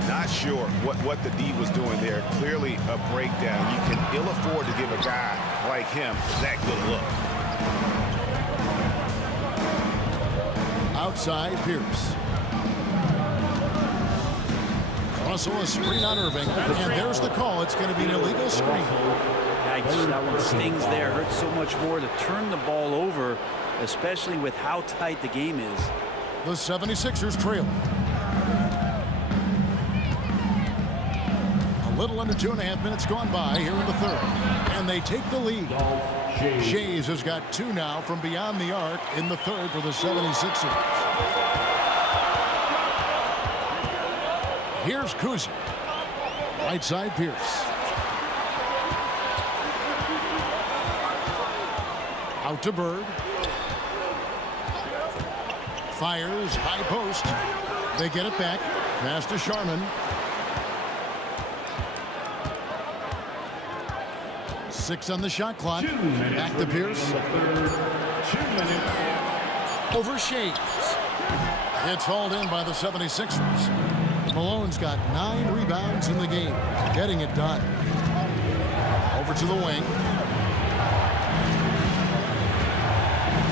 Not sure what the D was doing there. Clearly a breakdown. You can ill afford to give a guy like him that good look. Outside Pierce. Russell a screen on Irving, and there's the call. It's going to be an illegal screen. Yikes, that one stings there. Hurts so much more to turn the ball over, especially with how tight the game is. The 76ers trail. A little under 2.5 minutes gone by here in the third, and they take the lead. Shays has got 2 now from beyond the arc in the third for the 76ers. Here's Kuzi. Right side Pierce. Out to Bird. Fires, high post. They get it back. Pass to Sharman. 6 on the shot clock. Back to Pierce. 2 minutes. Over Shays. It's hauled in by the 76ers. Malone's got 9 rebounds in the game. Getting it done. Over to the wing.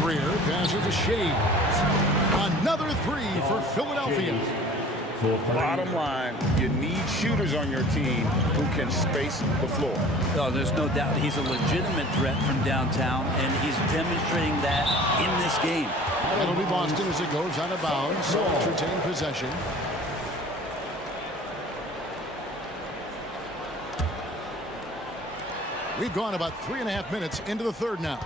Greer passes to Shays. Another 3 for Philadelphia. Bottom line, you need shooters on your team who can space the floor. Oh, there's no doubt he's a legitimate threat from downtown, and he's demonstrating that in this game. It'll be Boston as it goes out of bounds. So retain possession. We've gone about 3.5 minutes into the third now.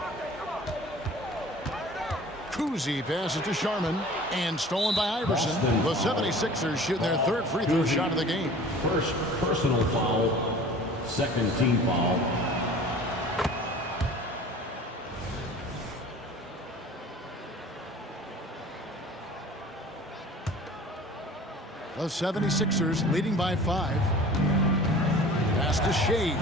Kuzi passes to Sharman and stolen by Iverson. The 76ers shooting their 3rd free throw shot of the game. First personal foul, second team foul. The 76ers leading by 5. Pass to Shays.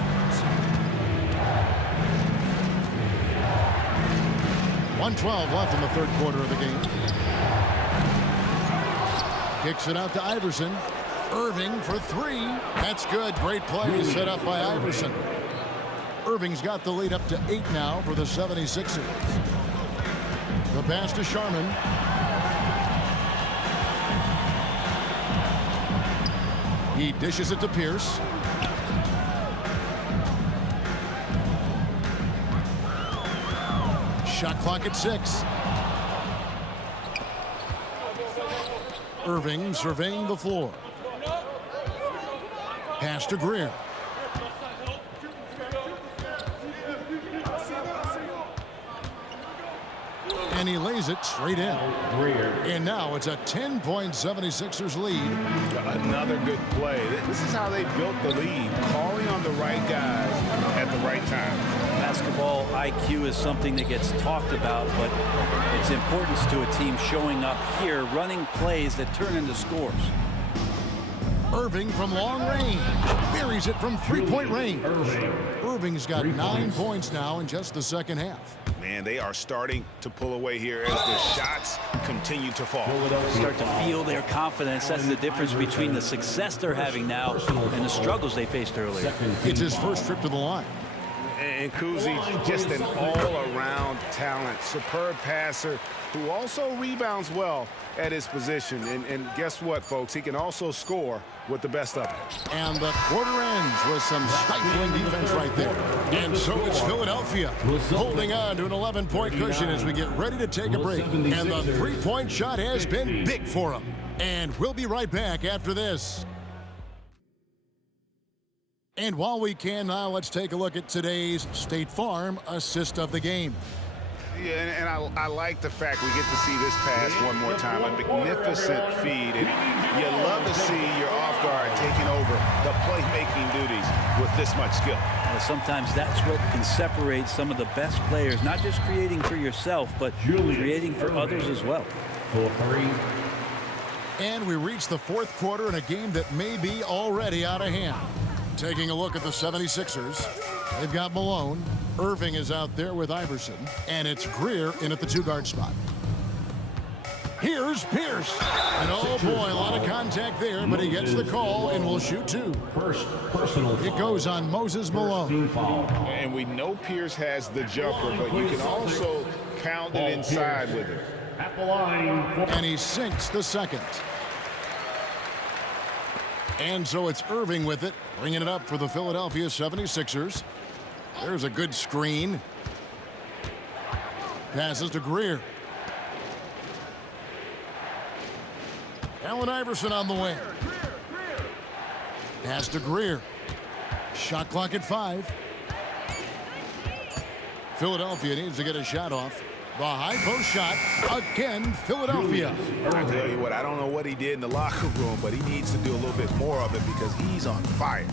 .112 left in the third quarter of the game. Kicks it out to Iverson. Irving for 3. That's good. Great play set up by Iverson. Irving's got the lead up to 8 now for the 76ers. The pass to Sharman. He dishes it to Pierce. Shot clock at 6. Irving surveying the floor. Pass to Greer. And he lays it straight in. And now it's a 10-point 76ers lead. Another good play. This is how they built the lead, calling on the right guys at the right time. Basketball IQ is something that gets talked about, but its importance to a team showing up here, running plays that turn into scores. Irving from long range. Buries it from three-point range. Irving's got 9 points now in just the second half. Man, they are starting to pull away here as the shots continue to fall. Start to feel their confidence. That's the difference between the success they're having now and the struggles they faced earlier. It's his first trip to the line. And Kuzi, just an all-around talent, superb passer who also rebounds well at his position. And guess what, folks? He can also score with the best of them. And the quarter ends with some stifling defense right there. And so it's Philadelphia holding on to an 11-point cushion as we get ready to take a break. And the three-point shot has been big for him. And we'll be right back after this. And while we can now, let's take a look at today's State Farm assist of the game. Yeah, and I like the fact we get to see this pass one more time. A magnificent feed. And you love to see your off guard taking over the playmaking duties with this much skill. Well, sometimes that's what can separate some of the best players, not just creating for yourself, but creating for others as well. And we reach the fourth quarter in a game that may be already out of hand. Taking a look at the 76ers, they've got Malone. Irving is out there with Iverson, and it's Greer in at the two-guard spot. Here's Pierce. And oh boy, a lot of contact there, but he gets the call and will shoot two. It goes on Moses Malone. And we know Pierce has the jumper, but you can also pound it inside with it. And he sinks the second. And so it's Irving with it, bringing it up for the Philadelphia 76ers. There's a good screen. Passes to Greer. Allen Iverson on the wing. Pass to Greer. Shot clock at 5. Philadelphia needs to get a shot off. The high post shot, again, Philadelphia. I tell you what, I don't know what he did in the locker room, but he needs to do a little bit more of it because he's on fire.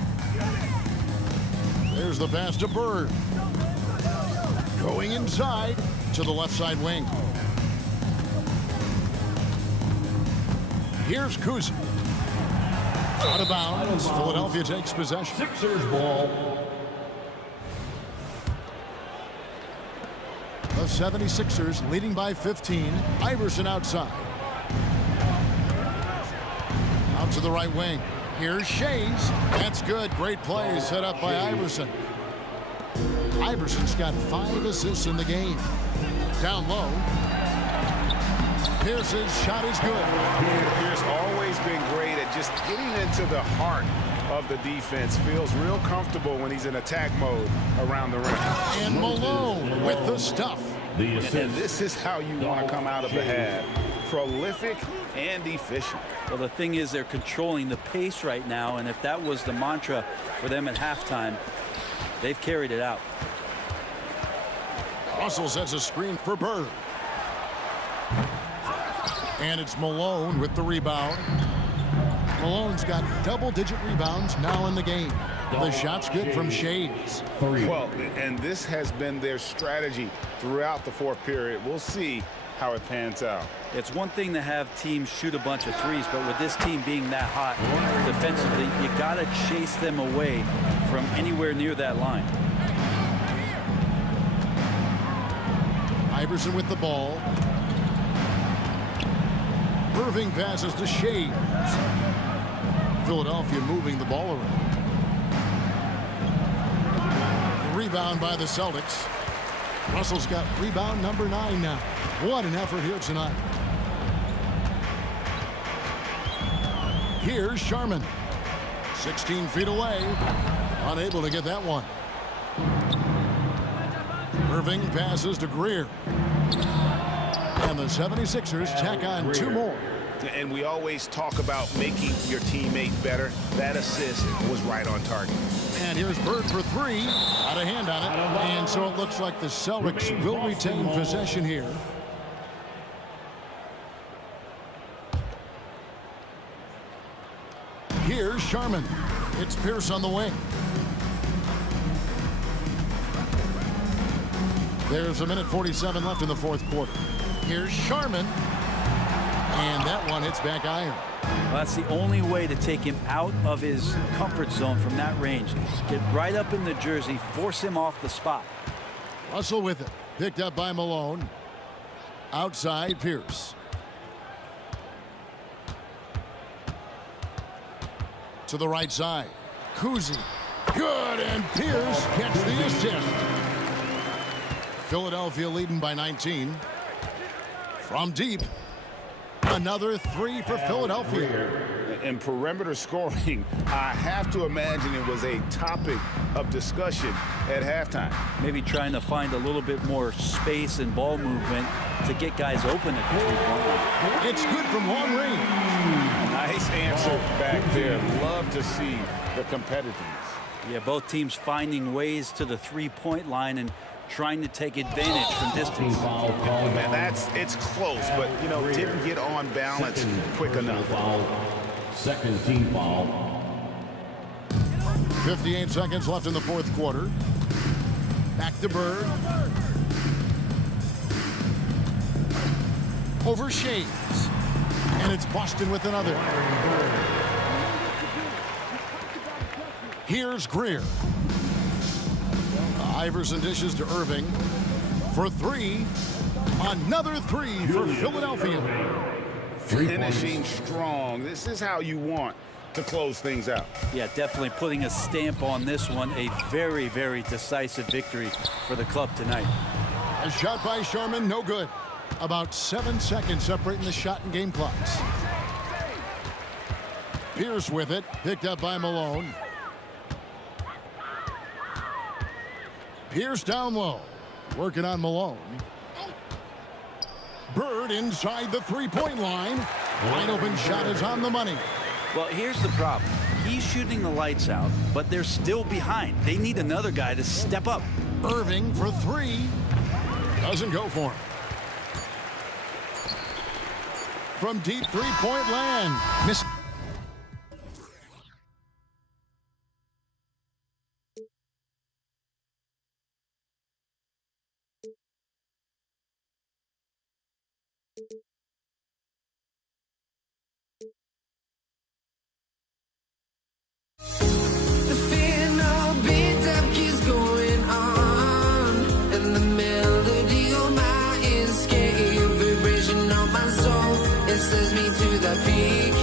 There's the pass to Bird. Going inside to the left side wing. Here's Kuzi. Out of bounds. Philadelphia takes possession. Sixers ball. The 76ers leading by 15. Iverson outside. Out to the right wing. Here's Shays. That's good. Great play set up by Iverson. Iverson's got 5 assists in the game. Down low. Pierce's shot is good. Pierce always been great at just getting into the heart of the defense. Feels real comfortable when he's in attack mode around the rim. And Malone with the stuff. And this is how you want to come out of the half. Prolific and efficient. Well, the thing is they're controlling the pace right now, and if that was the mantra for them at halftime, they've carried it out. Russell sets a screen for Bird. And it's Malone with the rebound. Malone's got double-digit rebounds now in the game. The shot's good from Shays. Well, and this has been their strategy throughout the fourth period. We'll see how it pans out. It's one thing to have teams shoot a bunch of threes, but with this team being that hot defensively, you got to chase them away from anywhere near that line. Iverson with the ball. Irving passes to Shays. Philadelphia moving the ball around. Rebound by the Celtics. Russell's got rebound number 9 now. What an effort here tonight. Here's Sharman. 16 feet away. Unable to get that one. Irving passes to Greer. And the 76ers tack on 2 more. And we always talk about making your teammate better. That assist was right on target. And here's Bird for 3. Out of hand on it. And so it looks like the Celtics will retain possession here. Here's Sharman. It's Pierce on the wing. There's a minute 47 left in the fourth quarter. Here's Sharman. And that one hits back iron. Well, that's the only way to take him out of his comfort zone from that range. Get right up in the jersey, force him off the spot. Russell with it. Picked up by Malone. Outside Pierce. To the right side. Kuzi. Good, and Pierce gets the assist. Philadelphia leading by 19. From deep. Another three for Philadelphia. And perimeter scoring, I have to imagine it was a topic of discussion at halftime. Maybe trying to find a little bit more space and ball movement to get guys open at the three-point line. It's good from long range. Nice answer back there. Love to see the competitiveness. Yeah, both teams finding ways to the three-point line and trying to take advantage from distance. Man, it's close, but you know, didn't get on balance quick enough. Second team foul. 58 seconds left in the fourth quarter. Back to Bird. Over Shades. And it's Boston with another. Here's Greer. Iverson dishes to Irving for three. Another three for Philadelphia. Finishing strong. This is how you want to close things out. Yeah, definitely putting a stamp on this one. A very, very decisive victory for the club tonight. A shot by Sharman, no good. About 7 seconds separating the shot and game clocks. Pierce with it, picked up by Malone. Pierce down low, working on Malone. Bird inside the three-point line. Wide open shot is on the money. Well, here's the problem. He's shooting the lights out, but they're still behind. They need another guy to step up. Irving for three. Doesn't go for him. From deep three-point land. Miss. The fear no beat up keeps going on, and the melody on my escape, vibration on my soul, it sends me to the peak.